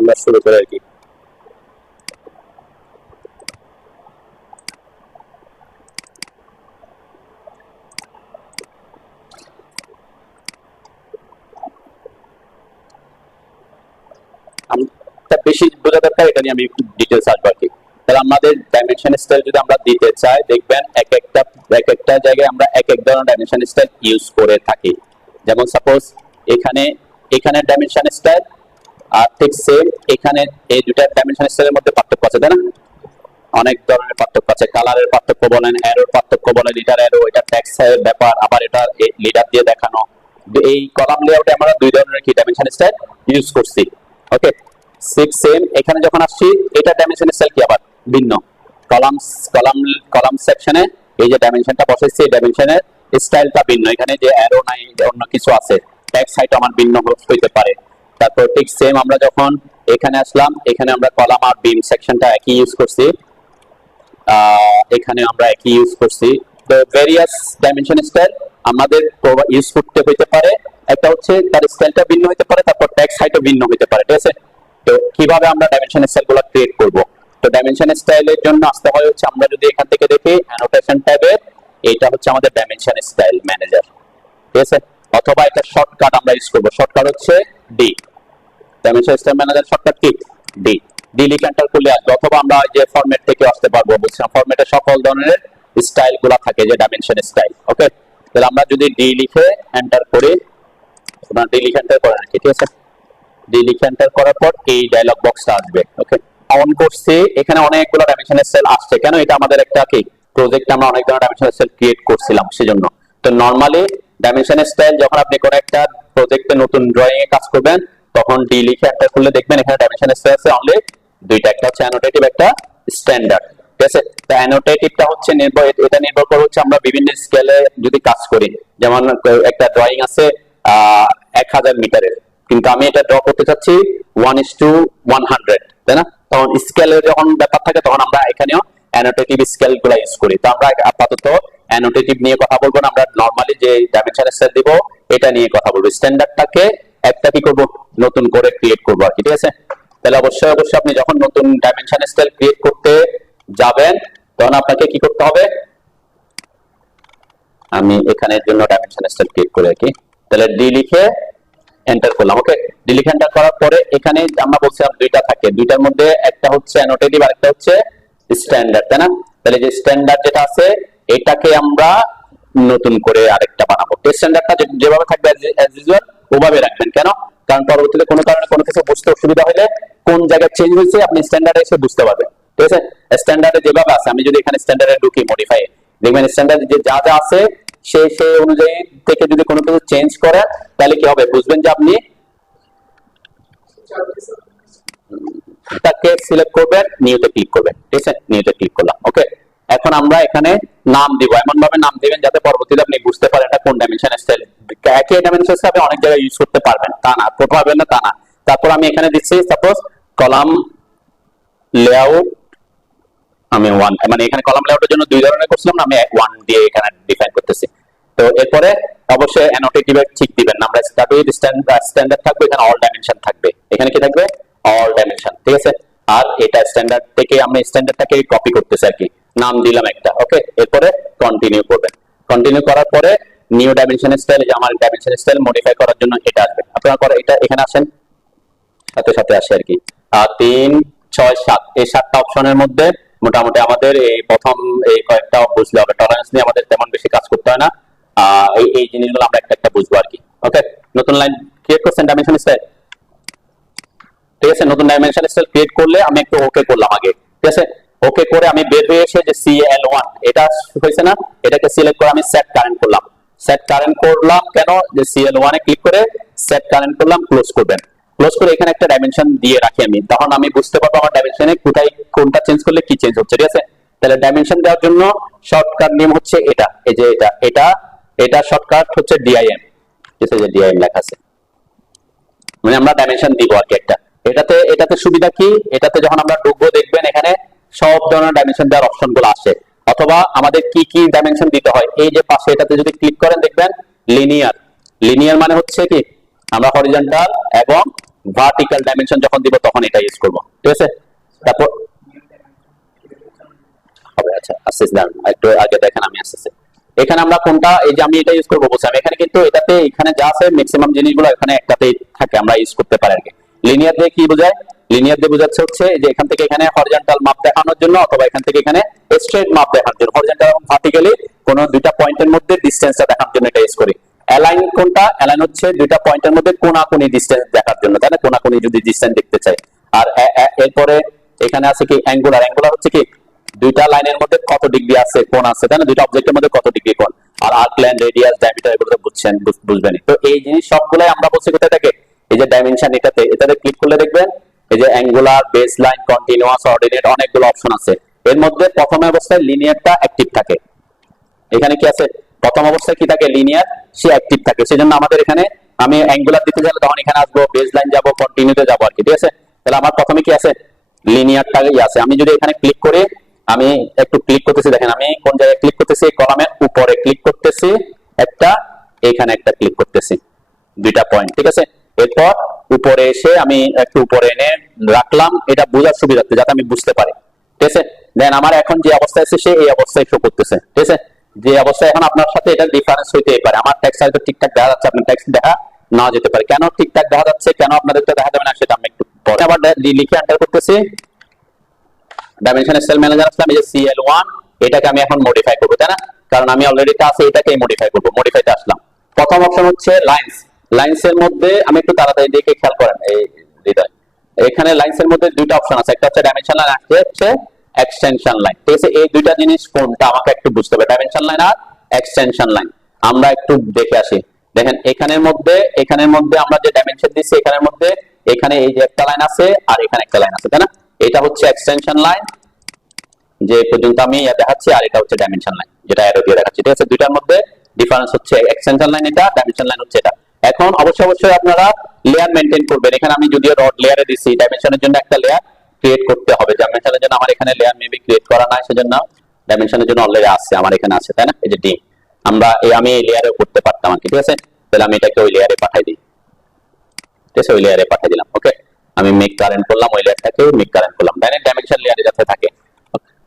আমরা শুরু করি আর কি। বেশি বোঝা দরকার, এটা নিয়ে আমি ডিটেলস আসবো আর কি। তাহলে আমাদের ডাইমেনশন স্টাইল যদি আমরা দিতে চাই, দেখবেন এক একটা জায়গায় আমরা এক এক ধরনের ডাইমেনশন স্টাইল ইউজ করে থাকি। যেমন সাপোজ এখানে ডাইমেনশন স্টাইল আর ঠিক সেম এখানে এই দুটা ডাইমেনশন স্টাইলের মধ্যে পার্থক্য আছে, তাই না? অনেক ধরনের পার্থক্য আছে, কালারের পার্থক্য বলেন, অ্যারোর পার্থক্য বলেন, লিডার অ্যারো, এটা টেক্সটের ব্যাপার, আবার এটা লিডার দিয়ে দেখানো। এই কলাম লেআউটে আমরা দুই ধরনের কি ডাইমেনশন স্টাইল ইউজ করছি। ওকে, সেম এখানে যখন আসছি, এটা ডাইমেনশন স্টাইল কি আবার ভিন্ন। কলাম সেকশনে এই যে ডাইমেনশনটা বসাইছি, এই ডাইমেনশনের স্টাইলটা ভিন্ন। এখানে যে অ্যারো নাই, অন্য কিছু আছে, টেক্সট হাইট আমার ভিন্ন হইতে পারে। তারপর ঠিক সেম আমরা যখন এখানে আসলাম, এখানে আমরা কলাম আর বিম সেকশনটা একই ইউজ করছি, এখানে আমরা একই ইউজ করছি। তো ভেরিয়াস ডাইমেনশন স্টাইল আমাদের ইউজ করতে হইতে পারে। একটা হচ্ছে তার স্টাইলটা ভিন্ন হইতে পারে, তারপর টেক্সট হাইটও ভিন্ন হইতে পারে, ঠিক আছে? তো কিভাবে আমরা ডাইমেনশন স্টাইলগুলো ক্রিয়েট করব? তো ডাইমেনশন স্টাইলের জন্য আসতে হয় হচ্ছে, আমরা যদি এখান থেকে দেখি অ্যানোটেশন ট্যাবে, এটা হচ্ছে আমাদের ডাইমেনশন স্টাইল ম্যানেজার, ঠিক আছে? অথবা এটা শর্টকাট আমরা ইউজ করব, শর্টকাট হচ্ছে D. Dimension style manager shortcut key? D. D লিখে এন্টার করলে আসবে, অথবা আমরা যে ফরম্যাট থেকে আসতে পারবো, বুঝছেন? ফরম্যাটে সকল ধরনের স্টাইল গুলা থাকে, যে ডাইমেনশন স্টাইল। ওকে, তাহলে আমরা যদি ডি লিখে এন্টার করি, আপনারা ডি লিখে এন্টার করেন, ঠিক আছে? ডি লিখে এন্টার করার পর এই ডায়লগ বক্সটা আসবে। ওকে, অন করছি, এখানে অনেকগুলো ডাইমেনশন স্টাইল আসছে। কেন? এটা আমাদের একটা কি প্রজেক্ট, আমরা অনেক ধরনের ডাইমেনশন স্টাইল ক্রিয়েট করছিলাম, সেজন্য। তো নরমালি ডাইমেনশন স্টাইল যখন আপনি কোন একটা প্রজেক্টে নতুন ড্রয়িং এ কাজ করবেন, তখন ডি লিখে এন্টার করলে দেখবেন এখানে ডাইমেনশন স্টাইল আছে অনলি দুইটা, একটা হচ্ছে অ্যানোটেটিভ, একটা স্ট্যান্ডার্ড, ঠিক আছে? তো অ্যানোটেটিভটা হচ্ছে এটা নির্ভর করে হচ্ছে আমরা বিভিন্ন স্কেলে যদি কাজ করি। যেমন একটা ড্রয়িং আছে 1000 মিটারের, কিন্তু আমি এটা ড্র করতে চাচ্ছি 1:100, তাই না? তখন স্কেলের যখন ব্যাপার থাকে, তখন আমরা এখানেও অ্যানোটেটিভ স্কেল গুলো ইউজ করি। তো আমরা আপাতত অ্যানোটেটিভ নিয়ে কথা বলবো না, আমরা নরমালি যে ডাইমেনশন স্টাইল দিব এটা নিয়ে কথা বলবো। স্ট্যান্ডার্ডটাকে একটা কি করব, নতুন করে ক্রিয়েট করবো আর কি, ঠিক আছে? তাহলে অবশ্যই আপনি যখন নতুন ডাইমেনশন স্টাইল ক্রিয়েট করতে যাবেন, তখন আপনাকে কি করতে হবে? আমি এখানের জন্য ডাইমেনশন স্টাইল ক্রিয়েট করে রাখি। তাহলে ডি লিখে এন্টার করলাম। ওকে, ডি লিখে এন্টার করার পরে এখানে আমরা বলছিলাম দুইটা থাকে, দুইটার মধ্যে একটা হচ্ছে অ্যানোটেটিভ আর একটা হচ্ছে স্ট্যান্ডার্ড, তাই না? তাহলে যে স্ট্যান্ডার্ড যেটা আছে, এটাকে আমরা নতুন করে আরেকটা বানাবো। স্ট্যান্ডার্ডটা যেভাবে থাকবে অ্যাজ ইউজুয়াল ওভাবে রাখবেন। কেন? কারণ পরবর্তীতে কোনো কারণে কোনো কিছু বুঝতে অসুবিধা হলে কোন জায়গায় চেঞ্জ হয়েছে আপনি স্ট্যান্ডার্ডে এসে বুঝতে পারবেন, ঠিক আছে? স্ট্যান্ডার্ডে যেভাবে আছে, আমি যদি এখানে স্ট্যান্ডার্ডে ঢুকি, মডিফাই, দেখবেন স্ট্যান্ডার্ডে যে যা যা আছে সেই অনুযায়ী থেকে যদি কোনো কিছু চেঞ্জ করেন, তাহলে কি হবে বুঝবেন যে আপনি তাকে সিলেক্ট করবেন, নিউতে ক্লিক করবেন, ঠিক আছে? নিউতে ক্লিক করলাম। ওকে, এখন আমরা এখানে নাম দিব, এমন ভাবে নাম দিবেন যাতে পরবর্তীতে আপনি বুঝতে পারেন এটা কোন ডাইমেনশন স্টাইল। একই ডাইমেনশন স্টাইল আপনি অনেক জায়গায় ইউজ করতে পারবেন, তা না, কোথাও পারবেন না তা না। তারপর আমি এখানে দিচ্ছি সাপোজ কলাম লেআউট, আমি 1, মানে এখানে কলাম লেআউটের জন্য দুই ধরনের করছিলাম না, আমি 1 দিয়ে এখানে ডিফাইন করতেছি। তো এরপরে অবশ্যই অ্যানোটেটিভে ঠিক দিবেন না, আমরা স্ট্যান্ডার্ড থাকবে, এখানে অল ডাইমেনশন থাকবে, এখানে কি থাকবে? অল ডাইমেনশন, ঠিক আছে? আর এটা স্ট্যান্ডার্ড থেকে আমি স্ট্যান্ডার্ডটাকে কপি করতেছি আর কি, নাম দিলাম একটা। ওকে, এরপরে কন্টিনিউ করবেন। কন্টিনিউ করার পরে নিউ ডাইমেনশন স্টাইল, যে আমার ডাইমেনশন স্টাইল মডিফাই করার জন্য এটা আসবে। আপনারা করে এটা এখানে আসেন, সাথে সাথে আসে আর কি। 3, 6, 7 এই 7টা অপশনের মধ্যে মোটামুটি আমাদের এই প্রথম এই কয়েকটা বুঝলে হবে। টলারেন্স নিয়ে আমাদের তেমন বেশি কাজ করতে হয় না, এই জিনিসগুলো আমরা একটা একটা বুঝবো আর কি। ওকে, নতুন লাইন ক্রিয়েট করছেন ডাইমেনশন স্টাইল, ঠিক আছে? নতুন ডাইমেনশন স্টাইল ক্রিয়েট করলে আমি একটু ওকে করলাম আগে, ঠিক আছে? ওকে করে আমি বের হয়ে এসে যে CL1 এটা হয়েছে না, এটাকে সিলেক্ট করে আমি সেট কারেন্ট করলাম। সেট কারেন্ট করলাম কেন? যে CL1 এ ক্লিক করে সেট কারেন্ট করলাম, ক্লোজ করবেন। ক্লোজ করে এখানে একটা ডাইমেনশন দিয়ে রাখি আমি, তখন আমি বুঝতে পারবো আমার ডাইমেনশনে কোথায় কোনটা চেঞ্জ করলে কি চেঞ্জ হচ্ছে, ঠিক আছে? তাহলে ডাইমেনশন দেওয়ার জন্য শর্টকাট নেম হচ্ছে এটা, এই যে এটা শর্টকাট হচ্ছে DIM, ঠিক আছে? যে DIM লেখা আছে, মানে আমরা ডাইমেনশন দিব আর কি একটা। এটাতে সুবিধা কি? এটাতে যখন আমরা ঢুকবো দেখবেন এখানে সব ধরনের ডাইমেনশন দেওয়ার অপশন গুলো আসে। অথবা আমাদের কি কি ডাইমেনশন দিতে হয়, এই যে পাশে এটাতে যদি ক্লিক করেন দেখবেন লিনিয়ার। লিনিয়ার মানে হচ্ছে কি, আমরা হরিজন্টাল এবং ভার্টিক্যাল ডাইমেনশন যখন দিব তখন এটা ইউজ করব, ঠিক আছে। তারপর হবে, আচ্ছা আস্তে আস্তে একটু আগে দেখেন, আমি আস্তে আস্তে এখানে আমরা কোনটা, এই যে আমি এটা ইউজ করবো বলছি, আমি এখানে কিন্তু এটাতে এখানে যা আছে ম্যাক্সিমাম জিনিসগুলো এখানে একটাতেই থাকে, আমরা ইউজ করতে পারি আর কি। লিনিয়ার দিয়ে কি বোঝায়? লিনিয়ার দিয়ে বোঝাচ্ছে হচ্ছে যে এখান থেকে এখানে হরিজন্টাল মাপ দেখানোর জন্য, অথবা এখান থেকে এখানে স্ট্রেট মাপ দেখানোর জন্য, হরিজন্টাল এবং ভার্টিক্যালি কোন দুইটা পয়েন্টের মধ্যে ডিসটেন্সটা দেখানোর জন্য এটা ইউজ করি। অ্যালাইন কোনটা? অ্যালাইন হচ্ছে দুইটা পয়েন্টের মধ্যে কোনাকুনি ডিসটেন্স দেখার জন্য, তাই না? কোনাকুনি যদি ডিসটেন্স দেখতে চাই। আর এরপরে এখানে আছে কি অ্যাঙ্গুলার। অ্যাঙ্গুলার হচ্ছে কি দুইটা লাইনের মধ্যে কত ডিগ্রি আছে, কোণ আছে, তাই না? দুইটা অবজেক্টের মধ্যে কত ডিগ্রি কোণ। আর আর্ক লেন্থ, রেডিয়াস, ডায়ামিটার, এগুলো তো বুঝছেন, বুঝবেনই। তো এই জিনিস সবগুলাই আমরা বলছি কোথায় থাকে, এই যে ডাইমেনশন, এটাতে ক্লিক করলে দেখবেন এই যে angular, base line, continuous, ordinate, অনেকগুলো অপশন আছে। এর মধ্যে প্রথম অবস্থায় লিনিয়ারটা অ্যাক্টিভ থাকে। এখানে কি আছে? প্রথম অবস্থায় কি থাকে? লিনিয়ার, সে অ্যাক্টিভ থাকে। সেজন্য আমাদের এখানে আমি অ্যাঙ্গুলার দিতে গেলে তখন এখানে আসবো, বেস লাইন যাবো, কন্টিনিউতে যাবো আর কি, ঠিক আছে। তাহলে আমার প্রথমে কি আছে? লিনিয়ারটাই আছে। আমি যদি এখানে ক্লিক করি, আমি একটু ক্লিক করতেছি, দেখেন আমি কোন জায়গায় ক্লিক করতেছি, কলামের উপরে ক্লিক করতেছি একটা, এখানে একটা ক্লিক করতেছি, দুইটা পয়েন্ট, ঠিক আছে। এরপর উপরে এসে আমি একটু উপরে এনে রাখলাম, এটা বোঝার সুবিধার্থে, যাতে আমি বুঝতে পারি, ঠিক আছে। দেন আমার এখন যে অবস্থায় আছে সে এই অবস্থায় শো করতেছে, ঠিক আছে। যে অবস্থায় এখন আপনার সাথে এটা ডিফারেন্স হইতেই পারে। আমার টেক্সট হয়তো ঠিকঠাক দেখা যাচ্ছে, আপনার টেক্সট দেখা না যেতে পারে। কেন ঠিকঠাক দেখা যাচ্ছে, কেন আপনাদেরটা দেখা যাবে না, সেটা আমি একটু পরে আবার লিখে এন্টার করতেছি। ডাইমেনশন সেল ম্যানেজার আসলাম, এই যে CL1, এটাকে আমি এখন মডিফাই করব, তাই না? কারণ আমি অলরেডি টা আছে, এটাকেই মডিফাই করব। মডিফাইতে আসলাম, প্রথম অপশন হচ্ছে লাইনস। লাইনসের মধ্যে আমি একটু তাড়াতাড়ি দেখে খেয়াল করেন, এই হৃদয়, এখানে লাইনসের মধ্যে দুইটা অপশন আছে, একটা হচ্ছে ডাইমেনশন লাইন, একটা হচ্ছে এক্সটেনশন লাইন, ঠিক আছে। এই দুইটা জিনিস কোনটা আমাকে একটু বুঝতে হবে, ডাইমেনশন লাইন আর এক্সটেনশন লাইন। আমরা একটু দেখে আসি। দেখেন এখানের মধ্যে আমরা যে ডাইমেনশন দিচ্ছি, এখানের মধ্যে এখানে এই যে একটা লাইন আছে আর এখানে একটা লাইন আছে, তাই না? এটা হচ্ছে এক্সটেনশন লাইন, যে পর্যন্ত আমি দেখাচ্ছি, আর এটা হচ্ছে ডাইমেনশন লাইন, যেটা অ্যারো দিয়ে দেখাচ্ছি, ঠিক আছে। দুইটার মধ্যে ডিফারেন্স হচ্ছে এক্সটেনশন লাইন এটা, ডাইমেনশন লাইন হচ্ছে এটা। এখন অবশ্যই আপনারা লেয়ার মেইনটেইন করবেন। এখানে আমি যদিও রড লেয়ারে দিছি, ডাইমেনশনের জন্য একটা লেয়ার ক্রিয়েট করতে হবে। ডাইমেনশনের জন্য আমার এখানে লেয়ার মেবি ক্রিয়েট করা নাই, সেজন্য ডাইমেনশনের জন্য অলরেডি আছে, আমার এখানে আছে, তাই না? এই যে ডি, আমি এই লেয়ারেও করতে পারতাম আর কি, ঠিক আছে। তাহলে আমি এটাকে ওই লেয়ারে পাঠাই দিই, ঠিক আছে, ওই লেয়ারে পাঠিয়ে দিলাম। ওকে, আমি মেক কারেন্ট করলাম, ওই লেয়ারটাকে মেক কারেন্ট করলাম, ডাইমেনশন লেয়ারে যাতে থাকে।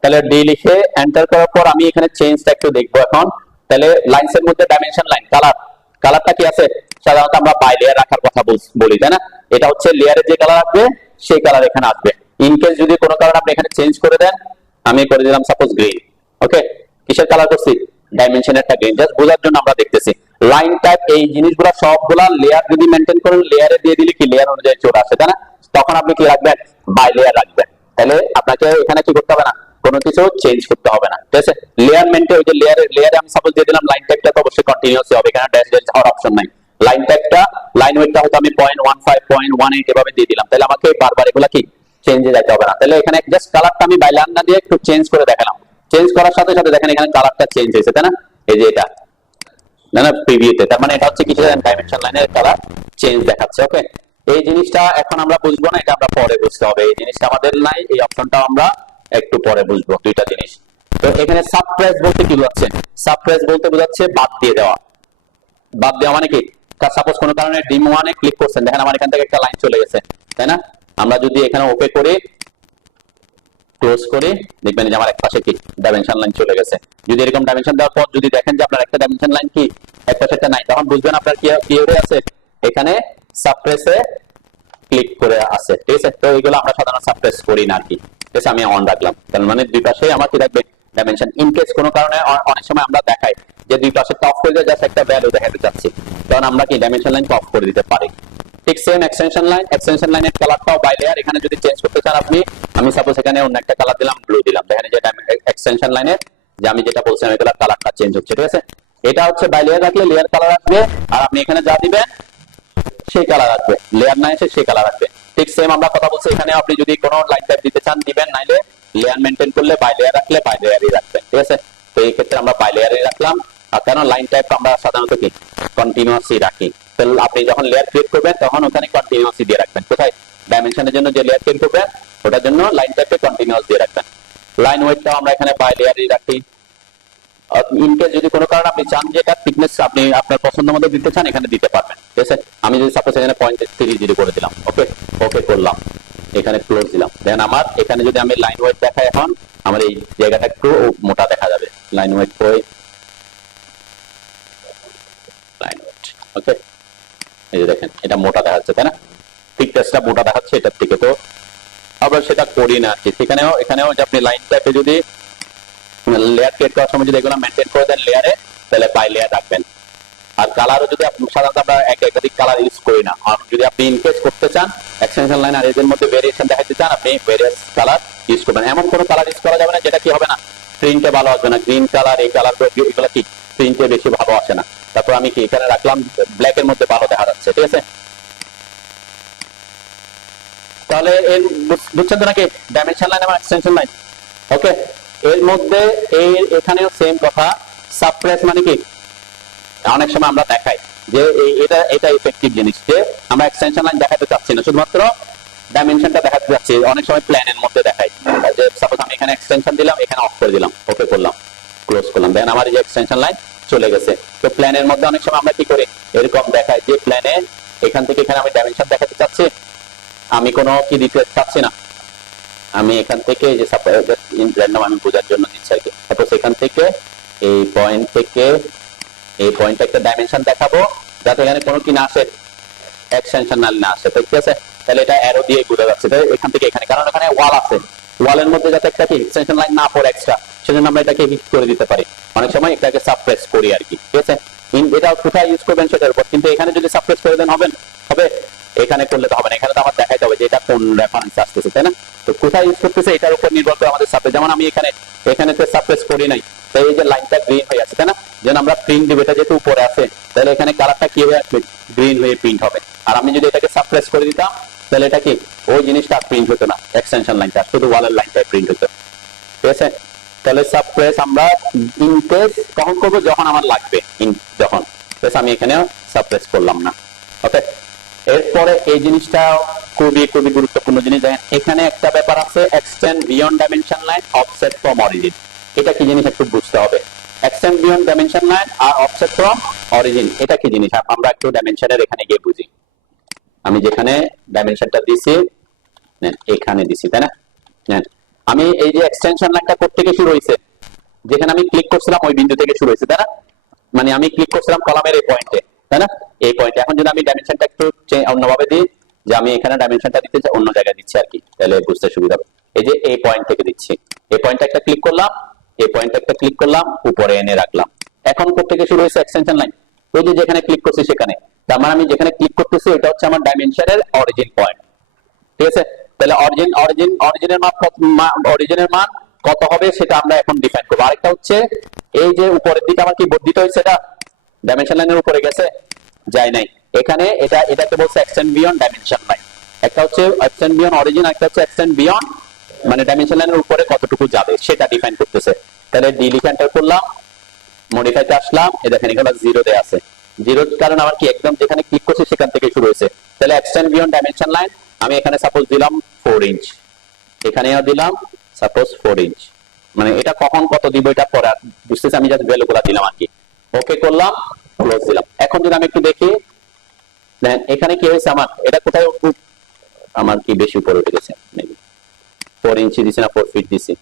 তাহলে ডি লিখে এন্টার করার পর আমি এখানে চেঞ্জটা একটু দেখবো এখন। তাহলে লাইনসের মধ্যে ডাইমেনশন লাইন, কালারটা কি আছে? সাধারণত আমরা বাই লেয়ার রাখার কথা বলি, তাই না? এটা হচ্ছে লেয়ারে যে কালার আসবে সেই কালার এখানে আসবে। ইনকেস যদি কোনো কারণে আপনি এখানে চেঞ্জ করে দেন, আমি করে দিলাম সাপোজ গ্রিন। ওকে, কিসের কালার করছি? ডাইমেনশন একটা গ্রিন, জাস্ট বোঝার জন্য আমরা দেখতেছি। লাইন টাইপ, এই জিনিসগুলো সবগুলা লেয়ার যদি মেইনটেইন করেন, লেয়ারে দিয়ে দিলে কি লেয়ার অনুযায়ী চলে আসে, তাই না? তখন আপনি কি রাখবেন? বাই লেয়ার রাখবেন। তাহলে আপনাকে এখানে কি করতে হবে না, কোনো কিছু চেঞ্জ করতে হবে না, ঠিক আছে। লেয়ার মেইনটেইন, ওই যে লেয়ারে আমি সাপোজ দিয়ে দিলাম লাইন টাইপটা, তো অবশ্যই কন্টিনিউয়াস হবে, এখানে ড্যাশ ড্যাশ হওয়ার অপশন নাই। লাইন টাইপটা, লাইন ওয়েটটা হয়তো আমি 0.15 0.18 এভাবে দিয়ে দিলাম, তাহলে আমাকে বারবার এগুলা কি চেঞ্জে যেতে হবে না। তাহলে এখানে জাস্ট কালারটা আমি বাই লাইন না দিয়ে একটু চেঞ্জ করে দেখালাম। চেঞ্জ করার সাথে সাথে দেখেন এখানে কালারটা চেঞ্জ হয়েছে, তাই না? এই যে এটা না প্রিভিউতে, তার মানে এটা হচ্ছে কিছু ডাইমেনশন লাইনের কালার চেঞ্জ দেখাচ্ছে। ওকে, এই জিনিসটা এখন আমরা বুঝবো না, এটা আমরা পরে বুঝতে হবে। এই জিনিসটা আমাদের নাই, এই অপশনটা আমরা একটু পরে বুঝবো, দুইটা জিনিস। তো এখানে সাবট্রাক্ট বলতে কি বোঝাচ্ছে? সাবট্রাক্ট বলতে বোঝাচ্ছে বাদ দিয়ে দেওয়া। বাদ দেওয়া মানে কি? সাপোজ কোনো কারণে ডিম 1 এ ক্লিক করছেন, দেখেন আমার এখান থেকে একটা লাইন চলে গেছে, তাই না? আমরা যদি এখানে ওপে করে ক্লোজ করে দেখবেন যে আমার এক পাশে কি ডাইমেনশন লাইন চলে গেছে। যদি এরকম ডাইমেনশন দেওয়ার পর যদি দেখেন যে আপনার একটা ডাইমেনশন লাইন কি এক পাশেটা নাই, তখন বুঝবেন আপনার কি হয়ে আছে, এখানে সাবট্রেসে ক্লিক করে আছে, ঠিক আছে। তো এগুলো আমরা সাধারণত সাবট্রেস করি না আর কি, ঠিক আছে। আমি অন রাখলাম, তার মানে দুই পাশে আমার কি থাকবে? ডাইমেনশন। ইন কেস কোনো কারণে অনেক সময় আমরা দেখাই যে দুই পাশে অফ করে দিয়ে জাস্ট একটা ভ্যালু দেখাতে যাচ্ছি, তখন আমরা কি ডাইমেনশন লাইন অফ করে দিতে পারি। ঠিক সেম এক্সটেনশন লাইনের কালারটাও বাই লেয়ার, এখানে যদি চেঞ্জ করতে চান আপনি, আমি সাপোজ এখানে অন্য একটা কালার দিলাম, ব্লু দিলাম, দেখেন যে এক্সটেনশন লাইনের যে আমি যেটা বলছিলাম এগুলোর কালারটা চেঞ্জ হচ্ছে, ঠিক আছে। এটা হচ্ছে বাই লেয়ার রাখলে লেয়ার কালার আসবে, আর আপনি এখানে যা দিবেন সেই কালার আসবে, লেয়ার না এসে সেই কালার আসবে। ঠিক সেম আমরা কথা বলছি, এখানে আপনি যদি কোনো লাইন টাইপ দিতে চান দিবেন, নাইলে লেয়ার মেইনটেইন করলে বাই লেয়ার রাখলে বাই লেয়ারই রাখবেন, ঠিক আছে। তো এই ক্ষেত্রে আমরা বাই লেয়ারই রাখলাম। আর কারণ লাইন টাইপ আমরা সাধারণত কি কন্টিনিউয়াসই রাখি, তো আপনি যখন লেয়ার ক্রিয়েট করবেন তখন ওখানে কন্টিনিউয়াসই দিয়ে রাখবেন। কোথায়? ডাইমেনশনের জন্য যে লেয়ার ক্রিয়েট করবেন ওটার জন্য লাইন টাইপে কন্টিনিউয়াস দিয়ে রাখবেন। লাইন ওয়েটটাও আমরা এখানে বাই লেয়ারই রাখি। ইনকেস যদি কোনো কারণে আপনি চান যে এটা থিকনেস আপনি আপনার পছন্দ মতো দিতে চান, এখানে দিতে পারবেন, ঠিক আছে। আমি যদি সাপোজ এখানে 0.30 করে দিলাম, ওকে ওকে করলাম, এখানে ক্লোজ দিলাম, দেন আমার এখানে যদি আমি লাইন ওয়েট দেখাই, এখন আমার এই জায়গাটা একটু মোটা দেখা যাবে। লাইন ওয়েট কই, লাইন ওয়েট, ওকে এই যে দেখেন এটা মোটা দেখাচ্ছে, তাই না? থিকনেসটা মোটা দেখাচ্ছে এটার থেকে, তো আবার সেটা করি না আর কি। এখানেও যে আপনি লাইনটাকে যদি লেয়ার ক্রিয়েট করার সময় যদি এগুলো মেনটেন করে দেন লেয়ারে, তাহলে বাই লেয়ার রাখবেন। আর কালারও যদি আপনি সাধারণত আমরা একাধিক কালার ইউজ করি না, আর যদি আপনি ইনকেস করতে চান এক্সটেনশন লাইন আর এদের মধ্যে ভেরিয়েশন দেখাতে চান, আপনি ভেরিয়াস কালার ইউজ করবেন। এমন কোনো কালার ইউজ করা যাবে না যেটা কি হবে না, প্রিন্টে ভালো আসবে না। গ্রিন কালার, এই কালার এগুলো কি প্রিন্টে বেশি ভালো আসে না। তারপর আমি কি এখানে রাখলাম ব্ল্যাক এর মধ্যে ভালো দেখা যাচ্ছে, ঠিক আছে? তাহলে এর বুঝছেন তো নাকি ডাইমেনশন লাইন এবং এক্সটেনশন লাইন? ওকে, এর মধ্যে এই এখানেও সেম কথা। সাপ্রেস মানে কি, অনেক সময় আমরা দেখাই যে এটা ইফেক্টিভ জিনিস, যে আমরা এক্সটেনশন লাইন দেখাতে চাচ্ছি না, শুধুমাত্র ডাইমেনশনটা দেখাতে চাচ্ছি। অনেক সময় প্ল্যানের মধ্যে দেখাই, যে সাপোজ আমি এখানে এক্সটেনশন দিলাম, এখানে অফ করে দিলাম, ওকে করলাম, ক্লোজ করলাম, দেন আমার এই যে এক্সটেনশন লাইন চলে গেছে। তো প্ল্যানের মধ্যে অনেক সময় আমরা কি করি, এরকম দেখাই যে প্ল্যানে এখান থেকে এখানে আমি ডাইমেনশন দেখাতে চাচ্ছি, আমি কোনো কি দিতে চাচ্ছি না, আমি এখান থেকে যে র্যান্ডম আমি বোঝার জন্য দিচ্ছি আর কি। সাপোজ এখান থেকে এই পয়েন্ট থেকে এই পয়েন্টে একটা ডাইমেনশন দেখাবো, যাতে এখানে কোনো কি না আসে, এক্সটেনশন না আসে, ঠিক আছে? তাহলে এটা অ্যারো দিয়ে বোঝা যাচ্ছে এখান থেকে এখানে, কারণ এখানে ওয়াল আছে, ওয়ালের মধ্যে যাতে একটা কি এক্সটেনশন লাইন না পড়ে এক্সট্রা, সেজন্য আমরা এটাকে হিট করে দিতে পারি। অনেক সময় এটাকে সাপ্রেস করি আর কি, ঠিক আছে? এটা কোথায় ইউজ করবেন সেটার উপর, কিন্তু এখানে যদি সাপ্রেস করে দেন হবে, এখানে করলে তো হবে না, এখানে তো আমার দেখাইতে হবে যে এটা কোন রেফারেন্স আসতেছে, তাই না? তো কোথায় ইউজ করতেছে এটার উপর নির্ভর করে আমাদের সাপ্রেস। যেমন আমি এখানে সাপ্রেস করি নাই, তাই এই যে লাইনটা গ্রিন হয়ে আছে, তাই না? যেন আমরা প্রিন্ট দিব, এটা যেহেতু উপরে আছে, তাহলে এখানে কালারটা কি হয়ে আসবে, গ্রিন হয়ে প্রিন্ট হবে। আর আমি যদি এটাকে সাপ্রেস করে দিতাম, তাহলে এটা কি ওই জিনিসটা প্রিন্ট হতো না, এক্সটেনশন লাইনটা শুধু ওয়ালের লাইনটাই প্রিন্ট হতো, ঠিক আছে? তাহলে সাপ্রেস আমরা ইনকেস কখন করবো, যখন আমার লাগবে, যখন আমি এখানেও সাপ্রেস করলাম না, ওকে? এরপরে এই জিনিসটা খুবই গুরুত্বপূর্ণ জিনিস। দেখেন এখানে একটা ব্যাপার আছে, extend beyond dimension line, offset from origin. এটা কি জিনিস একটু বুঝতে হবে। এক্সটেন্ড বিয়ন্ড ডাইমেনশন লাইন আর অফসেট ফ্রম অরিজিন, এটা কি জিনিস আমরা একটু ডাইমেনশনের এখানে গিয়ে বুঝি। আমি যেখানে ডাইমেনশনটা দিছি, এখানে দিছি, তাই না? আমি এই যে এক্সটেনশন লাইনটা কোথা থেকে শুরু হয়েছে, যেখানে আমি ক্লিক করছিলাম ওই বিন্দু থেকে শুরু হয়েছে, তাই না? মানে আমি ক্লিক করছিলাম কলামের এই পয়েন্টে, তাই না? এই পয়েন্টে। এখন যদি আমি ডাইমেনশনটা একটু অন্যভাবে দিই, যে আমি এখানে ডাইমেনশনটা দিতে চাই অন্য জায়গায় দিচ্ছি আর কি, তাহলে বুঝতে সুবিধা হবে। এই যে এই পয়েন্ট থেকে দিচ্ছি, এই পয়েন্টটা একটা ক্লিক করলাম, এই পয়েন্টটা একটা ক্লিক করলাম, উপরে এনে রাখলাম। এখন কোথা থেকে শুরু হয়েছে এক্সটেনশন লাইন, ওই যে যেখানে ক্লিক করছি সেখানে। তার মানে আমি যেখানে ক্লিক করতেছি এটা হচ্ছে আমার ডাইমেনশনের অরিজিন পয়েন্ট, ঠিক আছে? তাহলে অরিজিনের মান কত হবে সেটা আমরা এখন ডিফাইন করবো। আরেকটা হচ্ছে এই যে উপরের দিকে আমার কি বর্ধিত হয়েছে, এটা ডাইমেনশন লাইনের উপরে গেছে, যায় নাই। এখানে এটাকে বলছে এক্সটেন্ড বিয়ন্ড ডাইমেনশন লাইন। একটা হচ্ছে এক্সটেন্ড বিয়ন্ড অরিজিন, একটা হচ্ছে এক্সটেন্ড বিয়ন্ড মানে ডাইমেনশন লাইনের উপরে কতটুকু যাবে সেটা ডিফাইন করতেছে। তাহলে ডি লিখে এন্টার করলাম, মডিফাইতে আসলাম, এই দেখেন এখানে 0 দেয়া আছে। 0 কারণ আমার কি একদম যেখানে ক্লিক করছি সেখান থেকে শুরু হয়েছে। তাহলে এক্সটেন্ড বিয়ন্ড ডাইমেনশন লাইন আমি এখানে সাপোজ দিলাম 4 ইঞ্চ, এখানেও দিলাম সাপোজ 4 ইঞ্চ। মানে এটা কখন কত দিব এটা পরে বুঝতেছি, আমি জাস্ট ভ্যালুগুলো দিলাম আর কি। ওকে করলাম, ক্লোজ দিলাম। এখন যদি আমি একটু দেখি, দেখেন এখানে কি হয়েছে, আমার এটা কোথায় আমার কি বেশি উপরে উঠে গেছে, 4 ইঞ্চি দিছি না 4 ফিট দিছি,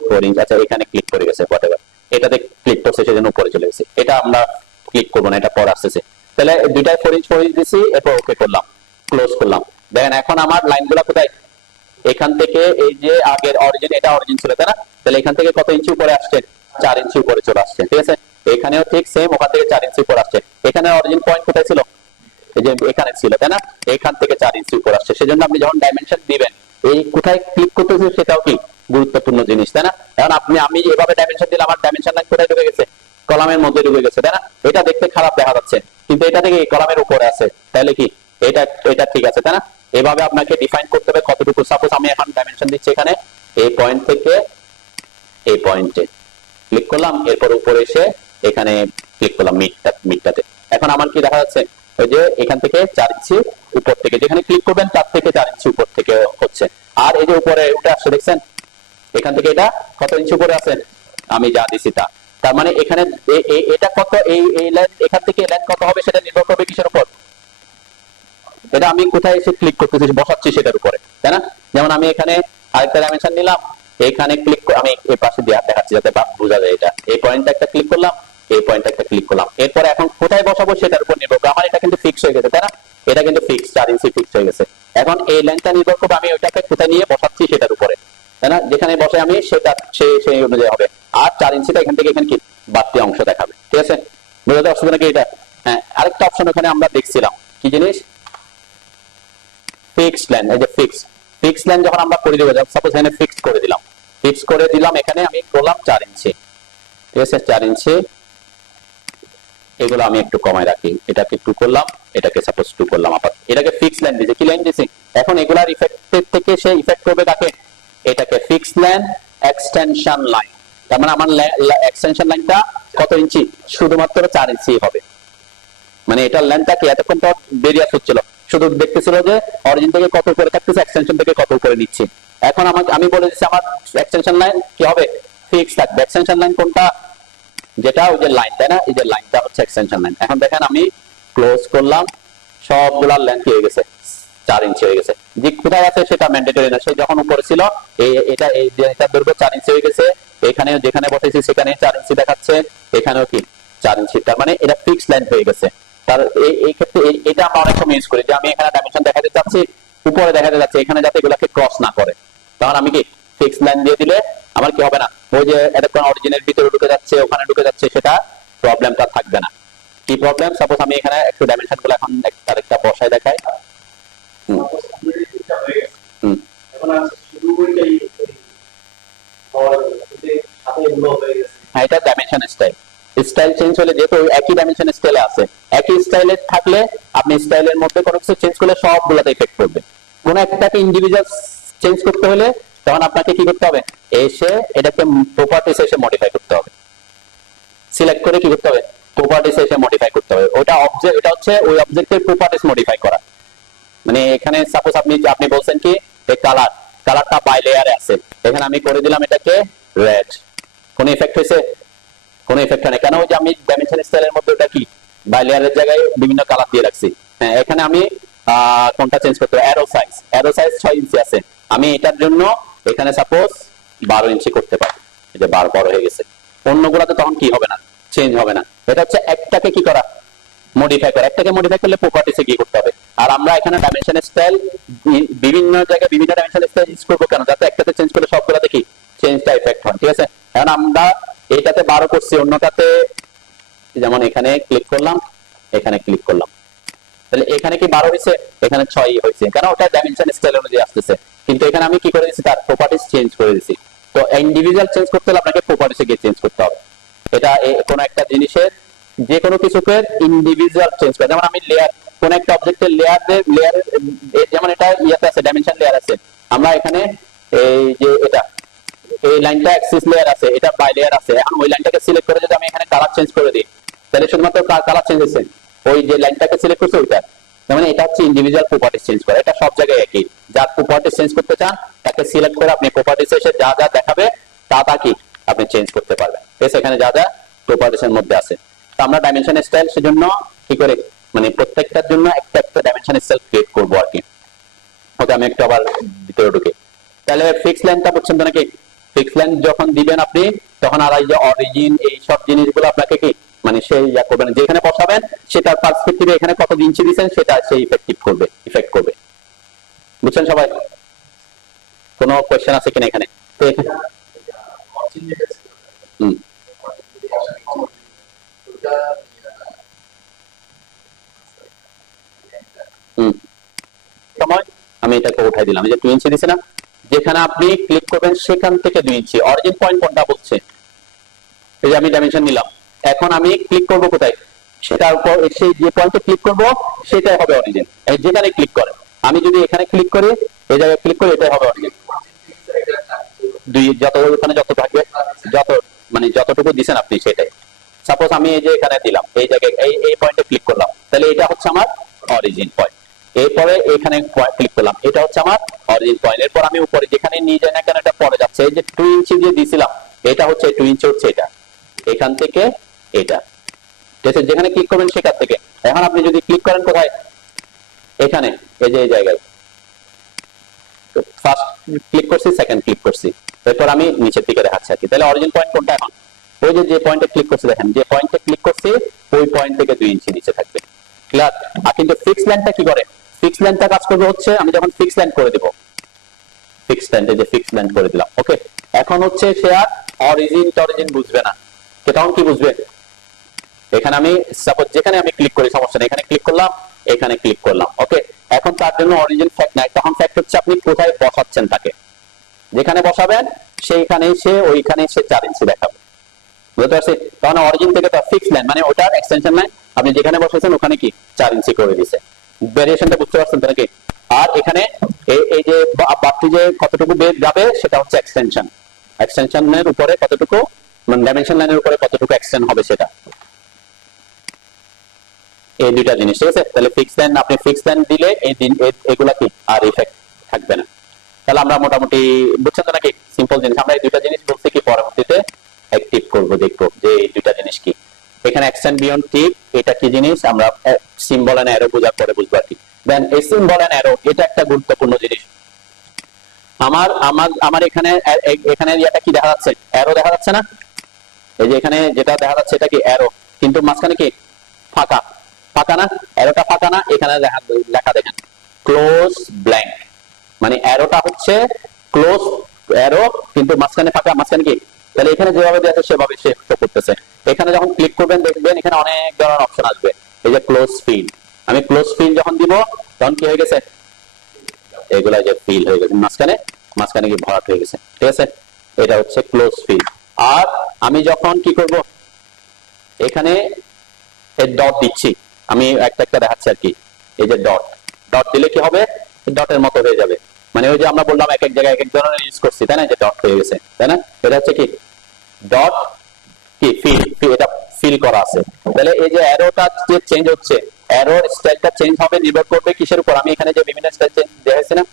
4 ইঞ্চ। আচ্ছা এখানে ক্লিক করে গেছে, হোয়াটএভার, এটাতে ক্লিক করছে সেজন্য উপরে চলে গেছে, এটা আমরা ক্লিক করবো না, এটা পরে আসতেছে। তাহলে দুইটাই 4 ইঞ্চ দিছি, এরপর ওকে করলাম, ক্লোজ করলাম। দেখেন এখন আমার লাইনগুলো কোথায়, এখান থেকে এই যে আগের অরিজিন, এটা অরিজিন ছিল, তাই না? তাহলে এখান থেকে কত ইঞ্চি উপরে আসছে, 4 ইঞ্চি উপরে চলে আসছে, ঠিক আছে? এখানেও ঠিক সেম, ওখান থেকে 4 ইঞ্চি উপরে আসছে। এখানে অরিজিন পয়েন্ট কোথায় ছিল, এই যে এখানে ছিল, তাই না? এখান থেকে 4 ইঞ্চি উপরে আসছে। সেজন্য আপনি যখন ডাইমেনশন দিবেন, এই কোথায় ক্লিক করতেছে সেটাও কি গুরুত্বপূর্ণ জিনিস, তাই না? এখন আমি এভাবে ডাইমেনশন দিলে আমার ডাইমেনশন লাইন কোথায় ঢুকে গেছে, কলামের মধ্যে ঢুকে গেছে, তাই না? এটা দেখতে খারাপ দেখা যাচ্ছে, কিন্তু এটা থেকে কলামের উপরে আছে, তাহলে কি এটা ঠিক আছে, তাই না? এভাবে আপনাকে ডিফাইন করতে হবে কতটুকু। সাপোজ আমি এখন ডাইমেনশন দিচ্ছি এখানে, এই পয়েন্ট থেকে এই পয়েন্টে ক্লিক করলাম, এরপর উপরে এসে এখানে ক্লিক করলাম মিডটাতে। এখন আমার কি দেখা যাচ্ছে, ওই যে এখান থেকে 4 ইঞ্চি উপর থেকে, যেখানে ক্লিক করবেন তার থেকে 4 ইঞ্চি উপর থেকে হচ্ছে। আর এই যে উপরে উঠে আসছে দেখছেন, এখান থেকে এটা কত ইঞ্চি উপরে আছে, আমি যা দিছি তা। তার মানে এখানে এটা কত, এই লাইন এখান থেকে লাইন কত হবে সেটা নির্ভর করবে কিসের উপর, এটা আমি কোথায় এসে ক্লিক করতেছি, বসাচ্ছি সেটার উপরে, তাই না? যেমন আমি এখানে আরেকটা ডাইমেনশন নিলাম, এখানে ক্লিক আমি এই পাশে দিয়ে দেখাচ্ছি যাতে বোঝা যায়। এটা এই পয়েন্টটা একটা ক্লিক করলাম, এই পয়েন্টটা একটা ক্লিক করলাম, এরপরে এখন কোথায় বসাবো সেটার উপর নির্ভর করে। আমার এটা কিন্তু ফিক্স হয়ে গেছে, তাই না? এটা কিন্তু ফিক্স 4 ইঞ্চি ফিক্স হয়ে গেছে। এখন এই লাইনটা নির্ভর করবে আমি ওইটাকে কোথায় নিয়ে বসাচ্ছি সেটার উপরে, তাই না? যেখানে বসে আমি সেটা সেই অনুযায়ী হবে। আর 4 ইঞ্চিটা এখান থেকে এখানে কি বাড়তি অংশ দেখাবে, ঠিক আছে? বুঝতে অসুবিধা নাকি এটা? হ্যাঁ, আরেকটা অপশন ওখানে আমরা দেখছিলাম, কি জিনিস? Fixed line. এই যে ফিক্সড লাইন যখন আমরা করে দিব, সাপোজ এখানে ফিক্স করে দিলাম, এখানে আমি করলাম 4 ইঞ্চি, ঠিক আছে? 4 ইঞ্চি, এগুলো আমি একটু কমায় রাখি, এটাকে 2 করলাম, এটাকে সাপোজ 2 করলাম। আবার এটাকে ফিক্স লাইন দিয়েছি, কি লাইন দিয়েছি? এখন এগুলার ইফেক্টের থেকে সে ইফেক্ট করবে কাকে? এটাকে ফিক্সড লাইন এক্সটেনশন লাইন। তার মানে আমার এক্সটেনশন লাইনটা কত ইঞ্চি? শুধুমাত্র 4 ইঞ্চি হবে। মানে এটার লেন্থটা কি এতক্ষণ তো বেরিয়ে হচ্ছিল, শুধু দেখতেছিল যে অরিজিন থেকে কত উপরে থাকতেছে, এক্সটেনশন থেকে কত উপরে নিচ্ছি। এখন আমি বলে দিচ্ছি আমার এক্সটেনশন লাইন কি হবে? ফিক্স থাকবে। এক্সটেনশন লাইন কোনটা? যেটা ওই যে লাইন, তাই না? এই যে লাইনটা হচ্ছে এক্সটেনশন লাইন। এখন দেখেন আমি ক্লোজ করলাম, সবগুলার লেন্থ হয়ে গেছে 4 ইঞ্চি হয়ে গেছে। যে কোথায় আছে সেটা ম্যান্ডেটরি না, সে যখন উপরে ছিল এটা দৈর্ঘ্য 4 ইঞ্চি হয়ে গেছে। এখানে যেখানে বসেছি সেখানে 4 ইঞ্চি দেখাচ্ছে, এখানেও কি 4 ইঞ্চি। তার মানে এটা ফিক্স লাইন হয়ে গেছে। তার এই ক্ষেত্রে এটা আমরা অনেক সময় ইউজ করি যে আমি এখানে ডাইমেনশন দেখাতে চাচ্ছি, উপরে দেখাতে যাচ্ছে, এখানে যাতে এগুলাকে ক্রস না করে, তখন আমি কি ফিক্স লাইন দিয়ে দিলে আমার কি হবে না, ওই যে এতক্ষণ অরিজিনের ভিতরে ঢুকে যাচ্ছে, ওখানে ঢুকে যাচ্ছে, সেটা প্রবলেমটা থাকবে না। কি প্রবলেম? সাপোজ আমি এখানে একটু ডাইমেনশন গুলো এখন আরেকটা বসায় দেখাই। হ্যাঁ, এটা ডাইমেনশন স্টাইল চেঞ্জ হলে, যেহেতু একই ডাইমেনশন স্টাইলে আছে, একই স্টাইলে থাকলে আপনি স্টাইলের মধ্যে কোনো কিছু চেঞ্জ করলে সবগুলোতে ইফেক্ট করবে। কোন একটাকে ইন্ডিভিজুয়াল চেঞ্জ করতে হলে তখন আপনাকে কি করতে হবে? এসে এটাকে প্রপার্টিস এসে মডিফাই করতে হবে, সিলেক্ট করে কি করতে হবে? প্রপার্টিস এসে মডিফাই করতে হবে। ওটা অবজেক্ট, এটা হচ্ছে ওই অবজেক্টের প্রপার্টিস মডিফাই করা। মানে এখানে সাপোজ আপনি বলছেন কি এই কালারটা বাই লেয়ারে আছে, এখানে আমি করে দিলাম এটাকে রেড। কোন ইফেক্ট হয়েছে? কোন ইফেক্ট নেই। কেন? ওই যে আমি ডাইমেনশন স্টাইলের মধ্যে ওটা কি বাই লেয়ারের জায়গায় বিভিন্ন কালার দিয়ে রাখছি। হ্যাঁ, এখানে আমি কোনটা চেঞ্জ করতে হবে? অ্যারো সাইজ 6 ইঞ্চি আছে, আমি এটার জন্য এখানে সাপোজ 12 ইঞ্চি করতে পারি। এই যে 12 বড় হয়ে গেছে। অন্যগুলোতে তখন কি হবে না, চেঞ্জ হবে না। এটা হচ্ছে একটাকে কি করা, মডিফাই করা। একটাকে মডিফাই করলে প্রপার্টিসে কি করতে হবে। আর আমরা এখানে ডাইমেনশন স্টাইল বিভিন্ন জায়গায় বিভিন্ন ডাইমেনশন স্টাইল ইউজ করবো কেন? যাতে একটাতে চেঞ্জ করলে সবগুলোতে কি চেঞ্জটা ইফেক্ট হয়, ঠিক আছে? এখন আমরা এইটাতে 12 করছি, অন্যটাতে যেমন এখানে ক্লিক করলাম, এখানে ক্লিক করলাম, তাহলে এখানে কি 12 হয়েছে, এখানে 6 হয়েছে, কারণ ওটা ডাইমেনশন স্টাইল অনুযায়ী আসতেছে। কিন্তু এখানে আমি কি করে দিয়েছি? তার প্রপার্টিস চেঞ্জ করে দিয়েছি। তো ইন্ডিভিজুয়াল চেঞ্জ করতে হলে আপনাকে প্রপার্টিসে গিয়ে চেঞ্জ করতে হবে। এটা কোন একটা জিনিসের, যে কোনো কিছুকে ইন্ডিভিজুয়াল চেঞ্জ করে। যেমন আমি লেয়ার, কোন একটা অবজেক্টের লেয়ার, যেমন এটা ইয়াতে আছে, ডাইমেনশন লেয়ার আছে, আমরা এখানে এই যে এটা এই লাইনটা অ্যাক্সিস লেয়ার আছে, এটা বাই লেয়ার আছে। এখন ওই লাইনটাকে সিলেক্ট করে যদি আমি এখানে কালার চেঞ্জ করে দিই, তাহলে শুধুমাত্র কালার চেঞ্জ হচ্ছে, ওই যে লাইনটাকে সিলেক্ট করছে ওইটা। মানে এটা হচ্ছে ইন্ডিভিজুয়াল প্রপার্টিস চেঞ্জ করা। এটা সব জায়গায় একই। যার প্রপার্টিস চেঞ্জ করতে চান তাকে সিলেক্ট করে আপনি প্রপার্টিস এসে যা যা দেখাবে তা কি আপনি চেঞ্জ করতে পারবেন। এখানে যা যা প্রপার্টিসের মধ্যে আছে। তো আমরা ডাইমেনশন স্টাইল সেজন্য কি করে, মানে প্রত্যেকটার জন্য একটা একটা ডাইমেনশন স্টাইল ক্রিয়েট করবো আর কি। ওকে, আমি একটু আবার ভিতরে ঢুকি। তাহলে ফিক্স লাইনটা বুঝছেন তো নাকি? ফিক্স লাইন যখন দিবেন আপনি, তখন আর এই যে অরিজিন এই সব জিনিসগুলো আপনাকে কি মানে সেই ইয়া করবেন, যেখানে বসাবেন সেটার পার্সপেক্টিভে এখানে কত ইঞ্চি দিচ্ছেন সেটা সেই ইফেক্ট করবে। বুঝছেন সবাই? কোনো কোয়েশ্চেন আছে কিনা এখানে? তো এখানে সময় আমি এটাকে উঠাই দিলাম, এই যে 2 ইঞ্চি দিছে না, যেখানে আপনি ক্লিক করবেন সেখান থেকে 2 ইঞ্চি। অরিজিন পয়েন্ট কোনটা বলছে? এই যে আমি ডাইমেনশন নিলাম, এখন আমি ক্লিক করব কোথায়? সেটার উপর, সেই যে পয়েন্টে ক্লিক করব সেটাই হবে অরিজিন। যেখানে ক্লিক করেন, আমি যদি এখানে ক্লিক করি, এই জায়গায় ক্লিক করি, এটাই হবে অরিজিন। ওখানে যত থাকবে, মানে যতটুকু দিচ্ছেন আপনি সেটাই। সাপোজ আমি এই যে এখানে দিলাম, এই জায়গায় এই পয়েন্টে ক্লিক করলাম, তাহলে এটা হচ্ছে আমার অরিজিন পয়েন্ট। এরপরে এখানে ক্লিক করলাম, এটা হচ্ছে আমার অরিজিন পয়েন্ট। এরপর আমি উপরে যেখানে নিয়ে যাই না কেন এটা পরে যাচ্ছে। এই যে 2 ইঞ্চি দিয়ে দিয়েছিলাম, এটা হচ্ছে 2 ইঞ্চি হচ্ছে এটা, এখান থেকে এটা, যেখানে ক্লিক করবেন সেখান থেকে। এখন আপনি যদি ক্লিক করেন কোথায়? এখানে এই যে এই জায়গায় ফার্স্ট ক্লিক করছি, সেকেন্ড ক্লিক করছি, এরপর আমি নিচের দিকে দেখাচ্ছি আর কি। তাহলে অরিজিন পয়েন্ট কোনটা এখন? ওই যে পয়েন্টে ক্লিক করছি, দেখেন যে পয়েন্টে ক্লিক করছি ওই পয়েন্ট থেকে 2 ইঞ্চি নিচে থাকবে। ক্লিয়ার? আর কিন্তু ফিক্স লাইনটা কি করে? ফিক্স লাইনটা কাজ করবে হচ্ছে আমি যখন ফিক্স লাইন করে দেব, ফিক্স লাইন, এই যে ফিক্স লাইন করে দিলাম, ওকে। এখন হচ্ছে সে আর অরিজিন বুঝবে না, সে তখন কি বুঝবে? এখানে আমি সাপোজ যেখানে আমি ক্লিক করি সমস্যা নেই, এখানে ক্লিক করলাম, এখানে ক্লিক করলাম, ওকে। এখন তার জন্য অরিজিন ফ্যাক্ট নাই, তখন ফ্যাক্ট হচ্ছে আপনি কোথায় বসাচ্ছেন তাকে। যেখানে বসাবেন সেইখানে সে ওইখানে সে 4 ইঞ্চি দেখাবে, বুঝতে পারছি? তখন অরিজিন থেকে তো ফিক্স লাইন মানে ওটার এক্সটেনশন লাইন আপনি যেখানে বসেছেন ওখানে কি 4 ইঞ্চি করে দিয়েছে। ভেরিয়েশনটা বুঝতে পারছেন তো নাকি? আর এখানে এই যে বাড়তি যে কতটুকু বেদ যাবে সেটা হচ্ছে এক্সটেনশন, এক্সটেনশনের উপরে কতটুকু মানে ডাইমেনশন লাইনের উপরে কতটুকু এক্সটেন্ড হবে সেটা, এই দুইটা জিনিস, ঠিক আছে? তাহলে ফিক্স লাইন, আপনি ফিক্স লাইন দিলে এই এগুলা কি আর ইফেক্ট থাকবে না। তাহলে আমরা মোটামুটি বুঝছেন তো নাকি? সিম্পল জিনিস। আমরা এই দুইটা জিনিস বলতে কি পরবর্তীতে অ্যাক্টিভ করব, দেখবো যে এই দুইটা জিনিস কি। এখানে এক্সটেন্ড বিয়ন্ড টিপ এটা কি জিনিস আমরা সিম্বল এন্ড অ্যারো বোঝার পরে বুঝবো আর কি। দেন এই সিম্বল এন্ড অ্যারো এটা একটা গুরুত্বপূর্ণ জিনিস। আমার আমার আমার এখানে এটা কি দেখা যাচ্ছে? অ্যারো দেখা যাচ্ছে না? এই যে এখানে যেটা দেখা যাচ্ছে এটা কি অ্যারো, কিন্তু মাঝখানে কি ফাঁকা, ফাঁকা না? অ্যারোটা ফাঁকা না? এখানে লেখা দেখেন ক্লোজ ব্ল্যাঙ্ক, মানে অ্যারোটা হচ্ছে ক্লোজ অ্যারো কিন্তু মাঝখানে ফাঁকা, মাঝখানে কি? তাহলে এখানে যেভাবে দেওয়া আছে সেভাবে সে শো করতেছে। এখানে যখন ক্লিক করবেন দেখবেন এখানে অনেক ধরনের অপশন আসবে, এই যে ক্লোজ ফিল, আমি ক্লোজ ফিল যখন দিব তখন কি হয়ে গেছে? এগুলা যে ফিল হয়ে গেছে মাঝখানে, মাঝখানে কি ভরাট হয়ে গেছে, ঠিক আছে? এটা হচ্ছে ক্লোজ ফিল। আর আমি যখন কি করব এখানে এই ডট দিচ্ছি, আমি একটা একটা দেখাচ্ছি আর কি। এই যে ডট, ডট দিলে কি হবে? ডটের মতো হয়ে যাবে, মানে ওই যে আমরা বললাম এক এক জায়গায় এক এক ধরনের ইউজ করছি, তাই না? যে ডট হয়ে গেছে, তাই না? এটা হচ্ছে কি ডট কি ফিল, এটা ফিল করা আছে। তাহলে এই যে অ্যারোটা যে চেঞ্জ হচ্ছে, অ্যারোর স্টাইলটা চেঞ্জ হবে নির্ভর করবে কিসের উপর? আমি এখানে যে বিভিন্ন স্টাইল চেঞ্জ দেখাইছি না,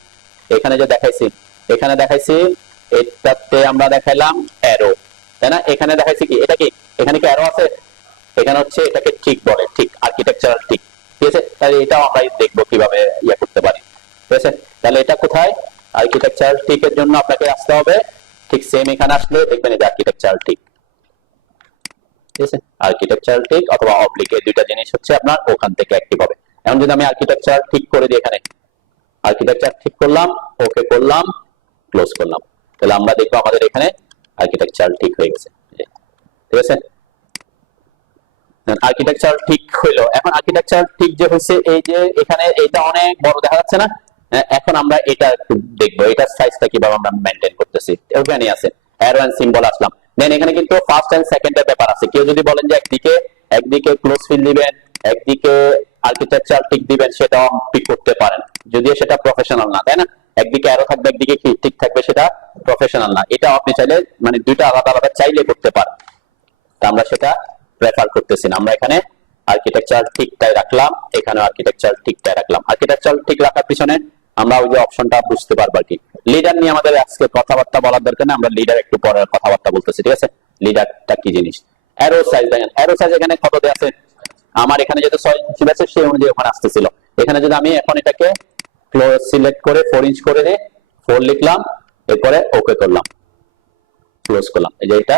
এখানে যে দেখাইছি, এখানে দেখাইছি এটাতে আমরা দেখাইলাম অ্যারো, তাই না? এখানে দেখাইছি কি এটা কি, এখানে কি অ্যারো আছে? এখানে হচ্ছে এটাকে ঠিক বলে, ঠিক আর্কিটেকচারাল ঠিক, ঠিক আছে? তাহলে এটাও আমরা দেখবো কিভাবে ইয়ে করতে পারি, ঠিক আছে? তাহলে এটা কোথায়? আর্কিটেকচারাল টিকের জন্য আপনাকে আসতে হবে ঠিক সেম, এখানে আসলে দেখবেন এই যে আর্কিটেকচারাল টিক, ঠিক আছে? আর্কিটেকচারাল টিক অথবা অবলিক, এই দুইটা জিনিস হচ্ছে আপনার ওখান থেকে অ্যাক্টিভ হবে। এখন যদি আমি আর্কিটেকচার ঠিক করে দিই, এখানে আর্কিটেকচার ঠিক করলাম, ওকে করলাম, ক্লোজ করলাম, তাহলে আমরা দেখবো আমাদের এখানে আর্কিটেকচার ঠিক হয়ে গেছে, ঠিক আছে? আর্কিটেকচার ঠিক হইলো। এখন আর্কিটেকচার ঠিক যে হয়েছে, এই যে এখানে এটা অনেক বড় দেখা যাচ্ছে না? এখন আমরা এটা একটু দেখবো, এটার সাইজটা কিভাবে আমরা মেইনটেইন করতেছি। ওখানে আছে অ্যারো এন্ড সিম্বল আসলাম, দেন এখানে কিন্তু ফার্স্ট এন্ড সেকেন্ডের ব্যাপার আছে। কেউ যদি বলেন যে একদিকে ক্লোজ ফিল দিবেন, একদিকে আর্কিটেকচার ঠিক দিবেন, সেটাও পিক করতে পারেন, যদিও সেটা প্রফেশনাল না, তাই না? একদিকে অ্যারো থাকবে, একদিকে কি ঠিক থাকবে, সেটা প্রফেশনাল না। এটা আপনি চাইলে মানে দুইটা আলাদা আলাদা চাইলে করতে পারেন, তা আমরা সেটা প্রেফার করতেছি না। আমরা এখানে আর্কিটেকচার ঠিকটাই রাখলাম, এখানে আর্কিটেকচার ঠিকটাই রাখলাম। আর্কিটেকচার ঠিক রাখার পিছনে আমরা ওই যে অপশনটা বুঝতে পারবো আর কি। লিডার নিয়ে আমাদের আজকে কথাবার্তা বলার দরকার নেই, আমরা লিডার একটু পরে কথাবার্তা বলতেছি, ঠিক আছে? লিডারটা কি জিনিস? অ্যারো সাইজ দেখেন, অ্যারো সাইজ এখানে কত দেয়া আছে? আমার এখানে যেহেতু 6 ইঞ্চি আছে সেই অনুযায়ী ওখানে আসতেছিল। এখানে যদি আমি এখন এটাকে সিলেক্ট করে 4 ইঞ্চ করে দিই, 4 লিখলাম, এরপরে ওকে করলাম, ক্লোজ করলাম, এই যে এটা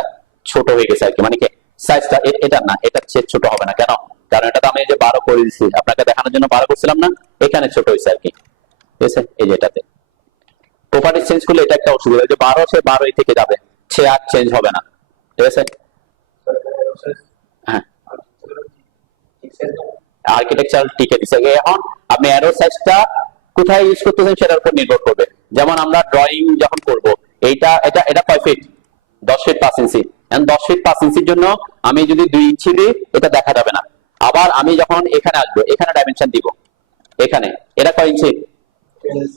ছোট হয়ে গেছে আর কি। মানে কি সাইজটা এটা না, এটা ছোট হবে না, কেন? কারণ এটা তো আমি এই যে 12 করে দিচ্ছি, আপনাকে দেখানোর জন্য 12 করছিলাম না, এখানে ছোট হয়েছে আর কি, ঠিক আছে? এই যে এটাতে প্রপার্টি চেঞ্জ করলে এটা একটা অসুবিধা, যে 12 সে 12 থেকে যাবে, সে আর চেঞ্জ হবে না, ঠিক আছে? হ্যাঁ, আর্কিটেকচার টিকে দিছে। এখন আপনি অ্যারো সাইজটা কোথায় ইউজ করতেছেন সেটার উপর নির্ভর করবে। যেমন আমরা ড্রয়িং যখন করব, এটা এটা এটা কয় ফিট? 10 ফিট 5 ইঞ্চি। এখন 10 ফিট 5 ইঞ্চির জন্য আমি যদি 2 ইঞ্চি দিই এটা দেখা যাবে না। আবার আমি যখন এখানে আসবো, এখানে ডাইমেনশন দিব, এখানে এটা কয় ইঞ্চি?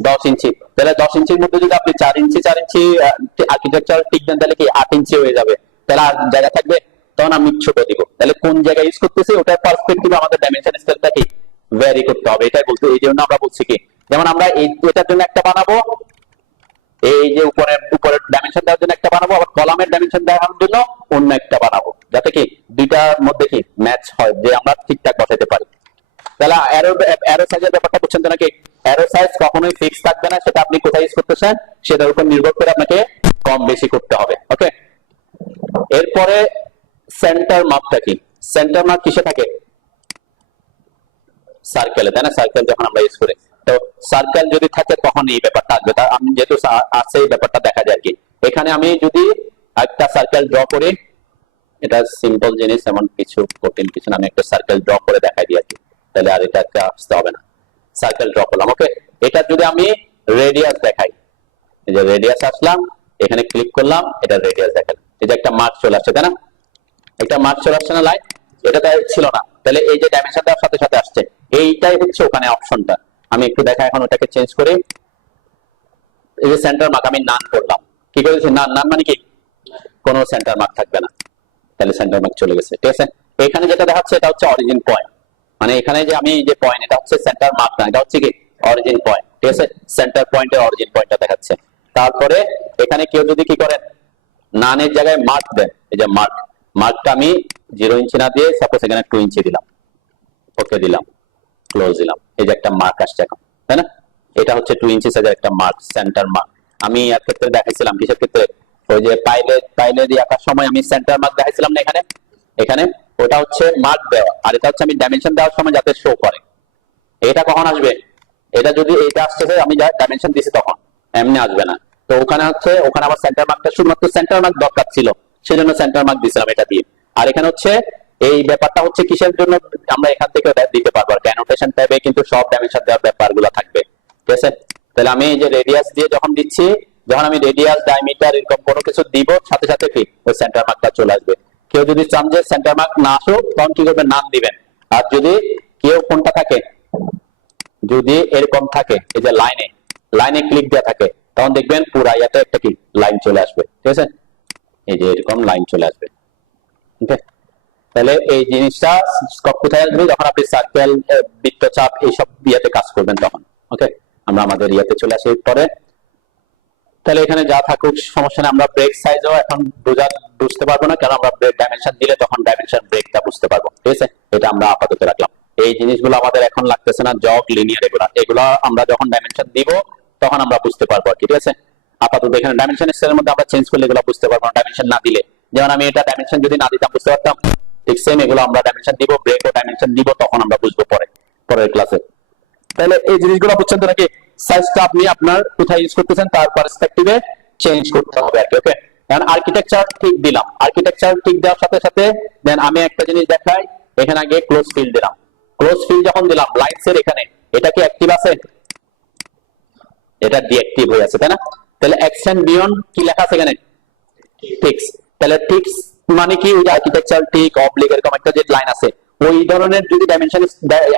10 ইঞ্চি। তাহলে 10 ইঞ্চির মধ্যে যদি আপনি 4 ইঞ্চি আর্কিটেকচার ঠিক দেন, তাহলে কি 8 ইঞ্চি হয়ে যাবে, তাহলে আর জায়গা থাকবে? তখন আমি ছোট দিব। তাহলে কোন জায়গায় ইউজ করতেছি ওটার পার্সপেক্টিভে আমাদের ডাইমেনশন স্কেলটা কি ভ্যারি করতে হবে, এটাই বলতে। এই জন্য আমরা বলছি কি, যেমন আমরা এটার জন্য একটা বানাবো, এই যে উপরের ডাইমেনশন দেওয়ার জন্য একটা বানাবো, আবার কলামের ডাইমেনশন দেওয়ার জন্য অন্য একটা বানাবো, যাতে কি দুইটার মধ্যে কি ম্যাচ হয়, যে আমরা ঠিকঠাক বসাতে পারি। তাহলে অ্যারো সাইজের ব্যাপারটা বুঝছেন তো নাকি? অ্যারো সাইজ কখনোই ফিক্স থাকবে না, সেটা আপনি কোথায় ইউজ করতেছেন সেটার উপর নির্ভর করে আপনাকে কম বেশি করতে হবে। ওকে, এরপরে সেন্টার মার্কটা কি? সেন্টার মার্ক কিসে থাকে? সার্কেলে, তাই না? সার্কেল যখন আমরা ইউজ করি, তো সার্কেল যদি থাকে তখন এই ব্যাপারটা আসবে। তা আমি যেহেতু আছে এই ব্যাপারটা দেখা যায় কি, এখানে আমি যদি একটা সার্কেল ড্র করি, এটা সিম্পল জিনিস, এমন কিছু কঠিন কিছু না, আমি একটা সার্কেল ড্র করে দেখাই দিই আর কি, তাহলে আর এটা আসতে হবে না। সার্কেল ড্র করলাম, ওকে। এটা যদি আমি রেডিয়াস দেখাই, এই যে রেডিয়াস আসলাম, এখানে ক্লিক করলাম, এটা রেডিয়াস দেখালাম, এই যে একটা মার্ক চলে আসছে, তাই না? একটা মার্ক চলে আসছে না লাইন? এটা তো ছিল না, তাহলে এই যে ডাইমেনশন দেওয়ার সাথে সাথে আসছে, এইটাই হচ্ছে ওখানে অপশনটা। আমি একটু দেখাই, এখন ওটাকে চেঞ্জ করি। এই যে সেন্টার মার্ক আমি নান করলাম, কি করেছি? নান, নান মানে কি? কোনো সেন্টার মার্ক থাকবে না, তাহলে সেন্টার মার্ক চলে গেছে, ঠিক আছে। এখানে যেটা দেখাচ্ছে এটা হচ্ছে অরিজিন পয়েন্ট, মানে এখানে যে আমি যে পয়েন্ট, এটা হচ্ছে সেন্টার মার্ক না, এটা হচ্ছে কি অরিজিন পয়েন্ট, ঠিক আছে। সেন্টার পয়েন্টের অরিজিন পয়েন্টটা দেখাচ্ছে। তারপরে এখানে কেউ যদি কি করেন, নানের জায়গায় মার্ক দেন, এই যে মার্ক, মার্কটা আমি 0 ইঞ্চি না দিয়ে সাপোজ এখানে 2 ইঞ্চি দিলাম, ওকে দিলাম, ক্লোজ দিলাম, এই যে একটা মার্ক আসছে এখন, তাই না? এটা হচ্ছে 2 ইঞ্চি সাইজের একটা মার্ক, সেন্টার মার্ক। আমি এর ক্ষেত্রে দেখাইছিলাম কিসের ক্ষেত্রে? ওই যে পাইলে দিয়ে আঁকার সময় আমি সেন্টার মার্ক দেখাইছিলাম না এখানে, এখানে ওটা হচ্ছে মার্ক দেওয়া, আর এটা হচ্ছে আমি ডাইমেনশন দেওয়ার সময় যাতে শো করে। এটা কখন আসবে? এটা যদি এটা আসছে আমি যা ডাইমেনশন দিছি তখন, এমনি আসবে না। তো ওখানে হচ্ছে, ওখানে আমার সেন্টার মার্কটা শুধুমাত্র সেন্টার মার্ক দরকার ছিল, সেজন্য সেন্টার মার্ক দিছিলাম এটা দিয়ে। আর এখানে হচ্ছে এই ব্যাপারটা হচ্ছে কিসের জন্য আমরা এখান থেকে দিতে পারবো, অ্যানোটেশন ট্যাবে কিন্তু সব ডাইমেনশন দেওয়ার ব্যাপারগুলো থাকবে, ঠিক আছে। তাহলে আমি এই যে রেডিয়াস দিয়ে যখন দিচ্ছি, যখন আমি রেডিয়াস, ডায়ামিটার এরকম কোনো কিছু দিব, সাথে সাথে কি ওই সেন্টার মার্কটা চলে আসবে। কেউ যদি চান যে সেন্টার মার্ক না আসুক, তখন কি করবেন? নাম দিবেন। আর যদি কেউ কোনটা থাকে, যদি এরকম থাকে, এই যে লাইনে লাইনে ক্লিক দেওয়া থাকে, তখন দেখবেন পুরা ইয়াতে একটা কি লাইন চলে আসবে, ঠিক আছে। এই যে এরকম লাইন চলে আসবে, ওকে। তাহলে এই জিনিসটা কোথায় আসবে? যখন আপনি সার্কেল, বৃত্তচাপ এইসব ইয়াতে কাজ করবেন তখন, ওকে। আমরা আমাদের ইয়াতে চলে আসি পরে। তাহলে এখানে যা থাকুক সমস্যা নেই, আমরা ব্রেক সাইজও এখন বুঝতে পারবো না, কারণ আমরা ব্রেক ডাইমেনশন দিলে তখন ডাইমেনশন ব্রেকটা বুঝতে পারবো, ঠিক আছে। এটা আমরা আপাতত রাখলাম। এই জিনিসগুলো আমাদের এখন লাগতেছে না, জগ, লিনিয়ার, এগুলো আমরা যখন ডাইমেনশন দিব তখন আমরা বুঝতে পারবো আর কি, ঠিক আছে। আপাতত এখানে ডাইমেনশন স্কেলের মধ্যে আমরা চেঞ্জ করলে এগুলো বুঝতে পারবো না, ডাইমেনশন না দিলে। যেমন আমি এটা ডাইমেনশন যদি না দিতাম বুঝতে পারতাম, ঠিক সেম এগুলো আমরা ডাইমেনশন দিব, ব্রেক ও ডাইমেনশন দিব, তখন আমরা বুঝবো পরের ক্লাসে। তাহলে এই জিনিসগুলো বুঝছেন তো নাকি? সাইজটা আপনি আপনার কোথায় ইউজ করতেছেন তার পার্সপেক্টিভে চেঞ্জ করতে হবে আর কি, ওকে। কারণ আর্কিটেকচার ঠিক দিলাম, আর্কিটেকচার ঠিক দেওয়ার সাথে সাথে দেন আমি একটা জিনিস দেখাই, এখানে আগে ক্লোজ ফিল দিলাম। ক্লোজ ফিল যখন দিলাম লাইনসের এখানে, এটা কি অ্যাক্টিভ আছে? এটা ডিঅ্যাক্টিভ হয়ে আছে, তাই না? তাহলে এক্সটেন্ড বিয়ন্ড কি লেখা আছে এখানে? টিক্স। তাহলে টিক্স মানে কি? ওই আর্কিটেকচার টিক, অবলিক এরকম একটা যে লাইন আছে, ওই ধরনের যদি ডাইমেনশন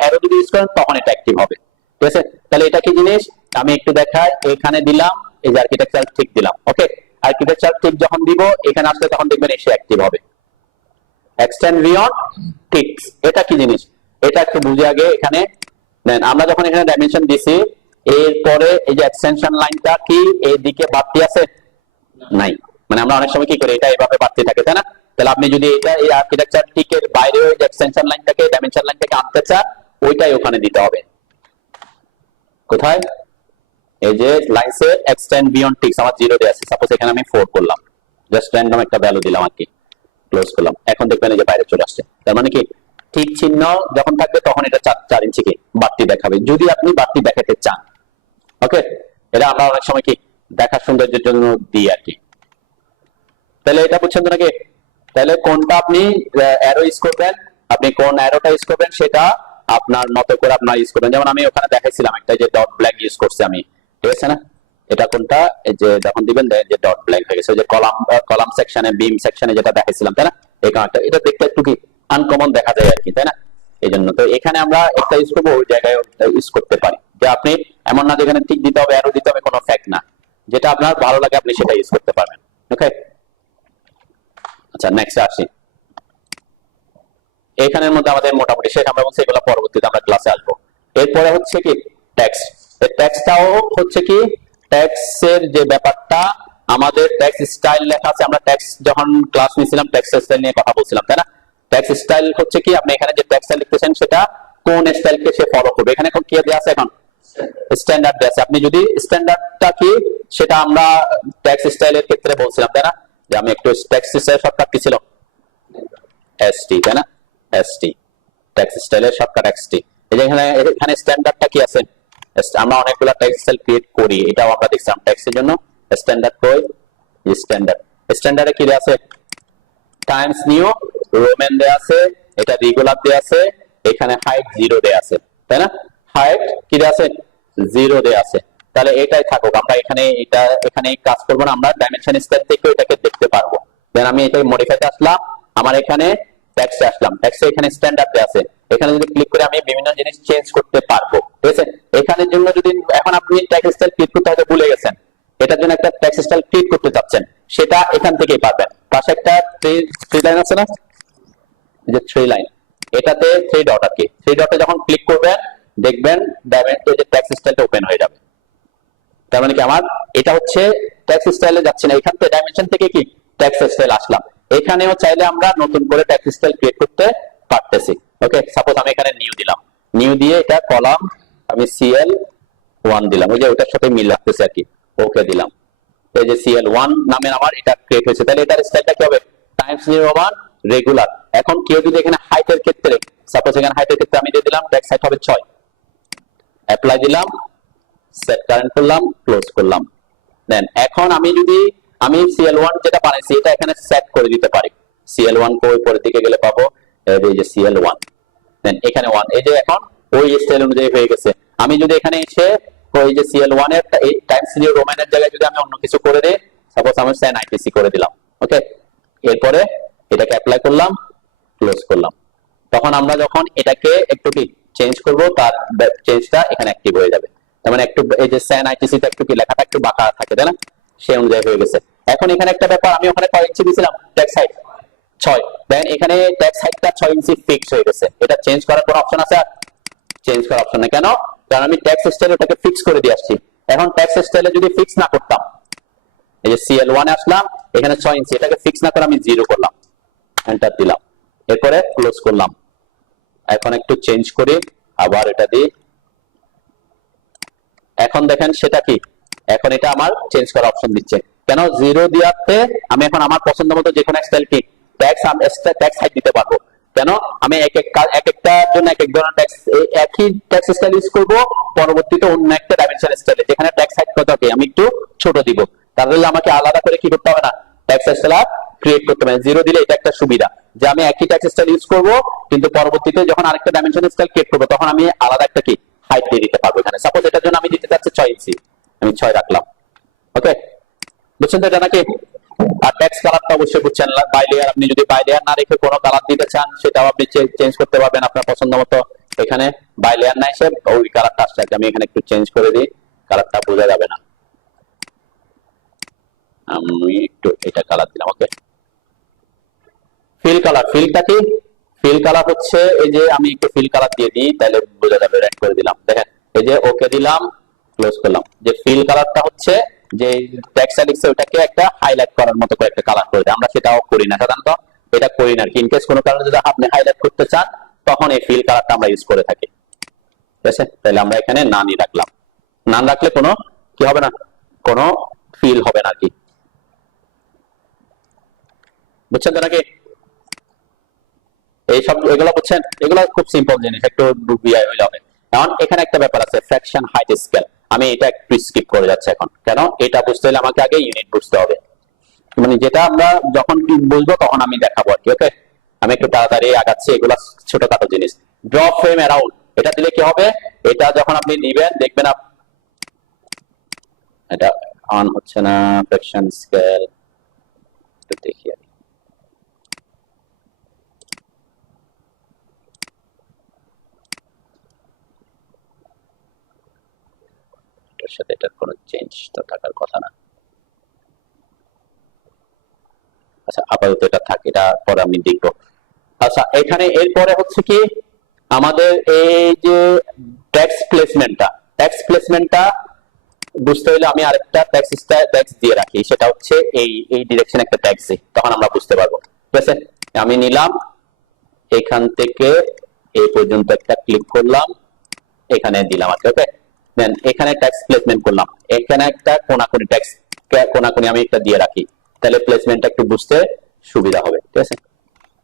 অ্যারো যদি ইউজ করেন তখন এটা অ্যাক্টিভ হবে, ঠিক আছে। তাহলে এটা কি জিনিস আমি একটু দেখাই, এখানে দিলাম, এই যে আর্কিটেকচার ঠিক দিলাম, ওকে। আর্কিটেকচার ঠিক যখন দিব এখানে আসলে তখন দেখবেন এসে অ্যাক্টিভ হবে। এক্সটেন্ড বিয়ন্ড টিক্স, এটা কি জিনিস? এটা একটু বুঝে আগে এখানে দেন। আমরা যখন এখানে ডাইমেনশন দিছি, এরপরে এই যে এক্সটেনশন লাইনটা কি এইদিকে বাড়তি আছে? নাই, মানে আমরা অনেক সময় কি করি, এটা এভাবে বাড়তে থাকে, তাই না? তাহলে আপনি যদি এটা এই আর্কিটেকচার টিকের বাইরে ওই এক্সটেনশন লাইনটাকে, ডাইমেনশন লাইনটাকে আনতে চান, ওইটাই ওখানে দিতে হবে। কোথায়? এই যে লাইনসে এক্সটেন্ড বিয়ন্ড টিক্স আমার 0 দেয়া আছে, সাপোজ এখানে আমি 4 করলাম, জাস্ট র্যান্ডম একটা ভ্যালু দিলাম আর কি, ক্লোজ করলাম। এখন দেখবেন এই যে বাইরে চলে আসছে, তার মানে কি ঠিক চিহ্ন যখন থাকবে তখন এটা 4 ইঞ্চি কি বাড়তি দেখাবে, যদি আপনি বাড়তি দেখাতে চান, ওকে। এটা আমরা অনেক সময় কি দেখার সৌন্দর্যের জন্য দিই আর কি। তাহলে এটা বুঝছেন তো নাকি? তাহলে কোনটা আপনি অ্যারো ইউজ করবেন, আপনি কোন অ্যারোটা ইউজ করবেন সেটা আপনার মতো করে আপনার ইউজ করবেন। যেমন আমি ওখানে দেখাইছিলাম একটা যে ডট ব্ল্যাঙ্ক ইউজ করছি আমি, ঠিক আছে না? এটা কোনটা, এই যে যখন দিবেন যে ডট ব্ল্যাঙ্ক হয়ে গেছে, যে কলাম সেকশনে, বিম সেকশনে যেটা দেখাইছিলাম, তাই না? এই কারণটা এটা দেখতে একটু কি আনকমন দেখা যায় আর কি, তাই না? এই জন্য তো এখানে আমরা একটা ইউজ করবো, ওই জায়গায় ইউজ করতে পারি। যে আপনি এমন না যেখানে ঠিক দিতে হবে, অ্যারো দিতে হবে, কোনো ফ্যাক্ট না, যেটা আপনার ভালো লাগে আপনি সেটা ইউজ করতে পারবেন, ওকে। আচ্ছা, নেক্সট আসি। এখানের মধ্যে আমাদের মোটামুটি শেষ, আমরা বলছি এগুলো পরবর্তীতে আমরা ক্লাসে আসবো। এরপরে হচ্ছে কি টেক্সট। এই টেক্সটটাও হচ্ছে কি, টেক্সটের যে ব্যাপারটা, আমাদের টেক্সট স্টাইল লেখা আছে, আমরা টেক্সট যখন ক্লাস নিয়েছিলাম টেক্সট স্টাইল নিয়ে কথা বলছিলাম, তাই না? টেক্সট স্টাইল হচ্ছে কি, আপনি এখানে যে টেক্সট লিখতেছেন সেটা কোন স্টাইলকে সে ফলো করবে। এখানে এখন কি দেওয়া আছে, এখন স্ট্যান্ডার্ড দেওয়া আছে। আপনি যদি স্ট্যান্ডার্ডটা কি সেটা আমরা ট্যাক্স স্টাইলের ক্ষেত্রে বলছিলাম, তাই না, যে আমি একটু ট্যাক্স স্টাইল শর্টকাট কি ছিল, এসটি, তাই না, এসটি, ট্যাক্স স্টাইলের শর্টকাট এক্সটি। এই যে এখানে স্ট্যান্ডার্ডটা কি আছে, আমরা অনেকগুলো ট্যাক্স স্টাইল ক্রিয়েট করি, এটাও আমরা দেখছিলাম ট্যাক্সের জন্য স্ট্যান্ডার্ড কই, স্ট্যান্ডার্ডে কি দেওয়া আছে, টাইমস নিউ রোমান দেওয়া আছে, এটা রেগুলার দেওয়া আছে, এখানে হাইট 0 দেওয়া আছে, তাই না, হাইট কি দেওয়া আছে, 0 দেওয়া আছে। তাহলে এটাই থাকুক, আমরা এখানে কাজ করবো না, আমরা ডাইমেনশন স্টাইল থেকে এটাকে দেখতে পারবো। দেন আমি এটাই মডিফাইতে আসলাম, আমার এখানে ট্যাক্সে আসলাম, ট্যাক্সে এখানে স্ট্যান্ডার্ড দেওয়া আছে, এখানে যদি ক্লিক করে আমি বিভিন্ন জিনিস চেঞ্জ করতে পারবো, ঠিক আছে। এখানের জন্য যদি এখন আপনি ট্যাক্স স্টাইল ক্লিক করতে হয়তো ভুলে গেছেন, এটার জন্য একটা ট্যাক্স স্টাইল ক্লিক করতে চাচ্ছেন, সেটা এখান থেকেই পারবেন। পাশে একটা থ্রি লাইন আছে না, যে 3 লাইন, এটাতে 3 ডট আর কি, 3 ডটে যখন ক্লিক করবেন দেখবেন যে ট্যাক্স স্টাইলটা ওপেন হয়ে যাবে। তার মানে কি আমার এটা হচ্ছে ট্যাক্স স্টাইলে যাচ্ছে না, এখান থেকে ডাইমেনশন থেকে কি ট্যাক্স স্টাইল আসলাম, এখানেও চাইলে আমরা নতুন করে ট্যাক্স স্টাইল ক্রিয়েট করতে পারতেছি। ওকে, সাপোজ আমি এখানে নিউ দিলাম, নিউ দিয়ে এটা কলাম আমি CL1 দিলাম, ওই যে ওটার সাথে মিল রাখতেছে আর কি, ওকে দিলাম, এই যে CL1 নামের আমার এটা ক্রিয়েট হয়েছে। তাহলে এটার স্টাইলটা কি হবে, টাইমস নিউ রোমান রেগুলার। এখন কেউ যদি এখানে হাইটের ক্ষেত্রে, সাপোজ এখানে হাইটের ক্ষেত্রে আমি দিয়ে দিলাম ট্যাক্স হাইট হবে 6, অ্যাপ্লাই দিলাম, সেট কারেন্ট করলাম, ক্লোজ করলাম। দেন এখন আমি যদি আমি CL1 যেটা বানাইছি এটা এখানে সেট করে দিতে পারি, CL1 কো উপরের দিকে গেলে পাবো, এই যে CL1, দেন এখানে 1, এই যে এখন ওই স্টাইল অনুযায়ী হয়ে গেছে। আমি যদি এখানে এসে ওই যে CL1 এর এই টাইমস নিউ রোমানের জায়গায় যদি আমি অন্য কিছু করে দেই, সাপোজ আমি সাইন ITC করে দিলাম, ওকে, এরপরে এটাকে অ্যাপ্লাই করলাম, ক্লোজ করলাম, তখন আমরা যখন এটাকে একটু কি চেঞ্জ করব তার চেঞ্জটা এখানে অ্যাক্টিভ হয়ে যাবে। তার মানে একটু এই যে সাইন ITC টা একটু কি লেখাটা একটু বাঁকা থাকে, তাই না, সেই অনুযায়ী হয়ে গেছে। এখন এখানে একটা ব্যাপার, আমি ওখানে কয় ইঞ্চি দিয়েছিলাম, ট্যাক্স হাইট 6, দেন এখানে ট্যাক্স হাইটটা 6 ইঞ্চি ফিক্স হয়ে গেছে। এটা চেঞ্জ করার কোনো অপশন আছে, চেঞ্জ করার অপশন নেই, কেন, কারণ আমি ট্যাক্স স্টাইলে এটাকে ফিক্স করে দিয়ে আসছি। এখন ট্যাক্স স্টাইলে যদি ফিক্স না করতাম, এই যে CL1 এ আসলাম, এখানে 6 ইঞ্চি, এটাকে ফিক্স না করে আমি 0 করলাম, এন্টার দিলাম, এরপরে ক্লোজ করলাম। এখন একটু চেঞ্জ করি, আবার এটা দিই, এখন দেখেন সেটা কি, এখন এটা আমার চেঞ্জ করার অপশন দিচ্ছে, কেন 0 দিয়াতে আমি এখন আমার পছন্দ মতো যে কোনো স্টাইল কি ট্যাক্স হাইট দিতে পারবো। কেন, আমি এক একটার জন্য এক এক ধরনের ট্যাক্স, একই ট্যাক্স স্টাইল ইউজ করব, পরবর্তীতে অন্য একটা ডাইমেনশন স্টাইলে যেখানে ট্যাক্স হাইট কতকে আমি একটু ছোট দিব, তাহলে আমাকে আলাদা করে কি করতে হবে না, ট্যাক্স স্টাইল ক্রিয়েট করতে হবে। 0 দিলে এটা একটা সুবিধা যে আমি একই ট্যাক্স স্টাইল ইউজ করব, কিন্তু পরবর্তীতে যখন আরেকটা ডাইমেনশন স্টাইল ক্রিয়েট করব তখন আমি আলাদা একটা কি হাইট দিয়ে দিতে পারবো। এখানে সাপোজ এটার জন্য আমি দিতে চাচ্ছি 6 ইঞ্চি, আমি 6 রাখলাম, ওকে, বুঝছেন তো এটা নাকি। আর ট্যাক্স কালারটা অবশ্যই বুঝছেন, বাই লেয়ার, আপনি যদি বাই লেয়ার না রেখে কোনো কালার দিতে চান সেটাও আপনি চেঞ্জ করতে পারবেন আপনার পছন্দ মতো। এখানে বাই লেয়ার না এসে ওই কালারটা আসছে, আমি এখানে একটু চেঞ্জ করে দিই, কালারটা বোঝা যাবে না, আমি একটু এটা কালার দিলাম, ওকে। ফিল কালার, ফিলটা কি, ফিল কালার হচ্ছে এই যে আমি একটু ফিল কালার দিয়ে দিই তাহলে বোঝা যাবে, রেড করে দিলাম, দেখেন এই যে ওকে দিলাম, ক্লোজ করলাম, যে ফিল কালারটা হচ্ছে যে টেক্সট লিখছে ওটাকে একটা হাইলাইট করার মতো করে একটা কালার করে দেয়, আমরা সেটাও করি না সাধারণত, এটা করি না, ইনকেস কোনো কারণে যদি আপনি হাইলাইট করতে চান তখন এই ফিল কালারটা আমরা ইউজ করে থাকি, ঠিক আছে। তাহলে আমরা এখানে নানই রাখলাম, নান রাখলে কোনো কি হবে না, কোনো ফিল হবে না কি, বুঝছেন তো নাকি। এইসব এগুলো বুঝছেন, এগুলো খুব সিম্পল জিনিস, একটু বুঝিয়ে হয়ে যাবে। এখন এখানে একটা ব্যাপার আছে, ফ্র্যাকশন হাইট স্কেল, আমি এটা একটু স্কিপ করে যাচ্ছি এখন, কেন এটা বুঝতে হলে আমাকে আগে ইউনিট বুঝতে হবে, মানে যেটা আমরা যখন বুঝবো তখন আমি দেখাবো আর কি, ওকে। আমি একটু তাড়াতাড়ি আগাচ্ছি, এগুলা ছোটখাটো জিনিস। ড্র ফ্রেম অ্যারাউন্ড, এটা দিলে কি হবে, এটা যখন আপনি নিবেন দেখবেন এটা অন হচ্ছে না, ফ্র্যাকশন স্কেল দেখি আর সাথে এটার কোনো চেঞ্জ তো থাকার কথা না। আচ্ছা আপাতত এটা থাকে, এটা পরে আমি দেখবো। আচ্ছা এখানে এরপরে হচ্ছে কি আমাদের এই যে ট্যাক্স প্লেসমেন্টটা বুঝতে হলে আমি আরেকটা ট্যাক্স দিয়ে রাখি, সেটা হচ্ছে এই ডিরেকশন একটা ট্যাক্স দিই, তখন আমরা বুঝতে পারবো, ঠিক আছে। আমি নিলাম এখান থেকে এই পর্যন্ত একটা ক্লিক করলাম, এখানে দিলাম আর কি। ওকে, দেন এখানে টেক্সট প্লেসমেন্ট করলাম, এখানে একটা কোনাকুনি টেক্সট কোনাকুনি আমি একটা দিয়ে রাখি, তাহলে প্লেসমেন্টটা একটু বুঝতে সুবিধা হবে। ঠিক আছে,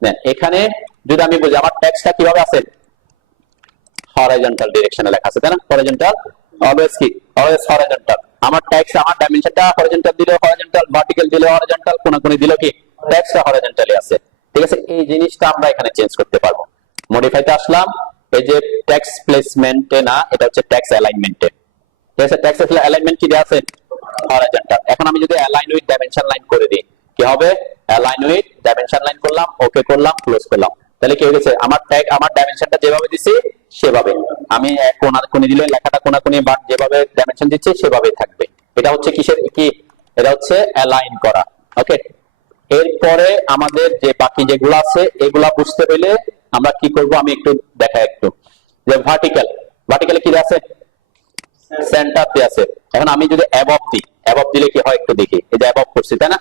দেন এখানে যদি আমি বুঝি আমার টেক্সটটা কিভাবে আছে, হরাইজন্টাল ডিরেকশনে লেখা আছে, তাই না? হরাইজন্টাল অলওয়েজ কি, অলওয়েজ হরাইজন্টাল। আমার টেক্সট, আমার ডাইমেনশনটা হরাইজন্টাল দিলে হরাইজন্টাল, ভার্টিক্যাল দিলে হরাইজন্টাল, কোনাকুনি দিলে কি টেক্সটটা হরাইজন্টালি আছে। ঠিক আছে, এই জিনিসটা আমরা এখানে চেঞ্জ করতে পারবো। মডিফাইতে আসলাম, এই যে টেক্সট প্লেসমেন্টে না, এটা হচ্ছে টেক্সট অ্যালাইনমেন্টে। ঠিক আছে, টেক্সট অ্যালাইনমেন্ট কি দেওয়া আছে, হরাইজন্টাল। এখন আমি যদি অ্যালাইন উইথ ডাইমেনশন লাইন করে দিই, কি হবে, অ্যালাইন উইথ ডাইমেনশন লাইন করলাম, ওকে করলাম, ক্লোজ করলাম, তাহলে কি হয়ে গেছে, আমার ট্যাগ, আমার ডাইমেনশনটা যেভাবে দিছি সেভাবে, আমি কোনাকুনি দিলে লেখাটা কোনাকুনি বা যেভাবে ডাইমেনশন দিচ্ছি সেভাবেই থাকবে। এটা হচ্ছে কিসের কি, এটা হচ্ছে অ্যালাইন করা। ওকে, এরপরে আমাদের যে বাকি যেগুলো আছে এগুলা বুঝতে পেলে আমরা কি করব, আমি একটু দেখাই একটু, যে ভার্টিক্যাল, ভার্টিক্যালে কি আছে, সেন্টার দিয়ে আছে। এখন আমি যদি অ্যাবভ দিই, অ্যাবভ দিলে কি হয় একটু দেখি, এই যে অ্যাবভ করছি, তাই না?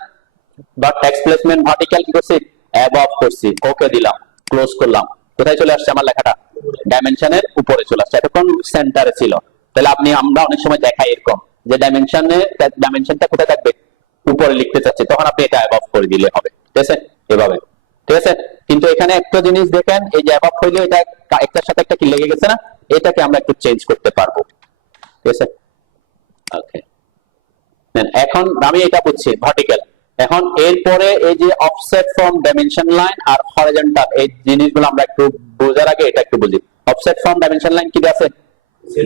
বা টেক্সট প্লেসমেন্ট ভার্টিক্যাল কি করছি, অ্যাবভ করছি, ওকে দিলাম, ক্লোজ করলাম, কোথায় চলে আসছে আমার লেখাটা, ডাইমেনশনের উপরে চলে আসছে, এতক্ষণ সেন্টারে ছিল। তাহলে আমরা অনেক সময় দেখাই এরকম যে ডাইমেনশনটা কোথায় থাকবে, উপরে লিখতে চাচ্ছি, তখন আপনি এটা অ্যাবভ করে দিলে হবে। ঠিক আছে, এভাবে। ঠিক আছে, কিন্তু এখানে একটা জিনিস দেখেন, এই যে অ্যাবভ হইলে এটা একটার সাথে একটা কি লেগে গেছে না, এটাকে আমরা একটু চেঞ্জ করতে পারবো। ঠিক আছে, ওকে, এখন আমি এটা বুঝছি ভার্টিক্যাল। এখন এরপরে এই যে অফসেট ফ্রম ডাইমেনশন লাইন আর হরিজন্টাল, এই জিনিসগুলো আমরা একটু বোঝার আগে এটা একটু বুঝি। অফসেট ফ্রম ডাইমেনশন লাইন কি আছে,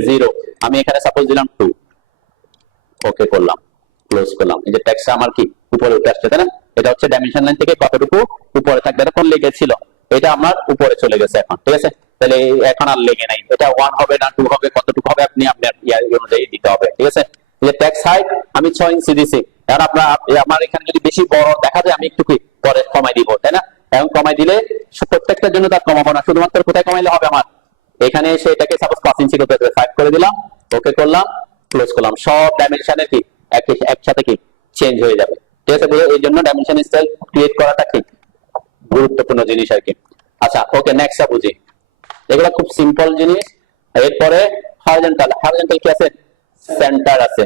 0, আমি এখানে সাপোজ দিলাম 2, ওকে করলাম, ক্লোজ করলাম, এই যে টেক্সট আমার কি উপরে উঠে আসছে, তাই না? এটা হচ্ছে ডাইমেনশন লাইন থেকে কতটুকু উপরে থাকবে, এটা কোন লেগেছিল, এটা আমার উপরে চলে গেছে এখন। ঠিক আছে, তাহলে এখন আর লেগে নাই, এটা 1 হবে না 2 হবে, কতটুকু হবে আপনি আপনার ইয়ার অনুযায়ী দিতে হবে। ঠিক আছে, যে টেক্সট হাইট আমি 6 ইঞ্চি দিছি, এখন আমার এখানে যদি বেশি বড় দেখা যায় আমি একটু কি পরে কমাই দিব, তাই না? এখন কমাই দিলে প্রত্যেকটার জন্য তার কমাবো না, শুধুমাত্র কোথায় কমাইলে হবে, আমার এখানে এসে এটাকে সাপোজ 5 ইঞ্চি করতে হবে, 5 করে দিলাম, ওকে করলাম, ক্লোজ করলাম, সব ডাইমেনশনের কি একসাথে কি চেঞ্জ হয়ে যাবে। ঠিক আছে, এই জন্য ডাইমেনশন স্টাইল ক্রিয়েট করাটা কি গুরুত্বপূর্ণ জিনিস আর কি। আচ্ছা, ওকে, নেক্সটটা বুঝি, এগুলো খুব সিম্পল জিনিস। এরপরে হরিজন্টাল, হরিজন্টাল কি আছে, সেন্টার আছে।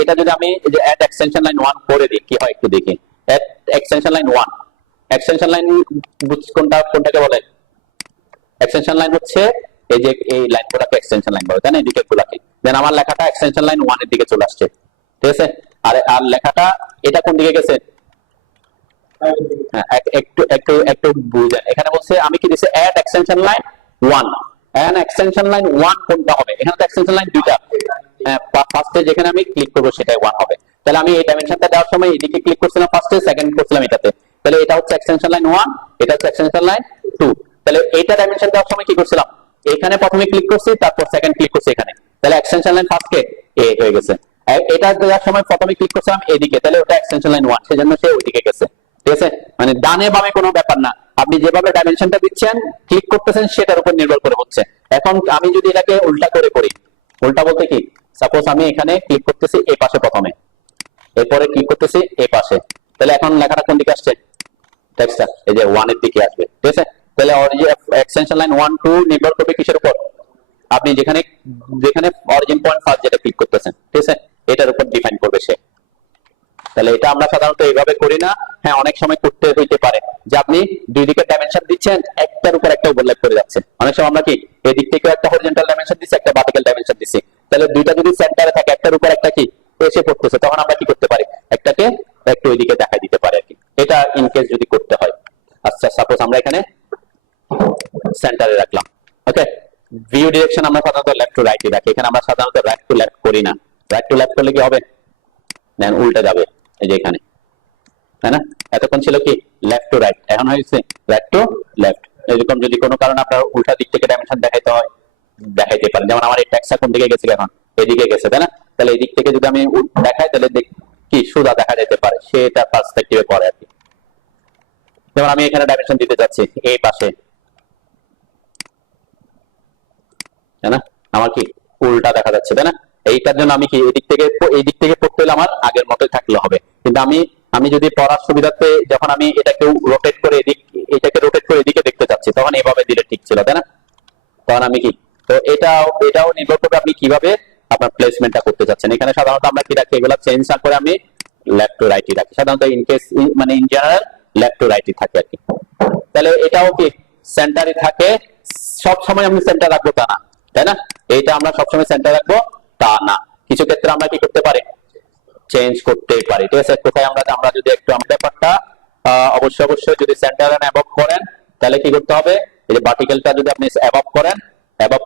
এটা যদি আমি এই যে অ্যাড এক্সটেনশন লাইন 1 করে দিই কি হয় একটু দেখি। Add extension line 1, extension line কোনটাকে বলে, এক্সটেনশন লাইন হচ্ছে এই যে এই লাইনগুলোকে এক্সটেনশন লাইন বলে, তাই না? এদিকে গুলাকে, দেন আমার লেখাটা এক্সটেনশন লাইন 1 এর দিকে চলে আসছে। ঠিক আছে, আর লেখাটা এটা কোন দিকে গেছে, একটু একটু একটু বুঝেন, এখানে বলছে আমি কি দিছি add extension line 1, and extension line 1 কোনটা হবে, এখানে তো এক্সটেনশন লাইন দুইটা, ফার্স্টে যেখানে আমি ক্লিক করব সেটাই 1 হবে। তাহলে আমি এই ডাইমেনশনটা দেওয়ার সময় এদিকে ক্লিক করছিলাম ফার্স্টে, সেকেন্ড করছিলাম এটাতে, তাহলে এটা হচ্ছে এক্সটেনশন লাইন 1, এটা হচ্ছে এক্সটেনশন লাইন 2। তাহলে এইটা ডাইমেনশন দেওয়ার সময় কি করছিলাম, এখানে প্রথমে ক্লিক করছি, তারপর সেকেন্ড ক্লিক করছি এখানে, তাহলে এক্সটেনশন লাইন ফার্স্টে এ হয়ে গেছে। এটা দেওয়ার সময় প্রথমে ক্লিক করছিলাম এদিকে, তাহলে ওটা এক্সটেনশন লাইন 1, সেজন্য সে ওইদিকে গেছে। ঠিক আছে, মানে ডানে বামে কোনো ব্যাপার না, আপনি যেভাবে ডাইমেনশনটা দিচ্ছেন ক্লিক করতেছেন সেটার উপর নির্ভর করে হচ্ছে। এখন আমি যদি এটাকে উল্টা করে করি, উল্টা বলতে কি, সাপোজ আমি এখানে ক্লিক করতেছি এই পাশে প্রথমে, এরপরে ক্লিক করতেছি এই পাশে, তাহলে এখন লেখাটা কোন দিকে আসছে, টেক্সটটা এই যে 1 এর দিকে আসবে। ঠিক আছে, তাহলে এক্সটেনশন লাইন 1 2 নির্ভর করবে কিসের উপর, আপনি যেখানে যেখানে অরিজিন পয়েন্ট ফার্স্ট যেটা ক্লিক করতেছেন। ঠিক আছে, এটার উপর ডিফাইন করবে সে। তাহলে এটা আমরা সাধারণত এইভাবে করি না, হ্যাঁ অনেক সময় করতে হইতে পারে যে আপনি দুই দিকে ডাইমেনশন দিচ্ছেন, একটার উপর একটা ওভারল্যাপ করে যাচ্ছে। অনেক সময় আমরা কি এদিক থেকে একটা হরিজন্টাল ডাইমেনশন দিচ্ছি, একটা ভার্টিক্যাল ডাইমেনশন দিচ্ছি, তাহলে দুইটা যদি সেন্টারে থাকে একটার উপর একটা কি এসে পড়তেছে, তখন আমরা কি করতে পারি, একটাকে একটু ওইদিকে দেখা দিতে পারি আর কি, এটা ইন কেস যদি করতে হয়। আচ্ছা, সাপোজ আমরা এখানে সেন্টারে রাখলাম, ওকে, ভিউ ডিরেকশন আমরা সাধারণত লেফট টু রাইটে রাখি, এখানে আমরা সাধারণত রাইট টু লেফট করি না। রাইট টু লেফট করলে কি হবে, দেন উল্টে যাবে, এই যে এখানে, তাই না? এতক্ষণ ছিল কি লেফট টু রাইট, এখন হয়েছে রাইট টু লেফট। এরকম যদি কোনো কারণে আপনার উল্টা দিক থেকে ডাইমেনশন দেখাইতে হয়, দেখাইতে পারেন। যেমন আমার এই টেক্সটটা কোন দিকে গেছে, এখন এদিকে গেছে, তাই না? তাহলে এই দিক থেকে যদি আমি দেখাই তাহলে কি সোজা দেখা যেতে পারে, সেটা পার্সপেক্টিভে করে আর কি। যেমন আমি এখানে ডাইমেনশন দিতে যাচ্ছি এই পাশে, তাই না? আমার কি উল্টা দেখা যাচ্ছে, তাই না? এইটার জন্য আমি কি এই দিক থেকে পড়তে হলে আমার আগের মতোই থাকলে হবে। কিন্তু আমি যদি পড়ার সুবিধাতে যখন আমি এটাকে রোটেট করে এটাকে রোটেট করে এদিকে দেখতে চাচ্ছি, তখন এইভাবে দিলে ঠিক ছিল, তাই না? তখন আমি কি, তো এটাও নির্ভর করবে আপনি কিভাবে আপনার প্লেসমেন্টটা করতে চাচ্ছেন। এখানে সাধারণত আমরা কি রাখি, এগুলো চেঞ্জ না করে আমি লেফট টু রাইটই রাখি সাধারণত, ইন কেস মানে ইন জেনারেল লেফট টু রাইটই থাকে আর কি। তাহলে এটাও কি সেন্টারই থাকে, সব সময় আমি সেন্টার রাখবো তা না, তাই না? এইটা আমরা সবসময় সেন্টার রাখবো তা না, কিছু ক্ষেত্রে আমরা কি করতে পারি, চেঞ্জ করতে পারি। ঠিক আছে, কোথায় আমরা যদি একটু আমাদের ব্যাপারটা অবশ্যই যদি সেন্টার এন্ড অ্যাবভ করেন তাহলে কি করতে হবে, এই যে ভার্টিক্যালটা যদি আপনি অ্যাবভ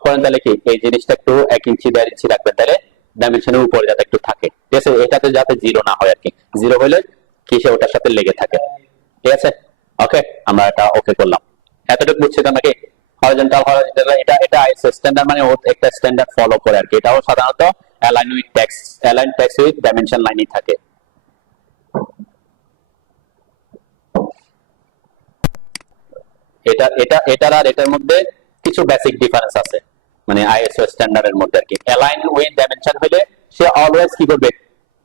করেন তাহলে কি এই জিনিসটা একটু 1 ইঞ্চি 1.5 ইঞ্চি রাখবেন, তাহলে ডাইমেনশনের উপরে যাতে একটু থাকে। ঠিক আছে, এটাতে যাতে জিরো না হয় আর কি, জিরো হলে কি সে ওটার সাথে লেগে থাকে। ঠিক আছে, ওকে, আমরা এটা ওকে করলাম। এতটুকু বুঝছি তো নাকি? হরিজন্টাল এটা আইএসও স্ট্যান্ডার্ড, মানে ও একটা স্ট্যান্ডার্ড ফলো করে আর কি। এটাও সাধারণত অ্যালাইন টেক্সট উইথ ডাইমেনশন লাইনই থাকে। এটার আর এটার মধ্যে কিছু বেসিক ডিফারেন্স আছে, মানে আইএসও স্ট্যান্ডার্ডের মধ্যে আর কি। অ্যালাইন উইথ ডাইমেনশন হলে সে অলওয়েজ কি করবে,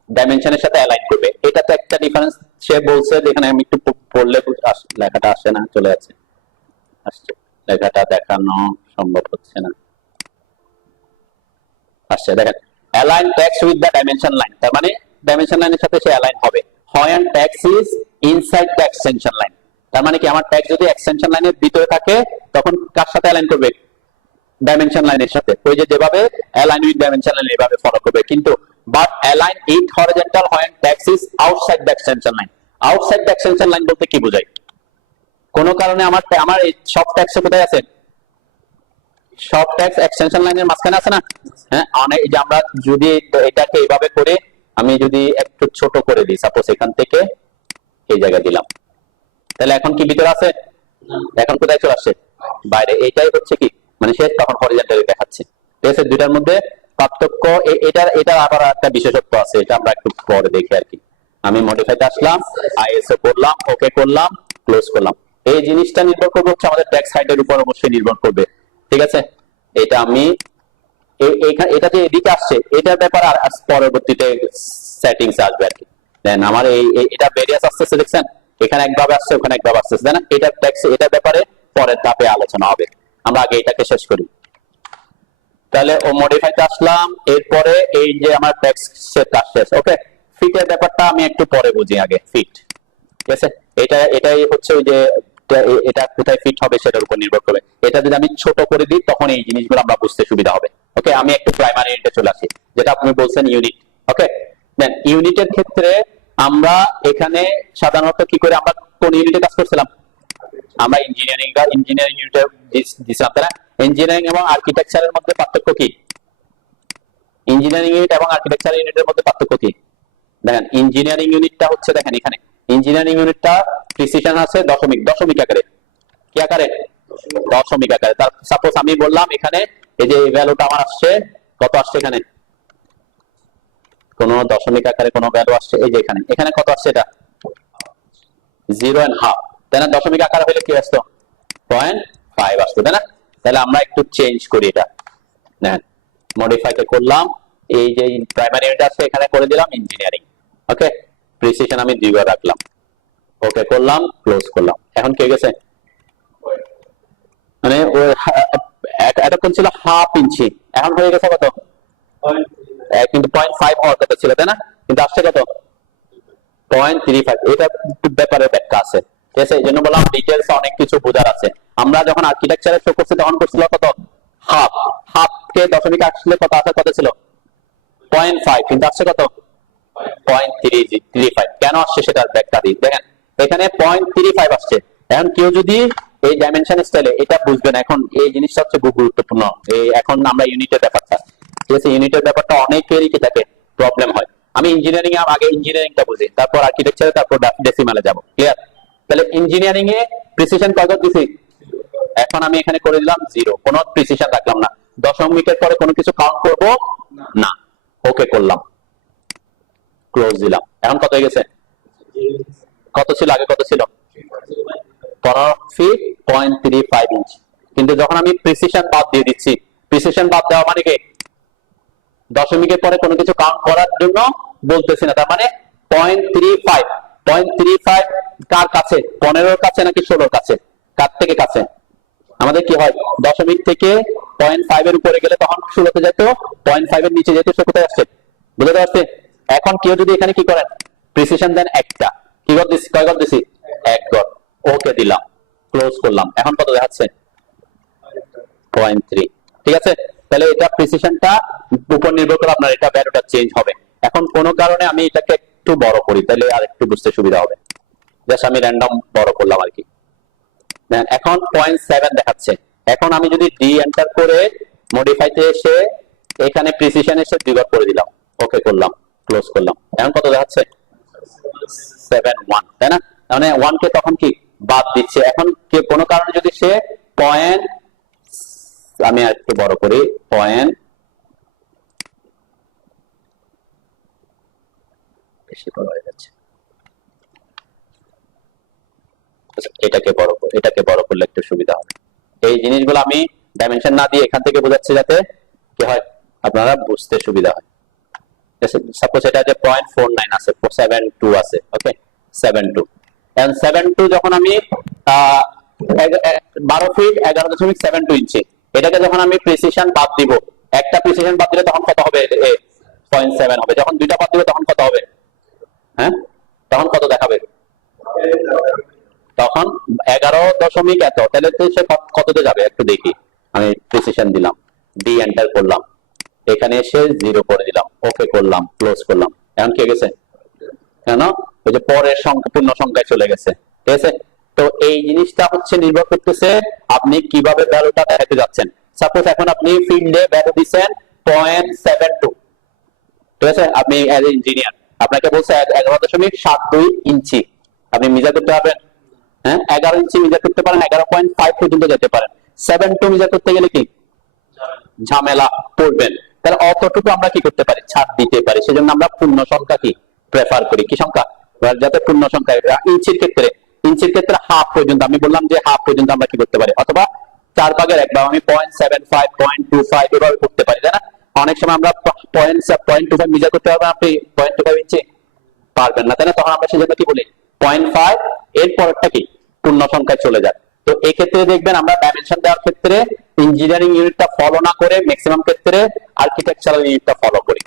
ডাইমেনশনের সাথে অ্যালাইন করবে। এটা তো একটা ডিফারেন্স সে বলছে, যেখানে আমি একটু পড়লে লেখাটা আসে না, চলে যাচ্ছে, আসছে লেখাটা দেখানো সম্ভব হচ্ছে না, আসছে দেখেন, align text with the dimension line, তার মানে ডাইমেনশন লাইনের সাথে সে অ্যালাইন হবে। When text is inside the extension line, তার মানে কি আমার টেক্সট যদি এক্সটেনশন লাইনের ভিতরে থাকে তখন কার সাথে অ্যালাইন করবে, ডাইমেনশন লাইনের সাথে। ওই যে যেভাবে অ্যালাইন উইথ ডাইমেনশন লাইন এভাবে ফলো করবে। কিন্তু but align it horizontal when text is outside the extension line. Outside the extension line বলতে কি বোঝায়, কোন কারণে আমার এই সব টেক্সট কোথায় আছে, সব টেক্সট এক্সটেনশন লাইনের মাঝখানে আছে না। হ্যাঁ, অনেক যে আমরা যদি এটাকে এইভাবে করে আমি যদি একটু ছোট করে দিই, সাপোজ এখান থেকে এই জায়গায় দিলাম, তাহলে এখন কি ভিতরে আছে, এখন কোথায় চলে আসছে, বাইরে। এটাই হচ্ছে কি, মানে সে তখন হরিজন্টালি দেখাচ্ছে। ঠিক আছে, দুইটার মধ্যে পার্থক্য। এটার আবার একটা বিশেষত্ব আছে, এটা আমরা একটু পরে দেখি আর কি। আমি মডিফাইতে আসলাম, আইএসও করলাম, ওকে করলাম, ক্লোজ করলাম। এই জিনিসটা নির্ভর করবে হচ্ছে আমাদের টেক্সট হাইটের উপর অবশ্যই নির্ভর করবে। ঠিক আছে, এটা আমি এটা যে এদিকে আসছে এটার ব্যাপারে আর পরবর্তীতে সেটিংস আসবে আর কি। দেন আমার এটা ভেরিয়াস আসছে, দেখছেন এখানে একভাবে আসছে, ওখানে একভাবে আসছে, তাই না? এটা টেক্সট, এটার ব্যাপারে পরের ধাপে আলোচনা হবে। আমরা আগে এটাকে শেষ করি। তাহলে ও মডিফাইতে আসলাম, এরপরে এই যে আমার টেক্সট সেট কাজ শেষ। ওকে, ফিটের ব্যাপারটা আমি একটু পরে বুঝি, আগে ফিট। ঠিক আছে, এটাই হচ্ছে ওই যে এটা কোথায় ফিট হবে সেটার উপর নির্ভর করে। এটা যদি আমি ছোট করে দিই তখন এই জিনিসগুলো আমরা বুঝতে সুবিধা হবে। ওকে, আমি একটু প্রাইমারি ইউনিটে চলে আসি, যেটা আপনি বলছেন ইউনিট। ওকে, দেন ইউনিটের ক্ষেত্রে আমরা এখানে সাধারণত কি করে, আমরা কোন ইউনিটে কাজ করছিলাম, আমরা ইঞ্জিনিয়ারিং ইউনিটে দিছিলাম, তাই না? ইঞ্জিনিয়ারিং এবং আর্কিটেকচারের মধ্যে পার্থক্য কি, ইঞ্জিনিয়ারিং ইউনিট এবং আর্কিটেকচার ইউনিটের মধ্যে পার্থক্য কি? দেখেন ইঞ্জিনিয়ারিং ইউনিটটা হচ্ছে, দেখেন এখানে ইঞ্জিনিয়ারিং ইউনিটটা প্রিসিশন আছে দশমিক আকারে। কি আকারে? দশমিক আকারে। তার সাপোজ আমি বললাম এখানে এই যে ভ্যালুটা আমার আসছে, কত আসছে এখানে, কোন দশমিক আকারে কোন ভ্যালু আসছে, এই যে এখানে কত আসছে, এটা 0.5, তাই না? দশমিক আকারে হলে কি আসতো, 0.5 আসতো, তাই না? তাহলে আমরা একটু চেঞ্জ করি, এটা দেখেন মডিফাইতে করলাম, এই যে প্রাইমারি ইউনিট আছে এখানে করে দিলাম ইঞ্জিনিয়ারিং। ওকে, প্রিসিশন আমি 2 বার রাখলাম, ওকে করলাম, ক্লোজ করলাম। এখন কি গেছে, মানে এতক্ষণ ছিল 1/2 ইঞ্চি, এখন হয়ে গেছে কত, কিন্তু 0.5 হওয়ার কথা ছিল, তাই না? কিন্তু আসছে কত, 0.35। এটা ব্যাপারে ব্যাখ্যা আছে। ঠিক আছে, এই জন্য বললাম ডিটেলস অনেক কিছু বোঝার আছে। আমরা যখন আর্কিটেকচারে শো করছি তখন করছিল কত, হাফ কে দশমিক আসলে কত আসার কথা ছিল, 0.5, কিন্তু আসছে কত, 0.35। কেন আসছে সেটার ব্যাখ্যা দিই। দেখেন এখানে 0.35 আসছে। এখন কেউ যদি এই ডাইমেনশন স্টাইলে এটা বুঝবে না, এখন এই জিনিসটা হচ্ছে খুব গুরুত্বপূর্ণ। এখন আমরা ইউনিটের ব্যাপারটা, ঠিক আছে, ইউনিটের ব্যাপারটা অনেকেরই কি থাকে, প্রবলেম হয়। আমি ইঞ্জিনিয়ারিং এ আগে ইঞ্জিনিয়ারিংটা বুঝি, তারপর আর্কিটেকচারে, তারপর ডেসিমালে যাব। ক্লিয়ার? তাহলে ইঞ্জিনিয়ারিং এ প্রিসিশন কত দিছি, এখন আমি এখানে করে দিলাম 0, কোনো প্রিসিশন রাখলাম না, দশমিকের পরে কোনো কিছু কাউন্ট করব না, ওকে করলাম, ক্লোজ দিলাম। এখন কত হয়ে গেছে, কত ছিল আগে, কত ছিল, 15 ফিট 0.35 ইঞ্চি। কিন্তু যখন আমি প্রিসিশন বাদ দিয়ে দিচ্ছি, প্রিসিশন বাদ দেওয়া মানে কি, দশমিকের পরে কোনো কিছু কাউন্ট করার জন্য বলতেছি না, তার মানে 0.35 কার কাছে, 15-র কাছে নাকি 16-র কাছে, কার থেকে কাছে, আমাদের কি হয়, দশমিক থেকে 0.5 এর উপরে গেলে তখন ষোলোতে যেত, 0.5 এর নিচে যেত সে কোথায় আসছে, বুঝতে পারছে? এখন কেউ যদি এখানে কি করেন, প্রিসিশন দেন একটা, কি ঘর দিচ্ছি, কয় ঘর দিছি, এক ঘর, ওকে দিলাম, ক্লোজ করলাম। এখন কত দেখাচ্ছে, 0.3। ঠিক আছে, তাহলে এটা প্রিসিশনটা উপর নির্ভর করে আপনার এটা ভ্যালুটা চেঞ্জ হবে। এখন কোন কারণে আমি এটাকে একটু বড় করি, তাহলে আর একটু বুঝতে সুবিধা হবে। জাস্ট আমি র্যান্ডম বড় করলাম আর কি। এখন 0.7 দেখাচ্ছে। এখন আমি যদি ডি এন্টার করে মডিফাইতে এসে এখানে প্রিসিশন এসে ডিভাইড করে দিলাম, ওকে করলাম, ক্লোজ করলাম। এখন কত দেখাচ্ছে, 7.1, তাই না? মানে 1 কে তখন কি বাদ দিচ্ছে। এখন কে কোনো কারণে যদি সে পয়েন্ট, আমি আর একটু বড় করি, পয়েন্ট, বেশি বড় হয়ে যাচ্ছে, এটাকে বড় করলে একটু সুবিধা হবে। এই জিনিসগুলো আমি ডাইমেনশন না দিয়ে এখান থেকে বোঝাচ্ছি যাতে কি হয় আপনারা বুঝতে সুবিধা হয়। সাপোজ এটা যে 0.49 আছে, 72 আছে, ওকে 72। এন্ড 72 যখন আমি 12 ফিট 11.72 ইঞ্চি, এটাকে যখন আমি প্রিসিশন বাদ দিব, একটা প্রিসিশন বাদ দিলে তখন কত হবে, 0.7 হবে। যখন দুইটা বাদ দিব তখন কত হবে, হ্যাঁ তখন কত দেখাবে, তখন 11 এত। তাহলে সে কততে যাবে একটু দেখি। আমি প্রিসিশন দিলাম, ডি এন্টার করলাম, এখানে এসে 0 করে দিলাম, ওকে করলাম, ক্লোজ করলাম। এখন কি গেছে, কেন ওই যে পরের সংখ্যা পূর্ণ সংখ্যায় চলে গেছে। ঠিক আছে, তো এই জিনিসটা হচ্ছে নির্ভর করতেছে আপনি কিভাবে ভ্যালুটা দেখাতে যাচ্ছেন। সাপোজ এখন আপনি ফিল্ডে ভ্যালু দিচ্ছেন 0.72, ঠিক আছে, আপনি অ্যাজ ইঞ্জিনিয়ার আপনাকে বলছে 11.72 ইঞ্চি, আপনি মেজার করতে পারবেন, হ্যাঁ 11 ইঞ্চি মেজার করতে পারেন, 11.5 পর্যন্ত যেতে পারেন। 72 মেজার করতে গেলে কি ঝামেলা পড়বেন। তাহলে অতটুকু আমরা কি করতে পারি, ছাড় দিতে পারি। সেজন্য আমরা পূর্ণ সংখ্যা কি প্রেফার করি, কি সংখ্যা, যাতে পূর্ণ সংখ্যা। ইঞ্চির ক্ষেত্রে হাফ পর্যন্ত, আমি বললাম যে হাফ পর্যন্ত আমরা কি করতে পারি, অথবা 4/1 বা আমি 0.75 0.25 এভাবে করতে পারি, তাই না? অনেক সময় আমরা 0.25 মেজার করতে পারবেন, আপনি 0.25 ইঞ্চি পারবেন না, তাই না? তখন আমরা সেজন্য কি বলি 0.5, এর পরেরটা কি পূর্ণ সংখ্যায় চলে যায়। তো এই ক্ষেত্রে দেখবেন আমরা ডাইমেনশন দেওয়ার ক্ষেত্রে ইঞ্জিনিয়ারিং ইউনিটটা ফলো না করে ম্যাক্সিমাম ক্ষেত্রে আর্কিটেকচারাল ইউনিটটা ফলো করি।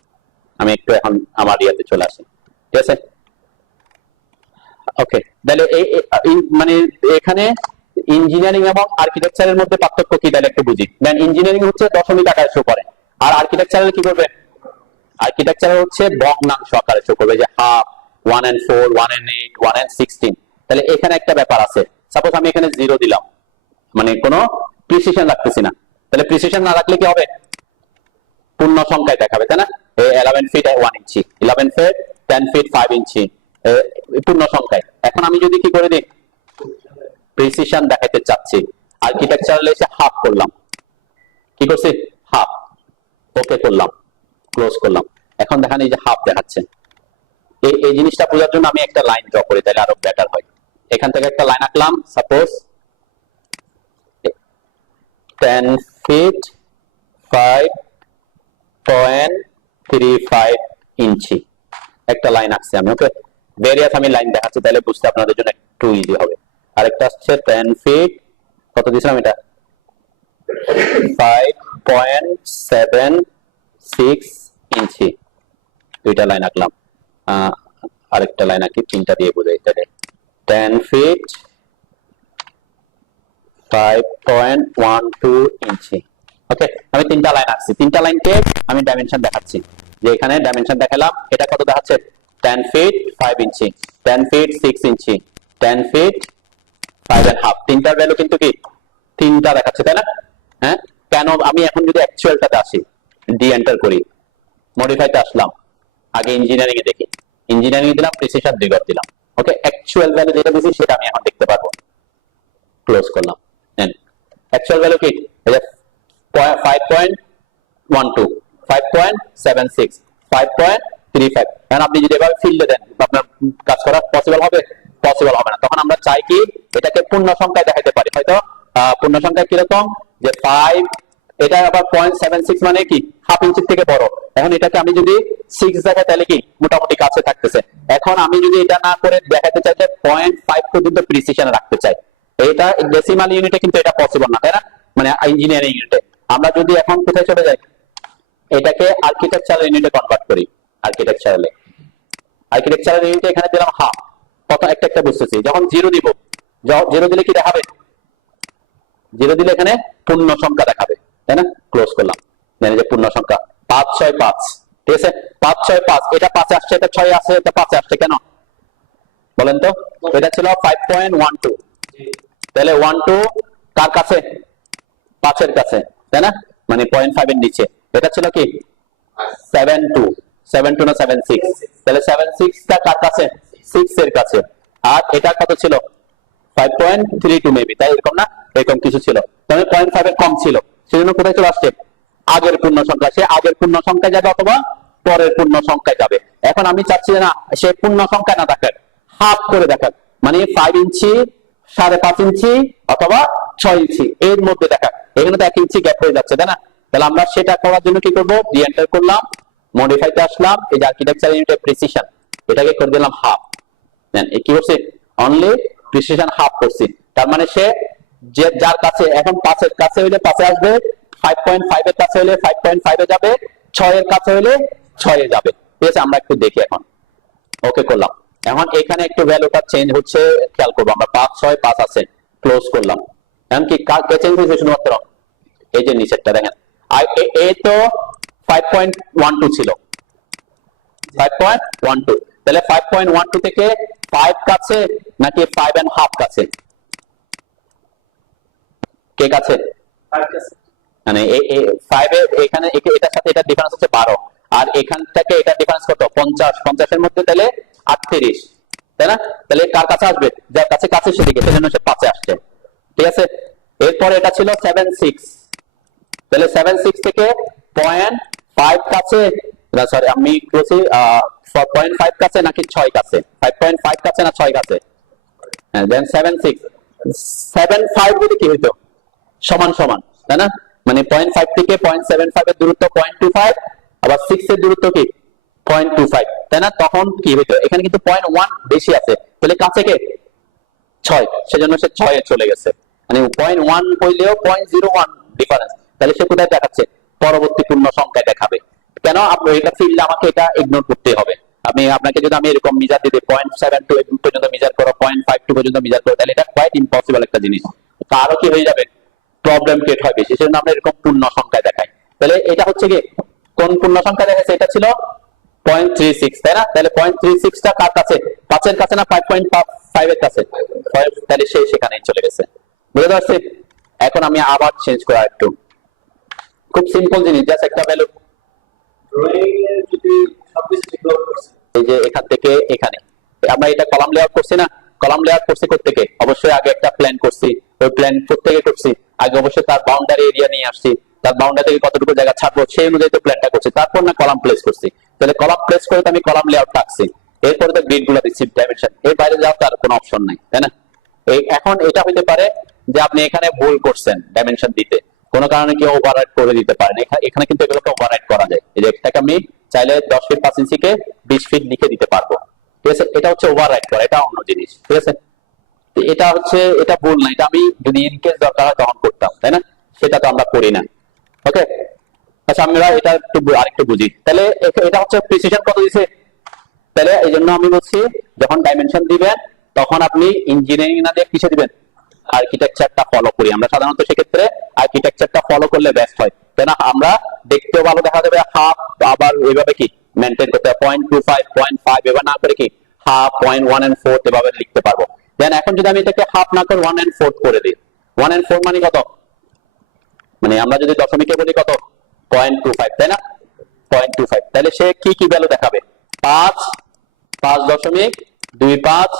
আমি একটু এখন আমার ইয়াতে চলে আসি, ঠিক আছে? ওকে, তাহলে এই মানে এখানে ইঞ্জিনিয়ারিং এবং আর্কিটেকচারের মধ্যে পার্থক্য কি, তাহলে একটু বুঝি। দেন ইঞ্জিনিয়ারিং হচ্ছে দশমিক আকারে শো করে, আর আর্কিটেকচারাল কি করবে, আর্কিটেকচারাল হচ্ছে ভগ্নাংশ আকারে শো করবে, যে হাফ, 1/4, 1/8, 1/16। তাহলে এখানে একটা ব্যাপার আছে। সাপোজ আমি এখানে 0 দিলাম, মানে কোনো প্রিসিশন রাখতেছি না, তাহলে প্রিসিশন না রাখলে কি হবে, পূর্ণ সংখ্যায় দেখাবে, তাই না? 11 ফিট 1 ইঞ্চি, 11 ফিট 10 ফিট 5 ইঞ্চি, পূর্ণ সংখ্যায়। এখন আমি যদি কি করে দিই, প্রিসিশন দেখাতে চাচ্ছি, আর্কিটেকচারাল এসে হাফ করলাম, কি করছি হাফ, ওকে করলাম, ক্লোজ করলাম। এখন দেখেন এই যে হাফ দেখাচ্ছে। এই জিনিসটা বোঝার জন্য আমি একটা লাইন ড্র করি, তাহলে আরো বেটার হয়। এখান থেকে একটা লাইন আঁকলাম, সাপোজ 10 ফিট 5.35 ইঞ্চি একটা লাইন আঁকছি আমি, ওকে। ভেরিয়াস আমি লাইন দেখাচ্ছি, তাহলে বুঝতে আপনাদের জন্য একটু ইজি হবে। আরেকটা আসছে 10 ফিট, কত দিছিলাম এটা, 5.76 ইঞ্চি, দুইটা লাইন আঁকলাম। আরেকটা লাইন আঁকি, তিনটা দিয়ে বোঝাই, তাহলে 10 ফিট 5.12 ইঞ্চি, ওকে। আমি তিনটা লাইন আঁকছি, তিনটা লাইনকে আমি ডাইমেনশন দেখাচ্ছি, যে এখানে ডাইমেনশন দেখালাম। এটা কত দেখাচ্ছে, 10 ফিট 5 ইঞ্চি, 10 ফিট 6 ইঞ্চি, 10 ফিট 5.5। তিনটার ভ্যালু কিন্তু কি তিনটা দেখাচ্ছে, তাই না? হ্যাঁ, কেন? আমি এখন যদি অ্যাকচুয়ালটাতে আসি, ডি এন্টার করি, মডিফাইতে আসলাম, আগে ইঞ্জিনিয়ারিং এ দেখি, ইঞ্জিনিয়ারিং দিলাম, প্রিসিশন 2 ঘর দিলাম, ওকে। অ্যাকচুয়াল ভ্যালু যেটা দিছি সেটা আমি এখন দেখতে পারবো, ক্লোজ করলাম। অ্যাকচুয়াল ভ্যালু কি, 5.12, 5.76, 5.35। এখন আপনি যদি এভাবে ফিল্ডে দেন, আপনার কাজ করা পসিবল হবে, পসিবল হবে না। তখন আমরা চাই কি এটাকে পূর্ণ সংখ্যায় দেখাতে পারি। হয়তো পূর্ণ সংখ্যায় কিরকম, যে 5, এটা আবার 0.76 মানে কি হাফ ইঞ্চির থেকে বড়। এখন এটাকে আমি যদি 6 দেখাই, তাহলে কি মোটামুটি কাছে থাকতেছে। এখন আমি যদি এটা না করে দেখাতে চাই যে 0.5 পর্যন্ত প্রিসিশন রাখতে চাই, এটা ডেসিমাল ইউনিটে কিন্তু এটা পসিবল না, তাই না? মানে ইঞ্জিনিয়ারিং ইউনিটে। আমরা যদি এখন কোথায় চলে যাই, এটাকে আর্কিটেকচারাল ইউনিটে কনভার্ট করি। আর্কিটেকচারাল ইউনিটে এখানে দিলাম হাফ। কত একটা একটা বুঝতেছি। যখন জিরো দিব, জিরো দিলে কি দেখাবে? জিরো দিলে এখানে পূর্ণ সংখ্যা দেখাবে, তাই না? ক্লোজ করলাম। জানি যে পূর্ণ সংখ্যা 5 6 5, ঠিক আছে? 5 6 5, এটা 5 আসছে, এটা 6 আসছে, এটা 5 আসছে কেন বলেন তো? এটা ছিল 5.12, তাহলে 12 কার কাছে? 5 এর কাছে, তাই না? মানে 0.5 এর নিচে। এটা ছিল কি 7.2 না 7.6, তাহলে 7.6 টা কার কাছে? 6 এর কাছে। আর এটা কত ছিল? 5.32 মেবি, তাই এরকম না? এরকম কিছু ছিল, তাহলে 0.5 এর কম ছিল। সেজন্য কোথায় চলে আসছে? আগের পূর্ণ সংখ্যা। সে আগের পূর্ণ সংখ্যায় যাবে অথবা পরের পূর্ণ সংখ্যায় যাবে। এখন আমি চাচ্ছি না সে পূর্ণ সংখ্যা না দেখাক, হাফ করে দেখাক, মানে 5 ইঞ্চি, 5.5 ইঞ্চি অথবা 6 ইঞ্চি এর মধ্যে দেখাক। এখানে তো 1 ইঞ্চি গ্যাপ হয়ে যাচ্ছে, তাই না? তাহলে আমরা সেটা করার জন্য কি করব? রি এন্টার করলাম, মডিফাইতে আসলাম, এই যে আর্কিটেকচার ইউনিটের প্রিসিশন, এটাকে করে দিলাম হাফ। দেন এই কি করছে? অনলি প্রিসিশন হাফ করছি। তার মানে সে যে যার কাছে এখন 5 এর কাছে হইলে 5 এ আসবে, 5.5 এর কাছে হলে 5.5 এ যাবে, 6 এর কাছে হলে 6 এ যাবে। ঠিক আছে, আমরা একটু দেখি এখন। ওকে করলাম। এখন এখানে একটু ভ্যালুটা চেঞ্জ হচ্ছে, খেয়াল করবো আমরা। 5 6 5 আছে, ক্লোজ করলাম। এখন কি কে চেঞ্জ হয়েছে? শুধুমাত্র এই যে নিচেরটা দেখেন। আর এ তো 5.12 ছিল, 5.12, তাহলে 5.12 থেকে 5 কাছে নাকি 5.5 কাছে? কে কাছে? মানে 5 এর এখানে এটার সাথে এটা ডিফারেন্স হচ্ছে 12, আর এখান থেকে এটা ডিফারেন্স কত? 50, 50 এর মধ্যে তাহলে 38, তাই না? তাহলে কার কাছে আসবে? যার কাছে কাছে সেদিকে, সেজন্য সে 5 এ আসছে। ঠিক আছে, এরপরে এটা ছিল 7.6, তাহলে 7.6 থেকে 0.5 কাছে, না সরি আমি বলছি 0.5 কাছে নাকি 6 কাছে? 5.5 কাছে না 6 কাছে? হ্যাঁ, দেন 7.6, 7.5 যদি কি হইতো? সমান সমান, তাই না? মানে 0.5 থেকে 0.75 এর দূরত্ব 0.25, আবার 6 এর দূরত্ব কি 0.25, তাই না? তখন কি হইতো? এখানে কিন্তু 0.1 বেশি আছে, তাহলে কাছে কে? 6, সেজন্য সে 6 এ চলে গেছে। মানে 0.1 হইলেও 0.01 ডিফারেন্স, তাহলে সে কোথায় দেখাচ্ছে? পরবর্তী পূর্ণ সংখ্যায় দেখাবে। কেন? আপনি এটা ফিল্ডে আমাকে এটা ইগনোর করতে হবে। আপনাকে যদি আমি এরকম মিজার দিই 0.72 পর্যন্ত মিজার করো, 0.52 পর্যন্ত মিজার করো, তাহলে এটা কোয়াইট ইম্পসিবল একটা জিনিস। তারও কি হয়ে যাবে? প্রবলেম ক্রিয়েট হবে। সেজন্য আমরা এরকম পূর্ণ সংখ্যায় দেখাই। তাহলে এটা হচ্ছে কি কোন পূর্ণ সংখ্যা দেখাচ্ছে? এটা ছিল 0.36, তাই না? তাহলে 0.36 টা কার কাছে? 5 এর কাছে না 5.5 এর কাছে? তাহলে সে সেখানেই চলে গেছে। বুঝতে পারছি? এখন আমি আবার চেঞ্জ করা একটু, খুব সিম্পল জিনিস, জাস্ট একটা ভ্যালু। এই যে এখান থেকে এখানে আমরা এটা কলাম লেআউট করছি না? কলাম লেআউট করছি কোত্থেকে? অবশ্যই আগে একটা প্ল্যান করছি। ওই প্ল্যান কোত্থেকে করছি? আগে অবশ্যই তার বাউন্ডারি এরিয়া নিয়ে আসছি, তার বাউন্ডারি থেকে কতটুকু জায়গা ছাড়বো সেই অনুযায়ী তো প্ল্যানটা করছি, তারপর না কলাম প্লেস করছি। তাহলে কলাম প্লেস করে তো আমি কলাম লেআউট রাখছি, এরপরে তো গ্রিড গুলো দিচ্ছি, ডাইমেনশন। এর বাইরে যাওয়ার তার কোনো অপশন নাই, তাই না? এখন এটা হইতে পারে যে আপনি এখানে ভুল করছেন ডাইমেনশন দিতে, কোনো কারণে কেউ ওভাররাইড করে দিতে পারেন। এখানে কিন্তু এগুলোকে ওভাররাইড করা যায়। এই যে এটাকে আমি চাইলে 10 ফিট 5 ইঞ্চিকে 20 ফিট লিখে দিতে পারবো। ঠিক আছে, এটা হচ্ছে ওভাররাইড করা, এটা অন্য জিনিস। ঠিক আছে, এটা হচ্ছে, এটা ভুল না, এটা আমি যদি ইনকেস দরকার হয় তখন করতাম, তাই না? সেটা তো আমরা করি না। ওকে, আচ্ছা আমরা এটা একটু আরেকটু বুঝি। তাহলে এটা হচ্ছে প্রিসিশন কত দিছে? তাহলে এই জন্য আমি বলছি যখন ডাইমেনশন দিবেন তখন আপনি ইঞ্জিনিয়ারিং না দিয়ে কিসে দিবেন? আর্কিটেকচারটা ফলো করি আমরা সাধারণত। সেক্ষেত্রে আর্কিটেকচারটা ফলো করলে বেস্ট হয়, তাই না? আমরা দেখতেও ভালো দেখা যাবে। হাফ আবার এইভাবে কি মেনটেন করতে হবে, 0.25 0.5 এবার না করে কি হাফ 0.1 and 4 এভাবে লিখতে পারবো। দেন এখন যদি আমি এটাকে হাফ না করে 1 and 4 করে দিই, 1 and 4 মানে কত? মানে আমরা যদি দশমিকে বলি কত? 0.25, তাই না? 0.25, তাহলে সে কি কি ভ্যালু দেখাবে? 5, 5.25,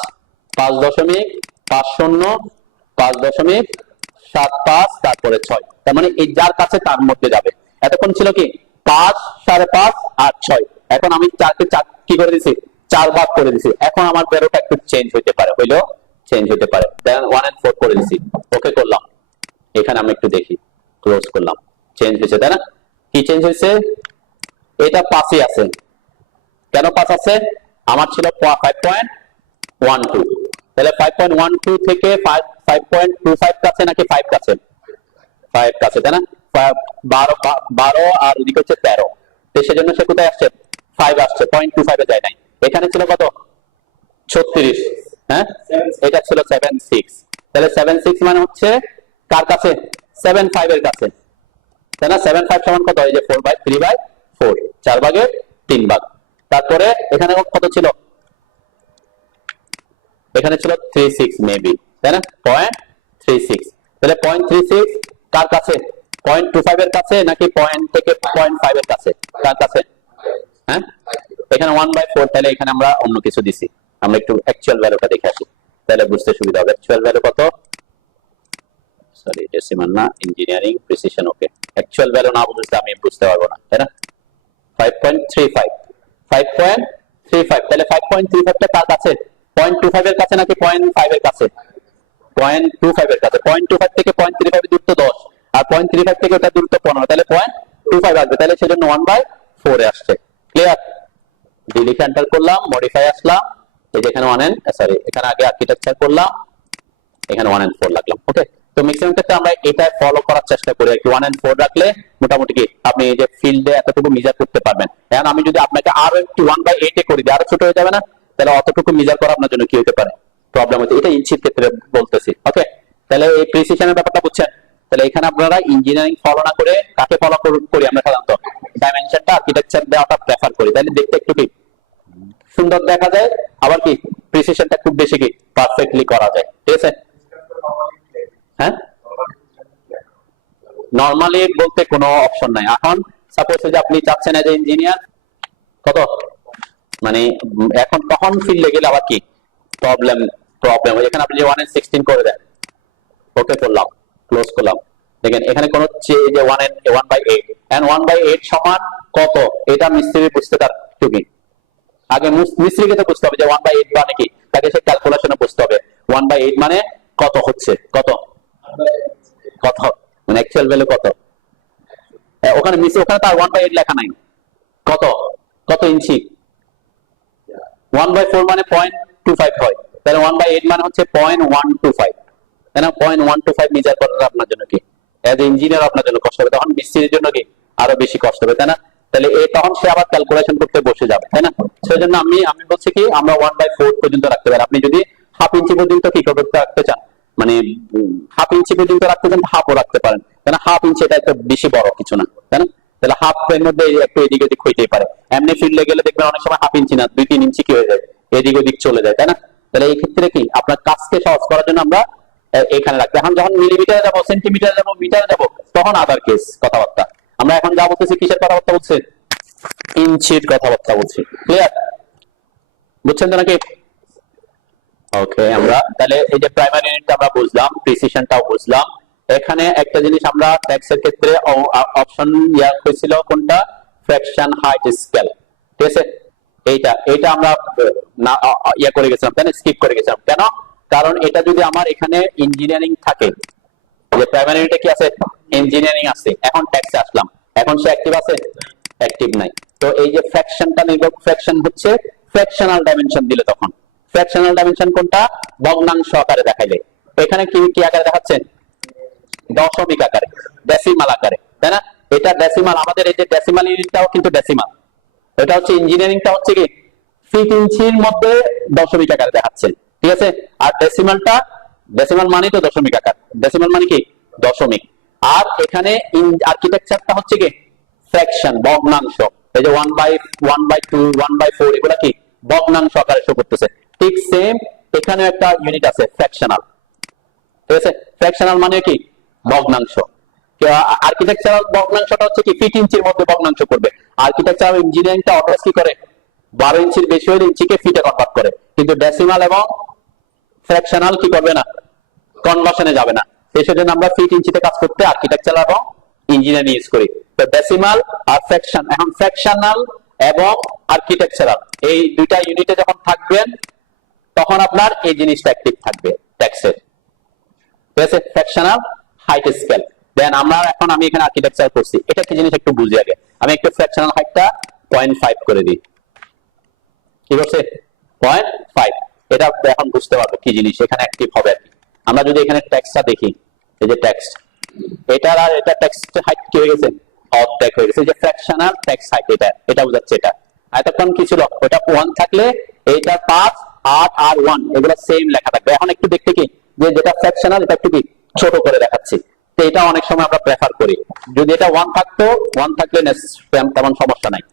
5.50, 5.75, তারপরে 6, তার মানে এই যার কাছে তার মধ্যে যাবে। এতক্ষণ ছিল কি 5, 5.5 আর 6। এখন আমি 4কে 4 কি করে দিছি? 4 ভাগ করে দিছি। এখন আমার ভ্যালুটা একটু চেঞ্জ হতে পারে, হইলো চেঞ্জ হতে পারে। দেন 1 and 4 করে দিছি, ওকে করলাম। এখানে আমি একটু দেখি, ক্লোজ করলাম, চেঞ্জ হয়েছে, তাই না? কি চেঞ্জ হয়েছে? এটা 5ই আছে। কেন 5 আছে? আমার ছিল 5.12, তাহলে 5.12 থেকে 5.25 কাছে নাকি 5 কাছে? 5 কাছে, তাই না? 12 আর ওদিকে হচ্ছে 13, তো সেজন্য সে কোথায় আসছে? 5 আসছে, 0.25 এ যায় নাই। এখানে ছিল কত? 36, হ্যাঁ, এটা ছিল 76, তাহলে 76 মানে হচ্ছে কার কাছে? 75 এর কাছে, তাই না? 75 সমান কত? এই যে 4/3/4, 4 ভাগের 3 ভাগ। তারপরে এখানে কত ছিল? এখানে ছিল 36 মেবি, তাই না? 0.36, তাহলে 0.36 কার কাছে? 0.25 এর কাছে নাকি পয়েন্ট থেকে 0.5 এর কাছে? কার কাছে? হ্যাঁ, এখানে 1/4, তাহলে এখানে আমরা অন্য কিছু দিছি। আমরা একটু অ্যাকচুয়াল ভ্যালুটা দেখে আসি, তাহলে বুঝতে সুবিধা হবে। অ্যাকচুয়াল ভ্যালু কত? সরি, ডেসিমাল না, ইঞ্জিনিয়ারিং প্রিসিশন। ওকে, অ্যাকচুয়াল ভ্যালু না বুঝতে আমি বুঝতে পারবো না, তাই না? 5.35, 5.35, তাহলে 5.35 টা কার কাছে? 0.25 এর কাছে নাকি 0.5 এর কাছে? 0.25 এর কাছে। 0.25 থেকে 0.35 এর দূরত্ব 10, আর 0.35 থেকে ওটা দূরত্ব 15, তাহলে 0.25 আসবে, তাহলে সেজন্য 1/4 এ আসছে। ক্লিয়ার? ডি লিখে এন্টার করলাম, মডিফাই আসলাম, এই যে এখানে 1 এন্ড সরি, এখানে আগে আর্কিটেকচার করলাম, এখানে 1 and 4 লাগলাম। ওকে, তো ম্যাক্সিমাম ক্ষেত্রে আমরা এটা ফলো করার চেষ্টা করি আর কি। 1 and 4 রাখলে মোটামুটি কি আপনি এই যে ফিল্ডে এতটুকু মেজার করতে পারবেন। এখন আমি যদি আপনাকে আরো একটু 1/8 এ করে দিই, আরো ছোট হয়ে যাবে না? তাহলে অতটুকু মেজার করা আপনার জন্য কি হতে পারে? প্রবলেম হচ্ছে। এটা ইঞ্চির ক্ষেত্রে বলতেছি। ওকে, তাহলে এই প্রিসিশনের ব্যাপারটা বুঝছেন? তাহলে এখানে আপনারা ইঞ্জিনিয়ারিং ফলো না করে কাকে ফলো করি আমরা সাধারণত? ডাইমেনশনটা, আর্কিটেকচার দেওয়াটা প্রেফার করি, তাহলে দেখতে একটু কি সুন্দর দেখা যায়, আবার কি প্রিসিশনটা খুব বেশি কি পারফেক্টলি করা যায়। ঠিক আছে? হ্যাঁ, নরমালি বলতে কোনো অপশন নাই। এখন সাপোজ যে আপনি চাচ্ছেন এজ ইঞ্জিনিয়ার কত, মানে এখন তখন ফিল্ডে গেলে আবার কি প্রবলেম প্রবলেম এখানে আপনি যে 1/16 করে দেন, ওকে করলাম, ক্লোজ করলাম, দেখেন এখানে কোন যে 1/8 এন্ড 1/8 সমান কত? এটা মিস্ত্রি বুঝতে তার কি আগে মিস্ত্রিকে তো বুঝতে হবে যে 1/8 মানে কি, তাকে সে ক্যালকুলেশনে বুঝতে হবে 1/8 মানে কত হচ্ছে, কত কত মানে অ্যাকচুয়াল ভ্যালু কত। ওখানে ওখানে তার 1/8 লেখা নাই, কত কত ইঞ্চি? 1/4 মানে 0.25 হয়, তাহলে 1/8 মানে হচ্ছে 0.125, তাই না? 0.125 মেজার করাটা আপনার জন্য কি এজ ইঞ্জিনিয়ার আপনার জন্য কষ্ট হবে, তখন মিস্ত্রির জন্য কি আরো বেশি কষ্ট হবে, তাই না? তাহলে তখন সে আবার ক্যালকুলেশন করতে বসে যাবে, তাই না? সেজন্য আমি বলছি কি আমরা 1/4 পর্যন্ত রাখতে পারি। আপনি যদি হাফ ইঞ্চি পর্যন্ত কি করতে রাখতে চান, মানে হাফ ইঞ্চি পর্যন্ত রাখতে চান, হাফও রাখতে পারেন, কেন হাফ ইঞ্চি এটা একটা বেশি বড় কিছু না, তাই না? তাহলে হাফ এর মধ্যে একটু এদিক ওদিক হইতেই পারে। এমনি ফিল্ডে গেলে দেখবেন অনেক সময় হাফ ইঞ্চি না 2-3 ইঞ্চি কি হয়ে যায়, এদিক ওদিক চলে যায়, তাই না? তাহলে এই ক্ষেত্রে কি আপনার কাজকে সহজ করার জন্য আমরা এখানে রাখতে। এখন যখন মিলিমিটারে যাবো, সেন্টিমিটারে যাবো, মিটারে যাবো, তখন আদার কেস কথাবার্তা। আমরা এখন যা বলতেছি কিসের কথাবার্তা বলছে? ইঞ্চির কথাবার্তা বলছি। ক্লিয়ার? বুঝছেন তো নাকি? ওকে, আমরা তাহলে এই যে প্রাইমারি ইউনিটটা আমরা বুঝলাম, প্রিসিশনটাও বুঝলাম। এখানে একটা জিনিস আমরা ট্যাক্সের ক্ষেত্রে অপশন হয়েছিল কোনটা? Fraction height scale. ঠিক আছে, এইটা আমরা করে গেছিলাম, তাই না? স্কিপ করে গেছিলাম কেন? কারণ এটা যদি আমার এখানে ইঞ্জিনিয়ারিং থাকে, যে প্রাইমারি ইউনিটে কি আছে? ইঞ্জিনিয়ারিং আছে, এখন ট্যাক্সে আসলাম, এখন সে অ্যাক্টিভ আছে? অ্যাক্টিভ নাই। তো এই যে ফ্র্যাকশনটা নির্ভর, ফ্র্যাকশন হচ্ছে ফ্র্যাকশনাল ডাইমেনশন দিলে, তখন ফ্র্যাকশনাল ডাইমেনশন কোনটা? ভগ্নাংশ আকারে দেখাইলে। এখানে কি কি আকারে দেখাচ্ছে? দশমিক আকারে, ডেসিমাল আকারে, তাই না? এটা ডেসিমাল, আমাদের এই যে ডেসিমাল ইউনিটটাও কিন্তু ডেসিমাল। এটা হচ্ছে ইঞ্জিনিয়ারিংটা হচ্ছে কি ফিট ইঞ্চির মধ্যে দশমিক আকারে দেখাচ্ছে। ঠিক আছে, আর ডেসিমালটা, ডেসিমাল মানে তো দশমিক আকার, ডেসিমাল মানে কি দশমিক। আর এখানে আর্কিটেকচারটা হচ্ছে কি ফ্র্যাকশন, ভগ্নাংশ। এই যে 1/2, 1/4 এগুলা কি ভগ্নাংশ আকারে শো করতেছে। ঠিক সেম এখানে একটা ইউনিট আছে ফ্র্যাকশনাল। ঠিক আছে, ফ্র্যাকশনাল মানে কি ভগ্নাংশ। আর্কিটেকচারাল ভগ্নাংশটা হচ্ছে কি ফিট ইঞ্চির মধ্যে ভগ্নাংশ করবে। আর্কিটেকচারাল ইঞ্জিনিয়ারিংটা অলওয়েজ কি করে 12 ইঞ্চির বেশি হলে ইঞ্চিকে ফিটে কনভার্ট করে, কিন্তু ডেসিমাল এবং ফ্র্যাকশনাল কি করবে না, কনভার্সনে যাবে না। সেজন্য আমরা ফিট ইঞ্চিতে কাজ করতে আর্কিটেকচারাল এবং ইঞ্জিনিয়ারিং ইউজ করি। তো ডেসিমাল আর ফ্র্যাকশন, এখন ফ্র্যাকশনাল এবং আর্কিটেকচারাল এই দুইটা ইউনিটে যখন থাকবেন, তখন আপনার এই জিনিসটা অ্যাক্টিভ থাকবে ট্যাক্সের। ঠিক আছে, ফ্র্যাকশনাল হাইট স্কেল। দেন আমরা এখন আমি এখানে আর্কিটেকচার করছি, এটা কি জিনিস একটু বুঝি আগে। আমি একটু ফ্র্যাকশনাল হাইটটা 0.5 করে দিই। কি করছে? 0.5। এটা এখন বুঝতে পারবো কি জিনিস এখানে অ্যাক্টিভ হবে আর কি। আমরা যদি এখানে টেক্সটটা দেখি, এই যে টেক্সট, এটার আর এটা টেক্সট হাইট কি হয়ে গেছে, অর্ধেক হয়ে গেছে। যে ফ্র্যাকশনাল টেক্সট হাইট, এটা বোঝাচ্ছে। এটা এতক্ষণ কি ছিল, ওটা 1 থাকলে এইটা 5, 8 আর 1 এগুলো সেম লেখা থাকবে। এখন একটু দেখতে কি যে যেটা ফ্র্যাকশনাল এটা একটু কি ছোট করে দেখাচ্ছি, তো এটা অনেক সময় আমরা প্রেফার করি। যদি এটা 1 থাকতো, 1 থাকলে তেমন সমস্যা নাই,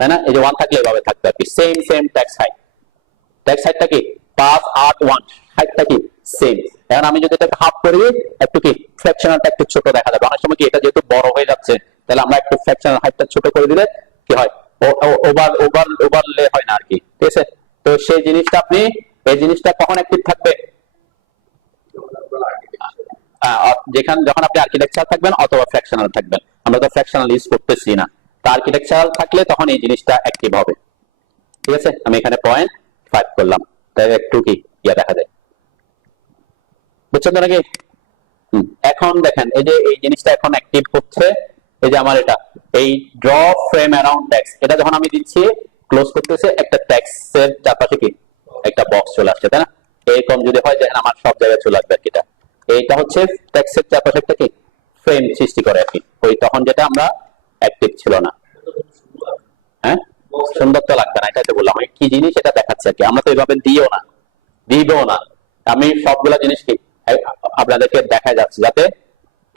তাই না? এই যে 1 থাকলে এভাবে থাকতো আর কি, সেম টেক্সট হাইট। টেক্সট হাইটটা কি 5, 8, 1, হাইটটা কি সেম। এখন আমি যদি এটাকে হাফ করি, একটু কি ফ্র্যাকশনালটা একটু ছোট দেখা যাবে। অনেক সময় কি এটা যেহেতু বড় হয়ে যাচ্ছে, তাহলে আমরা একটু ফ্র্যাকশনাল হাইটটা ছোট করে দিলে কি হয়, ওভারলে হয় না আর কি, ঠিক আছে? তো সেই জিনিসটা আপনি, এই জিনিসটা কখন অ্যাক্টিভ থাকবে, যখন আপনি আর্কিটেকচার থাকবেন অথবা ফ্র্যাকশনাল থাকবেন। আমরা তো ফ্র্যাকশনাল ইউজ করতেছি না, তো আর্কিটেকচার থাকলে তখন এই জিনিসটা অ্যাক্টিভ হবে, ঠিক আছে? আমি এখানে 0.5 করলাম, তাই একটু কি দেখা যায়, বুঝছেন তো নাকি? এখন দেখেন এই যে এই জিনিসটা এখন অ্যাক্টিভ হচ্ছে। এই যে আমার এটা এই ড্র ফ্রেম অ্যারাউন্ড টেক্সট, এটা যখন আমি দিচ্ছি ক্লোজ করতেছে, একটা টেক্সটের চারপাশে কি একটা বক্স চলে আসছে, তাই না? এরকম যদি হয়, দেখেন আমার সব জায়গায় চলে আসবে এটা। এইটা হচ্ছে টেক্সটের চারপাশে একটা কি ফ্রেম সৃষ্টি করে আর কি, ওই তখন যেটা আমরা অ্যাক্টিভ ছিল না। হ্যাঁ, সুন্দর তো লাগবে না, এটাই তো বললাম কি জিনিস এটা দেখাচ্ছে আর কি। আমরা তো এইভাবে দিবও না। আমি সবগুলা জিনিস কি আপনাদেরকে দেখা যাচ্ছে, যাতে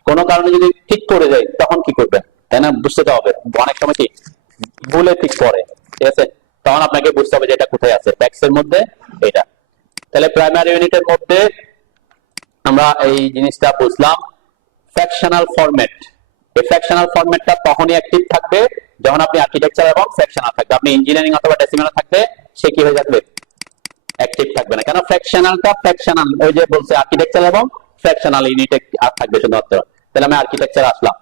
কোনো কারণে যদি ঠিক করে যায় তখন কি করবেন, তাই না? বুঝতে তো হবে, অনেক সময় কি ভুলে ঠিক করে, ঠিক আছে? তখন আপনাকে বুঝতে হবে যে এটা কোথায় আছে, টেক্সটের মধ্যে এটা। তাহলে প্রাইমারি ইউনিটের মধ্যে আমরা এই জিনিসটা বুঝলাম। ফ্র্যাকশনাল ফরম্যাট, এই ফ্র্যাকশনাল ফরম্যাটটা তখনই অ্যাক্টিভ থাকবে যখন আপনি আর্কিটেকচার এবং ফ্র্যাকশনাল থাকবে। আপনি ইঞ্জিনিয়ারিং অথবা ডেসিমালে থাকবে, সে কি হয়ে যাবে, অ্যাক্টিভ থাকবে না। কেন, ফ্র্যাকশনালটা ফ্র্যাকশনাল, ওই যে বলছে আর্কিটেকচার এবং ফ্র্যাকশনাল ইউনিটে আর থাকবে শুধুমাত্র। তাহলে আমি আর্কিটেকচার আসলাম,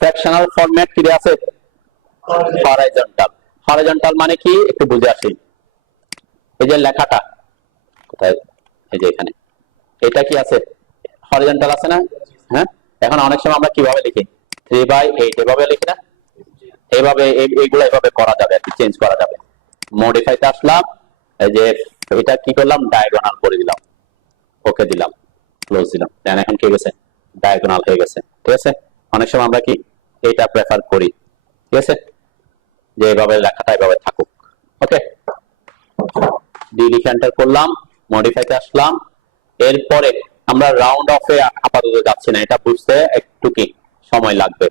ফ্র্যাকশনাল ফরম্যাট কি আছে, হরাইজন্টাল মানে কি একটু বুঝে আসি। এই যে লেখাটা কোথায়, এই যে এখানে, এটা কি আছে, হরিজন্টাল আছে না? হ্যাঁ, এখন অনেক সময় আমরা কিভাবে লিখি, 3/8 এভাবে লিখি না? এইভাবে এইগুলো এভাবে করা যাবে আর কি, চেঞ্জ করা যাবে। মডিফাইতে আসলাম, এই যে এটা কি করলাম, ডায়াগোনাল করে দিলাম, ওকে দিলাম, ক্লোজ দিলাম, দেন এখন কি গেছে, ডায়াগোনাল হয়ে গেছে, ঠিক আছে? অনেক সময় আমরা কি এটা প্রেফার করি, ঠিক আছে, যে এইভাবে লেখাটা এভাবে থাকুক। ওকে, ডি লিখে এন্টার করলাম, মডিফাইতে আসলাম। এরপরে আমরা রাউন্ড অফে আপাতত যাচ্ছি না, এটা বুঝতে একটু কি সময় লাগবে।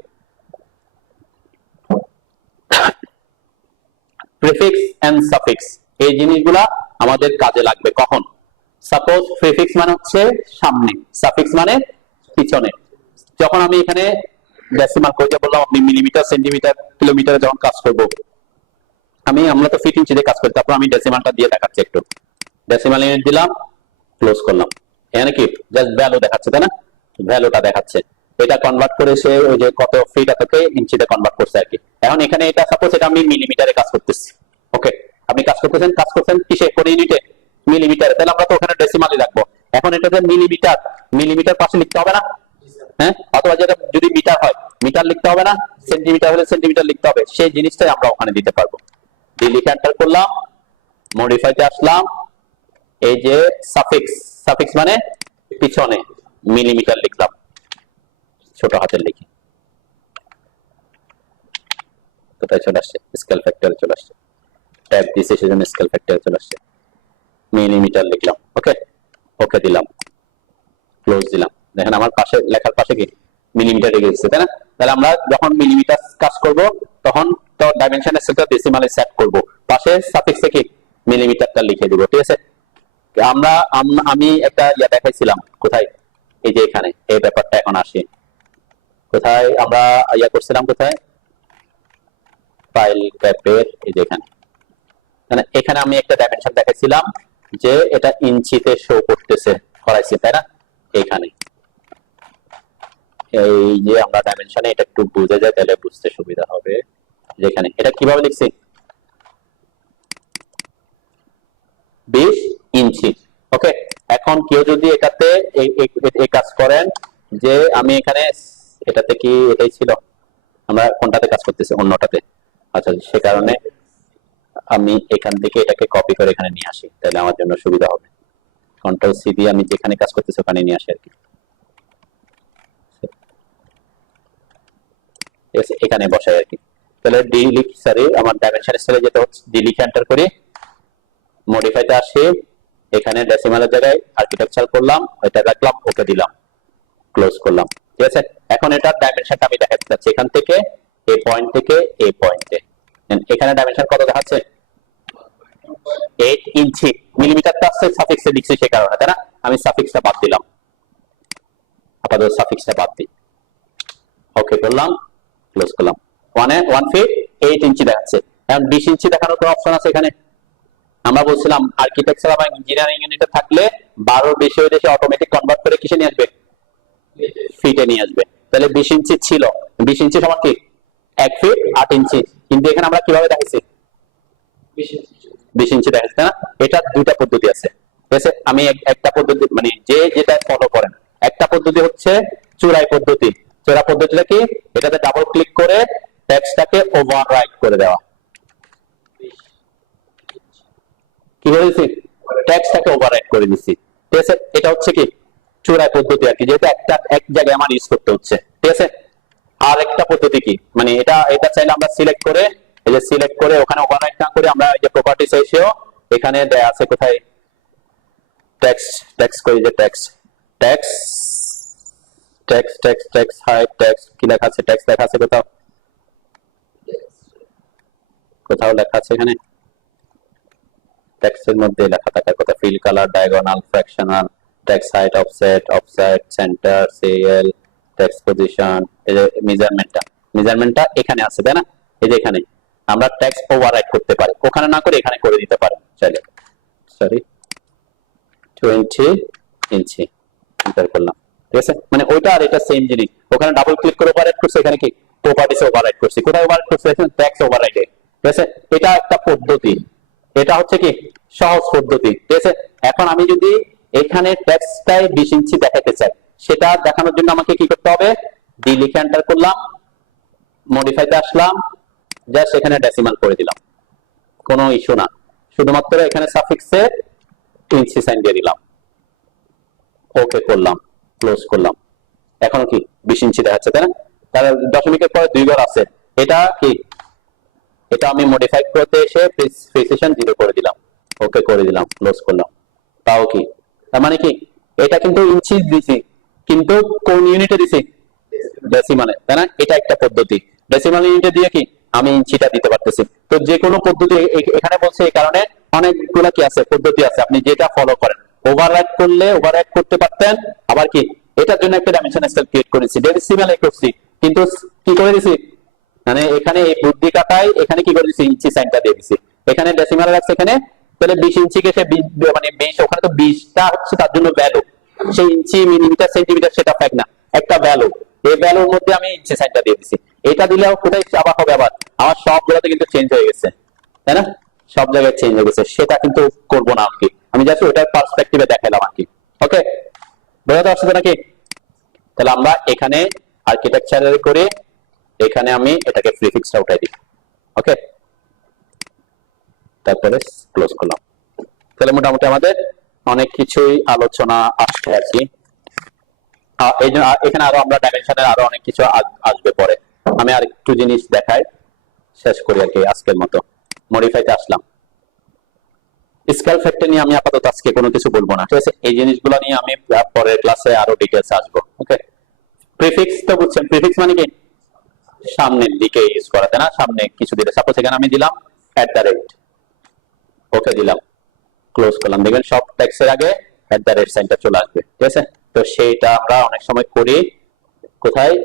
প্রিফিক্স এন্ড সাফিক্স, এই জিনিসগুলা আমাদের কাজে লাগবে কখন, সাপোজ প্রিফিক্স মানে হচ্ছে সামনে, সাফিক্স মানে পিছনে। যখন আমি এখানে ডেসিমাল কইতে বললাম, আপনি মিলিমিটার, সেন্টিমিটার, কিলোমিটারে যখন কাজ করব, আমরা তো ফিট ইঞ্চি দিয়ে কাজ করি, তারপর আমি ডেসিমালটা দিয়ে দেখাচ্ছি একটু। ডেসিমাল ইউনিট দিলাম, ক্লোজ করলাম, এখানে কি জাস্ট ভ্যালু দেখাচ্ছে, তাই না? ভ্যালুটা দেখাচ্ছে, এটা কনভার্ট করে সে ওই যে কত ফিট থেকে ইঞ্চিতে কনভার্ট করছে আর কি। এখন এখানে এটা সাপোজ এটা আমি মিলিমিটারে কাজ করতেছি, ওকে? আপনি কাজ করতেছেন কিসে, কোন ইউনিটে, মিলিমিটারে, তাহলে আমরা তো ওখানে ডেসিমালই রাখবো। এখন এটাতে মিলিমিটার পাশে লিখতে হবে না? হ্যাঁ, অথবা যেটা যদি মিটার হয় মিটার লিখতে হবে না? সেন্টিমিটার হলে সেন্টিমিটার লিখতে হবে, সেই জিনিসটাই আমরা ওখানে দিতে পারবো। ডি লিখে এন্টার করলাম, মডিফাইতে আসলাম, এই যে সাফিক্স মানে পিছনে, মিলিমিটার লিখলাম, ছোট হাতের লিখি, কোথায় চলে আসছে, স্কেল ফ্যাক্টরে চলে আসছে, ট্যাব দিয়েছে সেজন্য স্কেল ফ্যাক্টরে চলে আসছে, মিলিমিটার লিখলাম, ওকে দিলাম, ক্লোজ দিলাম। দেখেন আমার পাশে লেখার পাশে কি মিলিমিটার রেখে দিচ্ছে, তাই না? তাহলে আমরা যখন মিলিমিটার কাজ করব তখন তো ডাইমেনশনের সেটা ডেসিমালে সেট করব, পাশে সাফিক্সে কি মিলিমিটারটা লিখে দিব, ঠিক আছে? আমি একটা দেখাইছিলাম, কোথায়, এই যে এখানে, এই ব্যাপারটা এখন আসি, কোথায় আমরা করছিলাম, কোথায়, ফাইল ট্যাবের এই যে এখানে, মানে এখানে আমি একটা ডাইমেনশন দেখাইছিলাম যে এটা ইঞ্চিতে শো করতেছে, করাইছি, তাই না? এখানে এই যে আমরা ডাইমেনশনে এটা একটু বুঝে যায়, তাহলে বুঝতে সুবিধা হবে। যেখানে এটা কিভাবে লিখছি, 20 ইঞ্চি, ওকে? এখন কেউ যদি এটাতে এই কাজ করেন যে আমি এখানে, এটাতে কি এটাই ছিল, আমরা কোনটাতে কাজ করতেছি, অন্যটাতে, আচ্ছা, সে কারণে আমি এখান থেকে এটাকে কপি করে এখানে নিয়ে আসি, তাহলে আমার জন্য সুবিধা হবে। কন্ট্রোল সি দিয়ে আমি যেখানে কাজ করতেছি ওখানে নিয়ে আসি আর কি, এখানে বসাই আর কি। তাহলে আমার ডাইমেনশন স্টাইলে যেটা হচ্ছে লিখে এন্টার করি, মডিফাইতে আসি, এখানে ডেসিমালের জায়গায় আর্কিটেকচার করলাম, এটা রাখলাম, ওকে দিলাম, ক্লোজ করলাম। ঠিক আছে, এখন এটার ডাইমেনশনটা আমি দেখাতে যাচ্ছি এখান থেকে এই পয়েন্ট থেকে এই পয়েন্টে। এখানে ডাইমেনশন কত দেখাচ্ছে? 8 ইঞ্চি। মিলিমিটারটা আছে সাফিক্সে লিখছি সে কারণে, তাই না? আমি সাফিক্সটা বাদ দিলাম, আপাতত সাফিক্সটা বাদ দিই, ওকে করলাম, ক্লোজ করলাম। 1 ফিট 8 ইঞ্চি দেখাচ্ছে। এখন 20 ইঞ্চি দেখানোর কোনো অপশন আছে এখানে? আমরা বলছিলাম আর্কিটেকচার বা ইঞ্জিনিয়ারিং ইউনিটে থাকলে 12 বেশি হয়ে সে অটোমেটিক কনভার্ট করে কিসে নিয়ে আসবে? ফিটে নিয়ে আসবে। তাহলে 20 ইঞ্চি ছিল, 20 ইঞ্চি সমান কি 1 ফিট 8 ইঞ্চি। কিন্তু এখানে আমরা কিভাবে দেখাইছি? 20 ইঞ্চি দেখাচ্ছি না। এটা দুইটা পদ্ধতি আছে, ঠিক আছে? আমি একটা পদ্ধতি মানে যে যেটা ফলো করেন, একটা পদ্ধতি হচ্ছে চূড়াই পদ্ধতি। চূড়া পদ্ধতিটা কি? এটাতে ডাবল ক্লিক করে টেক্সটটাকে ওভাররাইট করে দেওয়া। কি করেছি? টেক্সটটাকে ওভাররাইট করে দিচ্ছি, ঠিক আছে? এটা হচ্ছে কি চূড়াই পদ্ধতি আর কি, যেটা এক জায়গায় আমার ইউজ করতে হচ্ছে, ঠিক আছে? আর একটা পদ্ধতি কি, মানে এটা চাইলে আমরা সিলেক্ট করে, এই যে সিলেক্ট করে ওখানে ওভাররাইট না করে আমরা এই যে প্রপার্টিস এসেও এখানে দেয়া আছে কোথায় টেক্সট করি, যে টেক্সট হাইট টেক্সট কি লেখা আছে? টেক্সট লেখা আছে কোথাও লেখা আছে এখানে টেক্সটের মধ্যে লেখা থাকার কথা, fill colour, diagonal, fractional, text height, offset, centre, CL, text position, এই যে মেজারমেন্টটা এখানে আছে, তাই না? এই যে এখানে আমরা টেক্সট ওভাররাইট করতে পারি, ওখানে না করে এখানে করে দিতে পারেন চাইলে। সরি 20 ইঞ্চি এন্টার করলাম, ঠিক আছে? মানে ওইটা আর এটা সেম জিনিস। ওখানে ডাবল ক্লিক করে ওভাররাইট করছে, এখানে কি প্রপার্টিস ওভাররাইট করছি। কোথায় ওভাররাইট করছে? এখানে টেক্সট ওভাররাইটে, ঠিক আছে? এটা একটা পদ্ধতি, এটা হচ্ছে কি সহজ পদ্ধতি, ঠিক আছে? এখন আমি যদি এখানে টেক্সটটাই 20 ইঞ্চি দেখাতে চাই, সেটা দেখানোর জন্য আমাকে কি করতে হবে? ডি লিখে এন্টার করলাম, মডিফাইতে আসলাম, জাস্ট এখানে ডেসিমাল করে দিলাম, কোনো ইস্যু না। শুধুমাত্র এখানে সাফিক্সে ইঞ্চি সাইন দিয়ে দিলাম, ওকে করলাম, ক্লোজ করলাম। এখনো কি 20 ইঞ্চি দেখাচ্ছে, তাই না? তাহলে দশমিকের পরে 2 ঘর আছে, এটা কি এটা আমি মডিফাই করতে এসে প্রিসিশন 0 করে দিলাম, ওকে করে দিলাম, ক্লোজ করলাম। তাও কি তার মানে কি এটা কিন্তু ইঞ্চি দিছি, কিন্তু কোন ইউনিটে দিছি? ডেসিমালে, তাই না? এটা একটা পদ্ধতি। ডেসিমাল ইউনিটে দিয়ে কি আমি ইঞ্চিটা দিতে পারতেছি। তো যে কোনো পদ্ধতি এখানে বলছে, এই কারণে অনেকগুলো কি আছে পদ্ধতি আছে, আপনি যেটা ফলো করেন। ওভাররাইট করলে ওভাররাইট করতে পারতেন, আবার কি এটার জন্য একটা ডাইমেনশন স্কেল ক্রিয়েট করেছি, ডেসিমালে করছি, কিন্তু কি করে দিছি? মানে এখানে এই বুদ্ধি কাটাই এখানে কি করে দিছি? ইঞ্চি সাইনটা দিয়ে দিছি, এখানে ডেসিমাল রাখছে এখানে। তাহলে 20 ইঞ্চিকে সে মানে 20, ওখানে তো 20টা হচ্ছে তার জন্য ভ্যালু, সেই ইঞ্চি মিলিমিটার সেন্টিমিটার সেটা ফ্যাক্ট না, একটা ভ্যালু। এই ভ্যালুর মধ্যে আমি ইঞ্চি সাইনটা দিয়ে দিছি। এটা দিলেও কোথায় আবার হবে? আবার আমার সবগুলোতে কিন্তু চেঞ্জ হয়ে গেছে, তাই না? সব জায়গায় চেঞ্জ হয়ে গেছে, সেটা কিন্তু করবো না আর কি। আমি জাস্ট ওটার পার্সপেক্টিভে দেখালাম আর কি। ওকে, বোঝাতে পারছো নাকি? তাহলে আমরা এখানে আর্কিটেকচারের করে এখানে আমি এটাকে প্রিফিক্সটা উঠাই দিই, ওকে, তারপরে ক্লোজ করলাম। তাহলে মোটামুটি আমাদের অনেক কিছুই আলোচনা আসছে আর কি। এই জন্য এখানে আরো আমরা ডাইমেনশনের আরো অনেক কিছু আসবে পরে। আমি আর একটু জিনিস দেখাই, শেষ করি আর কি আজকের মতো। মডিফাইতে আসলাম, স্কেল ফ্যাক্টর নিয়ে আমি আপাতত আজকে কোনো কিছু বলবো না, ঠিক আছে? এই জিনিসগুলো নিয়ে আমি পরের ক্লাসে আরো ডিটেইলস আসবো, ওকে? প্রিফিক্স তো বুঝছেন, প্রিফিক্স মানে কি সামনের দিকে ইউজ করা, তাই না? সামনে কিছু দিলে, সাপোজ এখানে আমি দিলাম @ ওকে দিলাম, ক্লোজ করলাম, দেখবেন সব টেক্সটের আগে @ সাইনটা চলে আসবে, ঠিক আছে? তো সেইটা আমরা অনেক সময় করি কোথায়?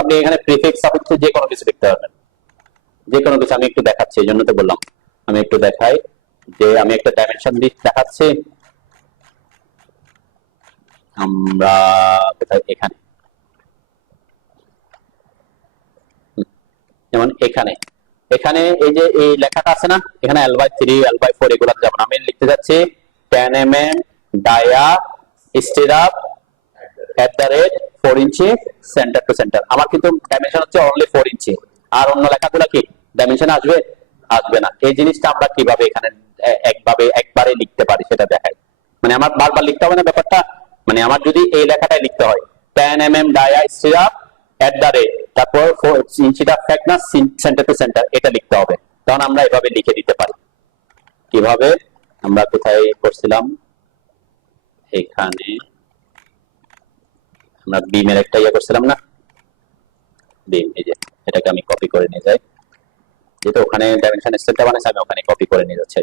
আপনি এখানে প্রিফিক্স সাফিক্স যে কোনো কিছু লিখতে পারবেন, যে কোনো কিছু। আমি একটু দেখাচ্ছি, এই জন্য তো বললাম আমি একটু দেখাই, যে আমি একটা ডাইমেনশন দেখাচ্ছি। আমরা কোথায়? এখানে, যেমন এখানে এই যে এই লেখাটা আছে না, এখানে L/3 L/4 এগুলো যেমন আমি লিখতে যাচ্ছি 10 mm dia stirrup @ 4 inch centre to centre. আমার কিন্তু ডাইমেনশন হচ্ছে অনলি 4 ইঞ্চি। আর অন্য লেখাগুলো কি ডাইমেনশন আসবে? আসবে না। এই জিনিসটা আমরা কিভাবে এখানে একবারে লিখতে পারি সেটা দেখাই। মানে আমার বারবার লিখতে হবে না ব্যাপারটা। মানে আমার যদি এই লেখাটাই লিখতে হয় 10 mm dia stirrup at the rate, তারপর 4 ইঞ্চিটা ফ্যাকনাস সেন্টার টু সেন্টার, এটা লিখতে হবে। তখন আমরা এভাবে লিখে দিতে পারি। কিভাবে? আমরা কোথায় করছিলাম? এখানে আমরা বিমের একটা ইয়ে করছিলাম না, বিম। এই যে এটাকে আমি কপি করে নিয়ে যাই, যেহেতু ওখানে ডাইমেনশন স্কেলটা বানাইছে আমি ওখানে কপি করে নিয়ে যাচ্ছি।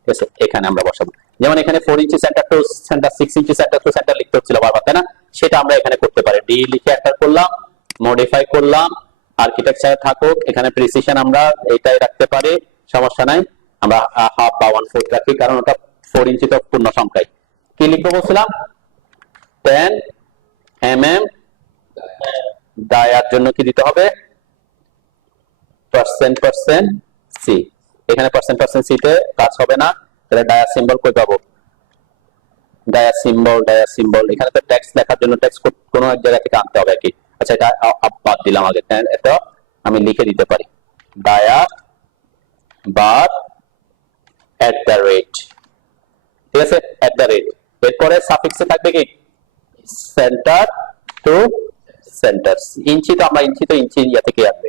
ঠিক আছে, এখানে আমরা বসাবো। যেমন এখানে 4 inch centre to centre, 6 inch centre to centre লিখতে হচ্ছিল বারবার, তাই না? সেটা আমরা এখানে করতে পারি। ডি লিখে এন্টার করলাম, মডিফাই করলাম, আর্কিটেকচারে থাকুক, এখানে প্রিসিশন আমরা এটাই রাখতে পারি, সমস্যা নাই। আমরা হাফ বা 1/4 রাখি, কারণ ওটা 4 ইঞ্চি তো পূর্ণ সংখ্যায়। কি লিখবো বলছিলাম? 10 mm ডায়ার জন্য কি দিতে হবে? %% সি। এখানে %% সি তে কাজ হবে না, তাহলে ডায়া সিম্বল কই পাবো? ডায়া সিম্বল এখানে তো টেক্সট লেখার জন্য টেক্সট কোনো এক জায়গা থেকে আনতে হবে আর কি। আচ্ছা, এটা বাদ দিলাম আগে, এটা আমি লিখে দিতে পারি dia bar at the rate. ঠিক আছে, এট দ্য রেট। এরপরে সাফিক্সে থাকবে কি? Centre to centre. ইঞ্চি তো আমরা ইঞ্চি ইয়া থেকে আসবে।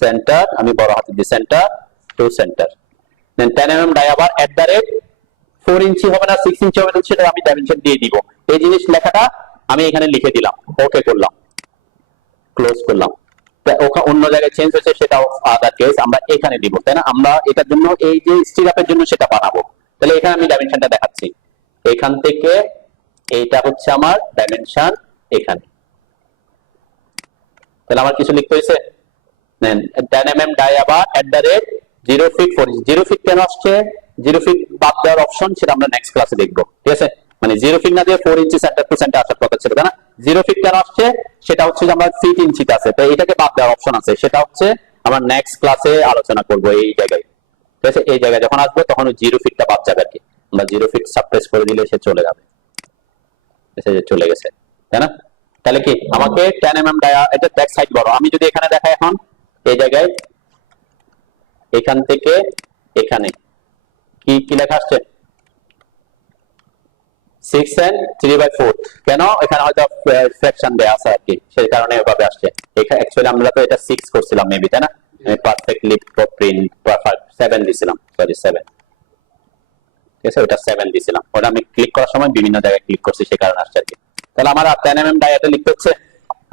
সেন্টার আমি বড় হাতে দিই, centre to centre. Then 10 mm dia bar at the rate 4 inch হবে না 6 ইঞ্চি হবে, সেটা আমি ডাইমেনশন দিয়ে দিব। এই জিনিস লেখাটা আমি এখানে লিখে দিলাম, ওকে করলাম, ক্লোজ করলাম। ওখানে অন্য জায়গায় চেঞ্জ হয়েছে, সেটাও আদার কেস, আমরা এখানে দিব, তাই না? আমরা এটার জন্য এই যে স্টিরাপের জন্য সেটা বানাবো। তাহলে এখানে আমি ডাইমেনশনটা দেখাচ্ছি, এখান থেকে এইটা হচ্ছে আমার ডাইমেনশন এখানে। তাহলে আমার কিছু লিখতে হয়েছে। 10 mm dia bar at the rate 0 feet 4 inch. 0 feet কেন আসছে? 0 ফিট বাদ দেওয়ার অপশন, সেটা আমরা নেক্সট ক্লাসে দেখবো। ঠিক আছে, মানে 0 ফিট না দিয়ে 4 ইঞ্চি সেন্টার টু সেন্টার আসার কথা ছিল, তাই না? 0 ফিট কেন আসছে? সেটা হচ্ছে যে আমরা ফিট ইঞ্চিতে আছে, তো এটাকে বাদ দেওয়ার অপশন আছে, সেটা হচ্ছে আমরা নেক্সট ক্লাসে আলোচনা করব এই জায়গায়। ঠিক আছে, এই জায়গায় যখন আসবে তখন ওই 0 ফিটটা বাদ যাবে আর কি। আমরা 0 ফিট সাবপ্রেস করে দিলে সে চলে যাবে। চলে গেছে, তাই না? তাহলে কি আমাকে 10 mm ডায়া, এটা ব্যাক সাইড বড়। আমি যদি এখানে দেখাই এখন এই জায়গায়, এখান থেকে এখানে কি কি লেখা আসছে? 6 and 3/4। কেন? এখানে হয়তো ফ্র্যাকশন দেয়া আছে আর কি, সেই কারণে এভাবে আসছে। এখানে অ্যাকচুয়ালি আমরা তো এটা 6 করছিলাম মেবি, তাই না? পারফেক্টলি প্রিন্ট 7 দিছিলাম, সরি 7। ঠিক আছে, ওটা 7 দিছিলাম। ওটা আমি ক্লিক করার সময় বিভিন্ন জায়গায় ক্লিক করছি, সেই কারণে আসছে আর কি। তাহলে আমার 10 mm ডায়াটা লিখতে হচ্ছে,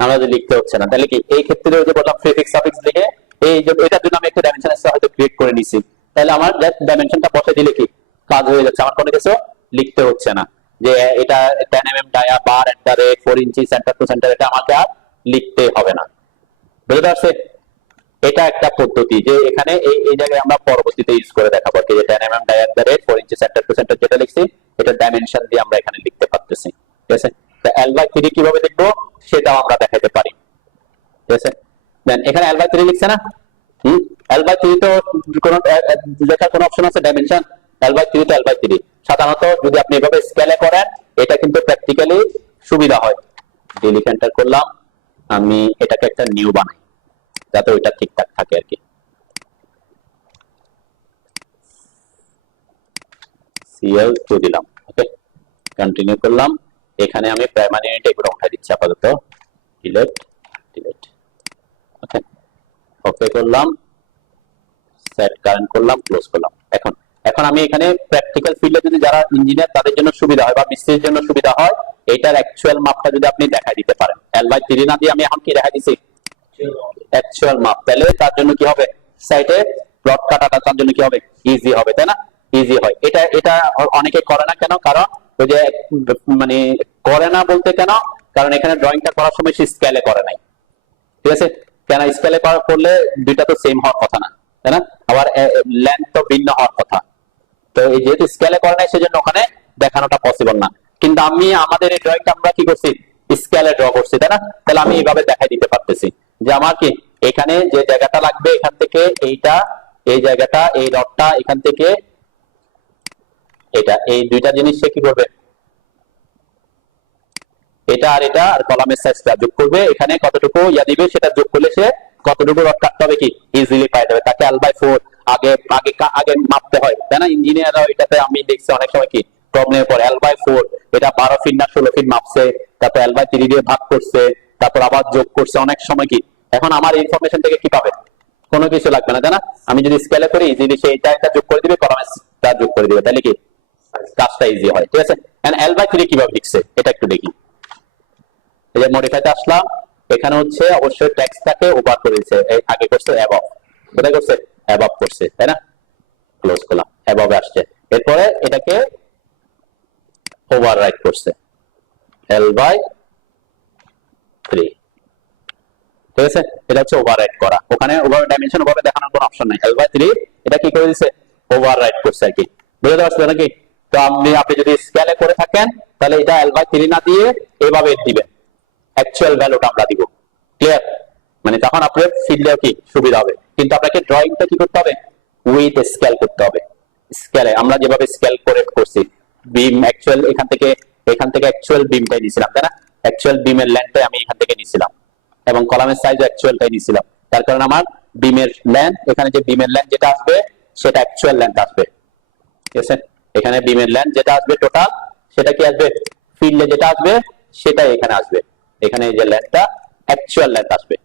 আমরা যদি লিখতে হচ্ছে না, তাহলে কি এই ক্ষেত্রে ওই যে বললাম প্রিফিক্স সাফিক্স লিখে এই যে এটার জন্য আমি একটা ডাইমেনশন হয়তো ক্রিয়েট করে নিছি, তাহলে আমার ডাইমেনশনটা বসে দিলে কি কাজ হয়ে যাচ্ছে, আমার কোনো কিছু লিখতে হচ্ছে না। যে এটা 10 mm dia bar at the rate 4 inch centre to centre, এটা আমাকে আর লিখতে হবে না। বুঝতে পারছেন? এটা একটা পদ্ধতি, যে এখানে এই জায়গায় আমরা পরবর্তীতে ইউজ করে দেখাবো যে 10 mm dia at the rate 4 inch centre to centre যেটা লিখছি, এটা ডাইমেনশন দিয়ে আমরা এখানে লিখতে পারতেছি। ঠিক আছে, তো L/3 কিভাবে লিখবো সেটাও আমরা দেখাতে পারি। ঠিক আছে, দেন এখানে L/3 লিখছে না, L/3 তো কোন লেখার কোন অপশন আছে ডাইমেনশন? L/3 তো L/3। সাধারণত যদি আপনি এভাবে স্কেলে করেন এটা কিন্তু প্র্যাকটিক্যালি সুবিধা হয়। ডিলিট এন্টার করলাম, আমি এটাকে একটা নিউ বানাই যাতে ওইটা ঠিকঠাক থাকে আর কি। CL2 দিলাম, ওকে, কন্টিনিউ করলাম। এখানে আমি প্রাইমারি ইউনিট এগুলো উঠাই দিচ্ছি আপাতত, ডিলিট, ওকে, ওকে করলাম, সেট কারেন্ট করলাম, ক্লোজ করলাম। এখন আমি এখানে প্র্যাকটিক্যাল ফিল্ডে যদি যারা ইঞ্জিনিয়ার তাদের জন্য সুবিধা হয় বা মিস্ত্রির জন্য সুবিধা হয়, এটার অ্যাকচুয়াল মাপটা যদি আপনি দেখাই দিতে পারেন। L/3 না দিয়ে আমি এখন কি দেখাই দিছি? অ্যাকচুয়াল মাপ। তাহলে তার জন্য কি হবে? সাইডে প্লট কাটাটা তার জন্য কি হবে? ইজি হবে, তাই না? ইজি হয়। এটা অনেকে করে না কেন? কারণ ওই যে মানে করে না বলতে কেন, কারণ এখানে ড্রয়িংটা করার সময় সে স্কেলে করে নাই। ঠিক আছে, কেন স্কেলে করলে দুইটা তো সেম হওয়ার কথা না, তাই না? আবার লেন্থ তো ভিন্ন হওয়ার কথা। তো এই যেহেতু স্কেলে করে নাই সেজন্য ওখানে দেখানোটা পসিবল না। কিন্তু আমি আমাদের এই ড্রয়িংটা আমরা কি করছি? স্কেলে ড্র করছি, তাই না? তাহলে আমি এইভাবে দেখাই দিতে পারতেছি যে আমার কি এখানে যে জায়গাটা লাগবে এখান থেকে এইটা, এই জায়গাটা, এই রডটা এখান থেকে এটা, এই দুইটা জিনিস সে কি করবে? এটা আর এটা আর কলামের সাইজটা যোগ করবে, এখানে কতটুকু ইয়া দিবে সেটা যোগ করলে সে কতটুকু রড কাটতে হবে কি ইজিলি পাই যাবে। তাকে L/4 আগে আগে আগে মাপতে হয়, তাই না? ইঞ্জিনিয়াররা এটাতে আমি দেখছি অনেক সময় কি প্রবলেমে পড়ে। L/4 এটা 12 ফিট না 16 ফিট মাপছে, তারপর L/3 দিয়ে ভাগ করছে, তারপর আবার যোগ করছে, অনেক সময় কি এখন আমার ইনফরমেশন থেকে কি পাবে, কোনো কিছু লাগবে না, তাই না? আমি যদি স্কেলে করি ইজিলি সে এটা যোগ করে দিবে, কলামের যোগ করে দিবে, তাহলে কি কাজটা ইজি হয়। ঠিক আছে, এন্ড L/3 কিভাবে লিখছে এটা একটু দেখি। এই যে মডিফাইতে আসলাম, এখানে হচ্ছে অবশ্যই টেক্সটটাকে ওভার করে দিয়েছে, আগে করছে অ্যাবভ, কোথায় করছে অ্যাবভ করছে, তাই না? ক্লোজ করলাম, অ্যাবভ আসছে, এরপরে এটাকে ওভাররাইট করছে L/3। ঠিক আছে, এটা হচ্ছে ওভাররাইট করা, ওখানে ওভার ডাইমেনশন ওভাবে দেখানোর কোনো অপশন নাই। L/3 এটা কি করে দিয়েছে, ওভাররাইট করছে আর কি, বুঝতে পারছো নাকি? তো আপনি যদি স্কেলে করে থাকেন তাহলে এটা L/3 না দিয়ে এভাবে দিবেন, অ্যাকচুয়াল ভ্যালুটা আমরা দিব, ক্লিয়ার? মানে তখন আপনার ফিল্ডেও কি সুবিধা হবে। কিন্তু আপনাকে ড্রয়িংটা কি করতে হবে, উইথ স্কেল করতে হবে। স্কেলে আমরা যেভাবে স্কেল করে করছি, বিম অ্যাকচুয়াল এখান থেকে অ্যাকচুয়াল বিমটাই নিছিলাম, তাই না? অ্যাকচুয়াল বিমের লেন্থটাই আমি এখান থেকে নিছিলাম, এবং কলামের সাইজও অ্যাকচুয়ালটাই নিছিলাম। তার কারণে আমার বিমের লেন্থ, এখানে যে বিমের লেন্থ যেটা আসবে সেটা অ্যাকচুয়াল লেন্থ আসবে। ঠিক আছে, এখানে বিমের লেন্থ যেটা আসবে টোটাল সেটা কি আসবে, ফিল্ডে যেটা আসবে সেটাই এখানে আসবে। এখানে যে লেন্থটা অ্যাকচুয়াল লেন্থ আসবে,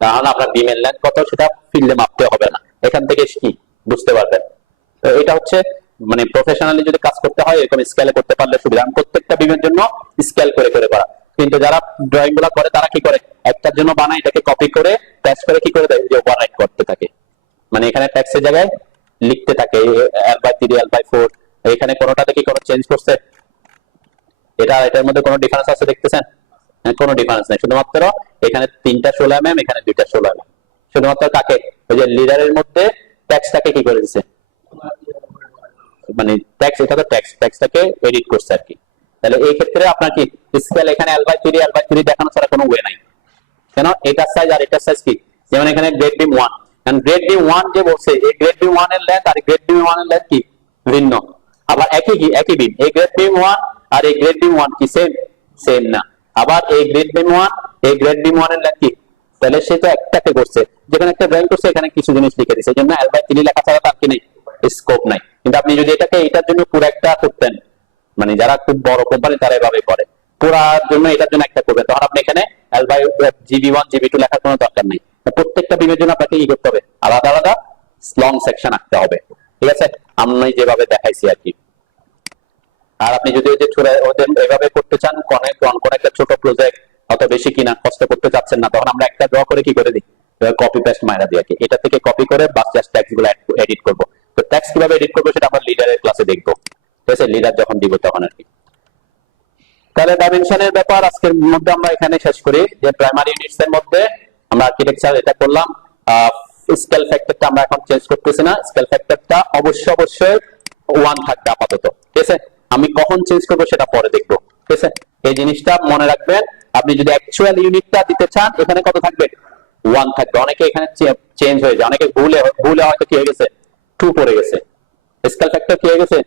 তাহলে আপনার বিমের লেন্থ কত সেটা ফিল্ডে মাপতে হবে না, এখান থেকে কি বুঝতে পারবেন। তো এটা হচ্ছে মানে প্রফেশনালি যদি কাজ করতে হয় এরকম স্কেলে করতে পারলে সুবিধা। আমি প্রত্যেকটা বিমের জন্য স্কেল করে করে করা, কিন্তু যারা ড্রয়িং গুলা করে তারা কি করে, একটার জন্য বানায় এটাকে কপি করে পেস্ট করে কি করে দেয়, যে ওভাররাইট করতে থাকে, মানে এখানে ট্যাক্সের জায়গায় লিখতে থাকে L/3 L/4, এখানে কোনোটাতে কি কোনো চেঞ্জ করছে, এটার মধ্যে কোনো ডিফারেন্স আছে দেখতেছেন? কোনো ডিফারেন্স নেই, শুধুমাত্র এখানে 3টা 16 mm, এখানে 2টা 16 mm, শুধুমাত্র কাকে ওই যে লিডারের মধ্যে ট্যাক্সটাকে কি করে দিচ্ছে, মানে ট্যাক্স, এটা তো ট্যাক্সটাকে এডিট করছে আর কি। তাহলে এই ক্ষেত্রে আপনার কি স্কেল এখানে L/3 দেখানো ছাড়া কোনো ওয়ে নাই, কেন এটার সাইজ আর এটার সাইজ কি, যেমন এখানে grade beam 1 and grade beam 1 যে বলছে, এই গ্রেড বিম 1 এর লেন্থ আর গ্রেড বিম 1 এর লেন্থ কি ভিন্ন, আবার একই বিম, এই গ্রেড বিম 1 আর এই গ্রেড বিম 1 কি সেম না, আবার এই গ্রেড বিম 1 এই গ্রেড বিম 1 এর লেন্থ কি, তাহলে সে তো একটাকে করছে, যেখানে একটা ড্রয়িং করছে এখানে কিছু জিনিস লিখে দিয়েছে, এজন্য L/3 লেখা ছাড়া তার কি নেই, স্কোপ নাই। কিন্তু আপনি যদি এটাকে এটার জন্য পুরো একটা করতেন, মানে যারা খুব বড় কোম্পানি তারা এভাবে করে, পুরার জন্য এটার জন্য একটা করবেন, তখন আপনি এখানে GB1 GB2 লেখার কোনো দরকার নেই। প্রত্যেকটা বিমের জন্য আপনাকে কি করতে হবে, আলাদা আলাদা লং সেকশন আঁকতে হবে। ঠিক আছে, আমি যেভাবে দেখাইছি আর কি। আর আপনি যদি ওই যে ওদের এভাবে করতে চান, কোন একটা ছোট প্রজেক্ট অত বেশি কিনা কষ্ট করতে চাচ্ছেন না, তখন আমরা একটা ড্র করে কি করে দিই, কপি পেস্ট মাইরা দিই আর কি। এটা থেকে কপি করে বাস জাস্ট ট্যাক্স গুলো এডিট করবো। তো ট্যাক্স কিভাবে এডিট করবো সেটা আমরা লিডারের ক্লাসে দেখবো, ঠিক আছে? লিডার যখন দিব তখন আর কি। তাহলে ডাইমেনশনের ব্যাপার আজকের মধ্যে আমরা এখানে শেষ করি, যে প্রাইমারি ইউনিটস এর মধ্যে আমরা আর্কিটেকচার এটা করলাম। স্কেল ফ্যাক্টরটা আমরা এখন চেঞ্জ করতেছি না, স্কেল ফ্যাক্টরটা অবশ্যই 1 থাকবে আপাতত, ঠিক আছে? আমি কখন চেঞ্জ করবো সেটা পরে দেখবো, ঠিক আছে? এই জিনিসটা মনে রাখবেন। আপনি যদি অ্যাকচুয়াল ইউনিটটা দিতে চান এখানে কত থাকবে, 1 থাকবে। অনেকে এখানে চেঞ্জ হয়ে যায়, অনেকে ভুলে হয়তো কি হয়ে গেছে 2 পড়ে গেছে, স্কেল ফ্যাক্টর কি হয়ে গেছে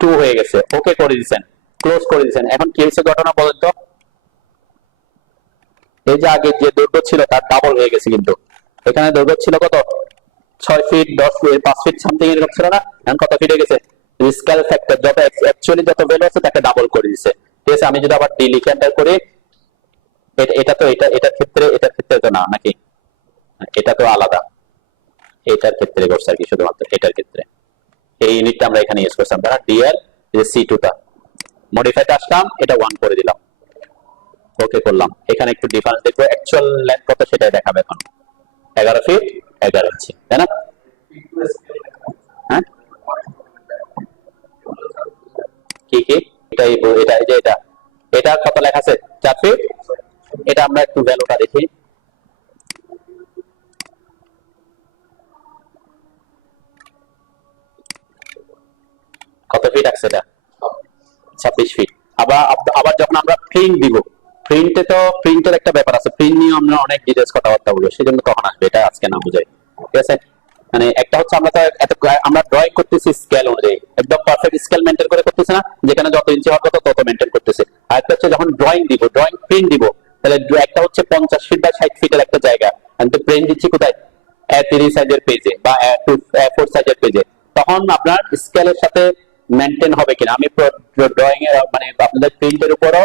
2 হয়ে গেছে, ওকে করে দিয়েছেন, ক্লোজ করে দিয়েছেন। এখন কি হয়েছে ঘটনা বলেন তো, এই যে আগে যে দৈর্ঘ্য ছিল তার ডাবল হয়ে গেছে, কিন্তু এখানে দৈর্ঘ্য ছিল কত 6 ফিট 10 ফিট 5 ফিট সামথিং এরকম ছিল না, এখন কত ফিট হয়ে গেছে, স্কেল ফ্যাক্টর যত অ্যাকচুয়ালি যত ভ্যালু আছে তাকে ডাবল করে দিয়েছে, ঠিক আছে? আমি যদি আবার ডি লিখে এন্টার করি, এটার ক্ষেত্রে তো না নাকি, এটা তো আলাদা, এটার ক্ষেত্রে করছে আর কি, শুধুমাত্র এটার ক্ষেত্রে এই ইউনিটটা আমরা এখানে ইউজ করছিলাম, তারা ডিএল C2 টা মডিফাইতে আসলাম, এটা 1 করে দিলাম, ওকে করলাম। এখানে একটু ডিফারেন্স দেখবো, অ্যাকচুয়াল লেন্থ কত সেটাই দেখাবে এখন, 11 ফিট 11 ইঞ্চি, তাই না? হ্যাঁ কি এটা কত লেখা আছে 4 ফিট। এটা আমরা একটু ভ্যালুটা দেখি, কত ফিট আছে এটা 26 ফিট। আবার যখন আমরা প্রিন্ট দিব, প্রিন্টের একটা ব্যাপার আছে, প্রিন্ট নিয়ে আমরা অনেক ডিটেইলস কথাবার্তা বলবো, সেজন্য তখন আসবে, এটা আজকে না বুঝাই, ঠিক আছে? মানে একটা হচ্ছে আমরা তো আমরা ড্রয়িং করতেছি স্কেল অনুযায়ী, একদম পারফেক্ট স্কেল মেনটেন করে করতেছি না, যেখানে যত ইঞ্চি হওয়ার কথা তত মেনটেন করতেছে। আর একটা হচ্ছে যখন ড্রয়িং দিব, ড্রয়িং প্রিন্ট দিব, তাহলে একটা হচ্ছে 50 ফিট বা 60 ফিটের একটা জায়গা, আমি তো প্রিন্ট দিচ্ছি কোথায়, A3 সাইজের পেজে বা A4 সাইজের পেজে, তখন আপনার স্কেলের সাথে মেনটেন হবে কিনা। আমি ড্রয়িং এর মানে আপনাদের প্রিন্টের উপরও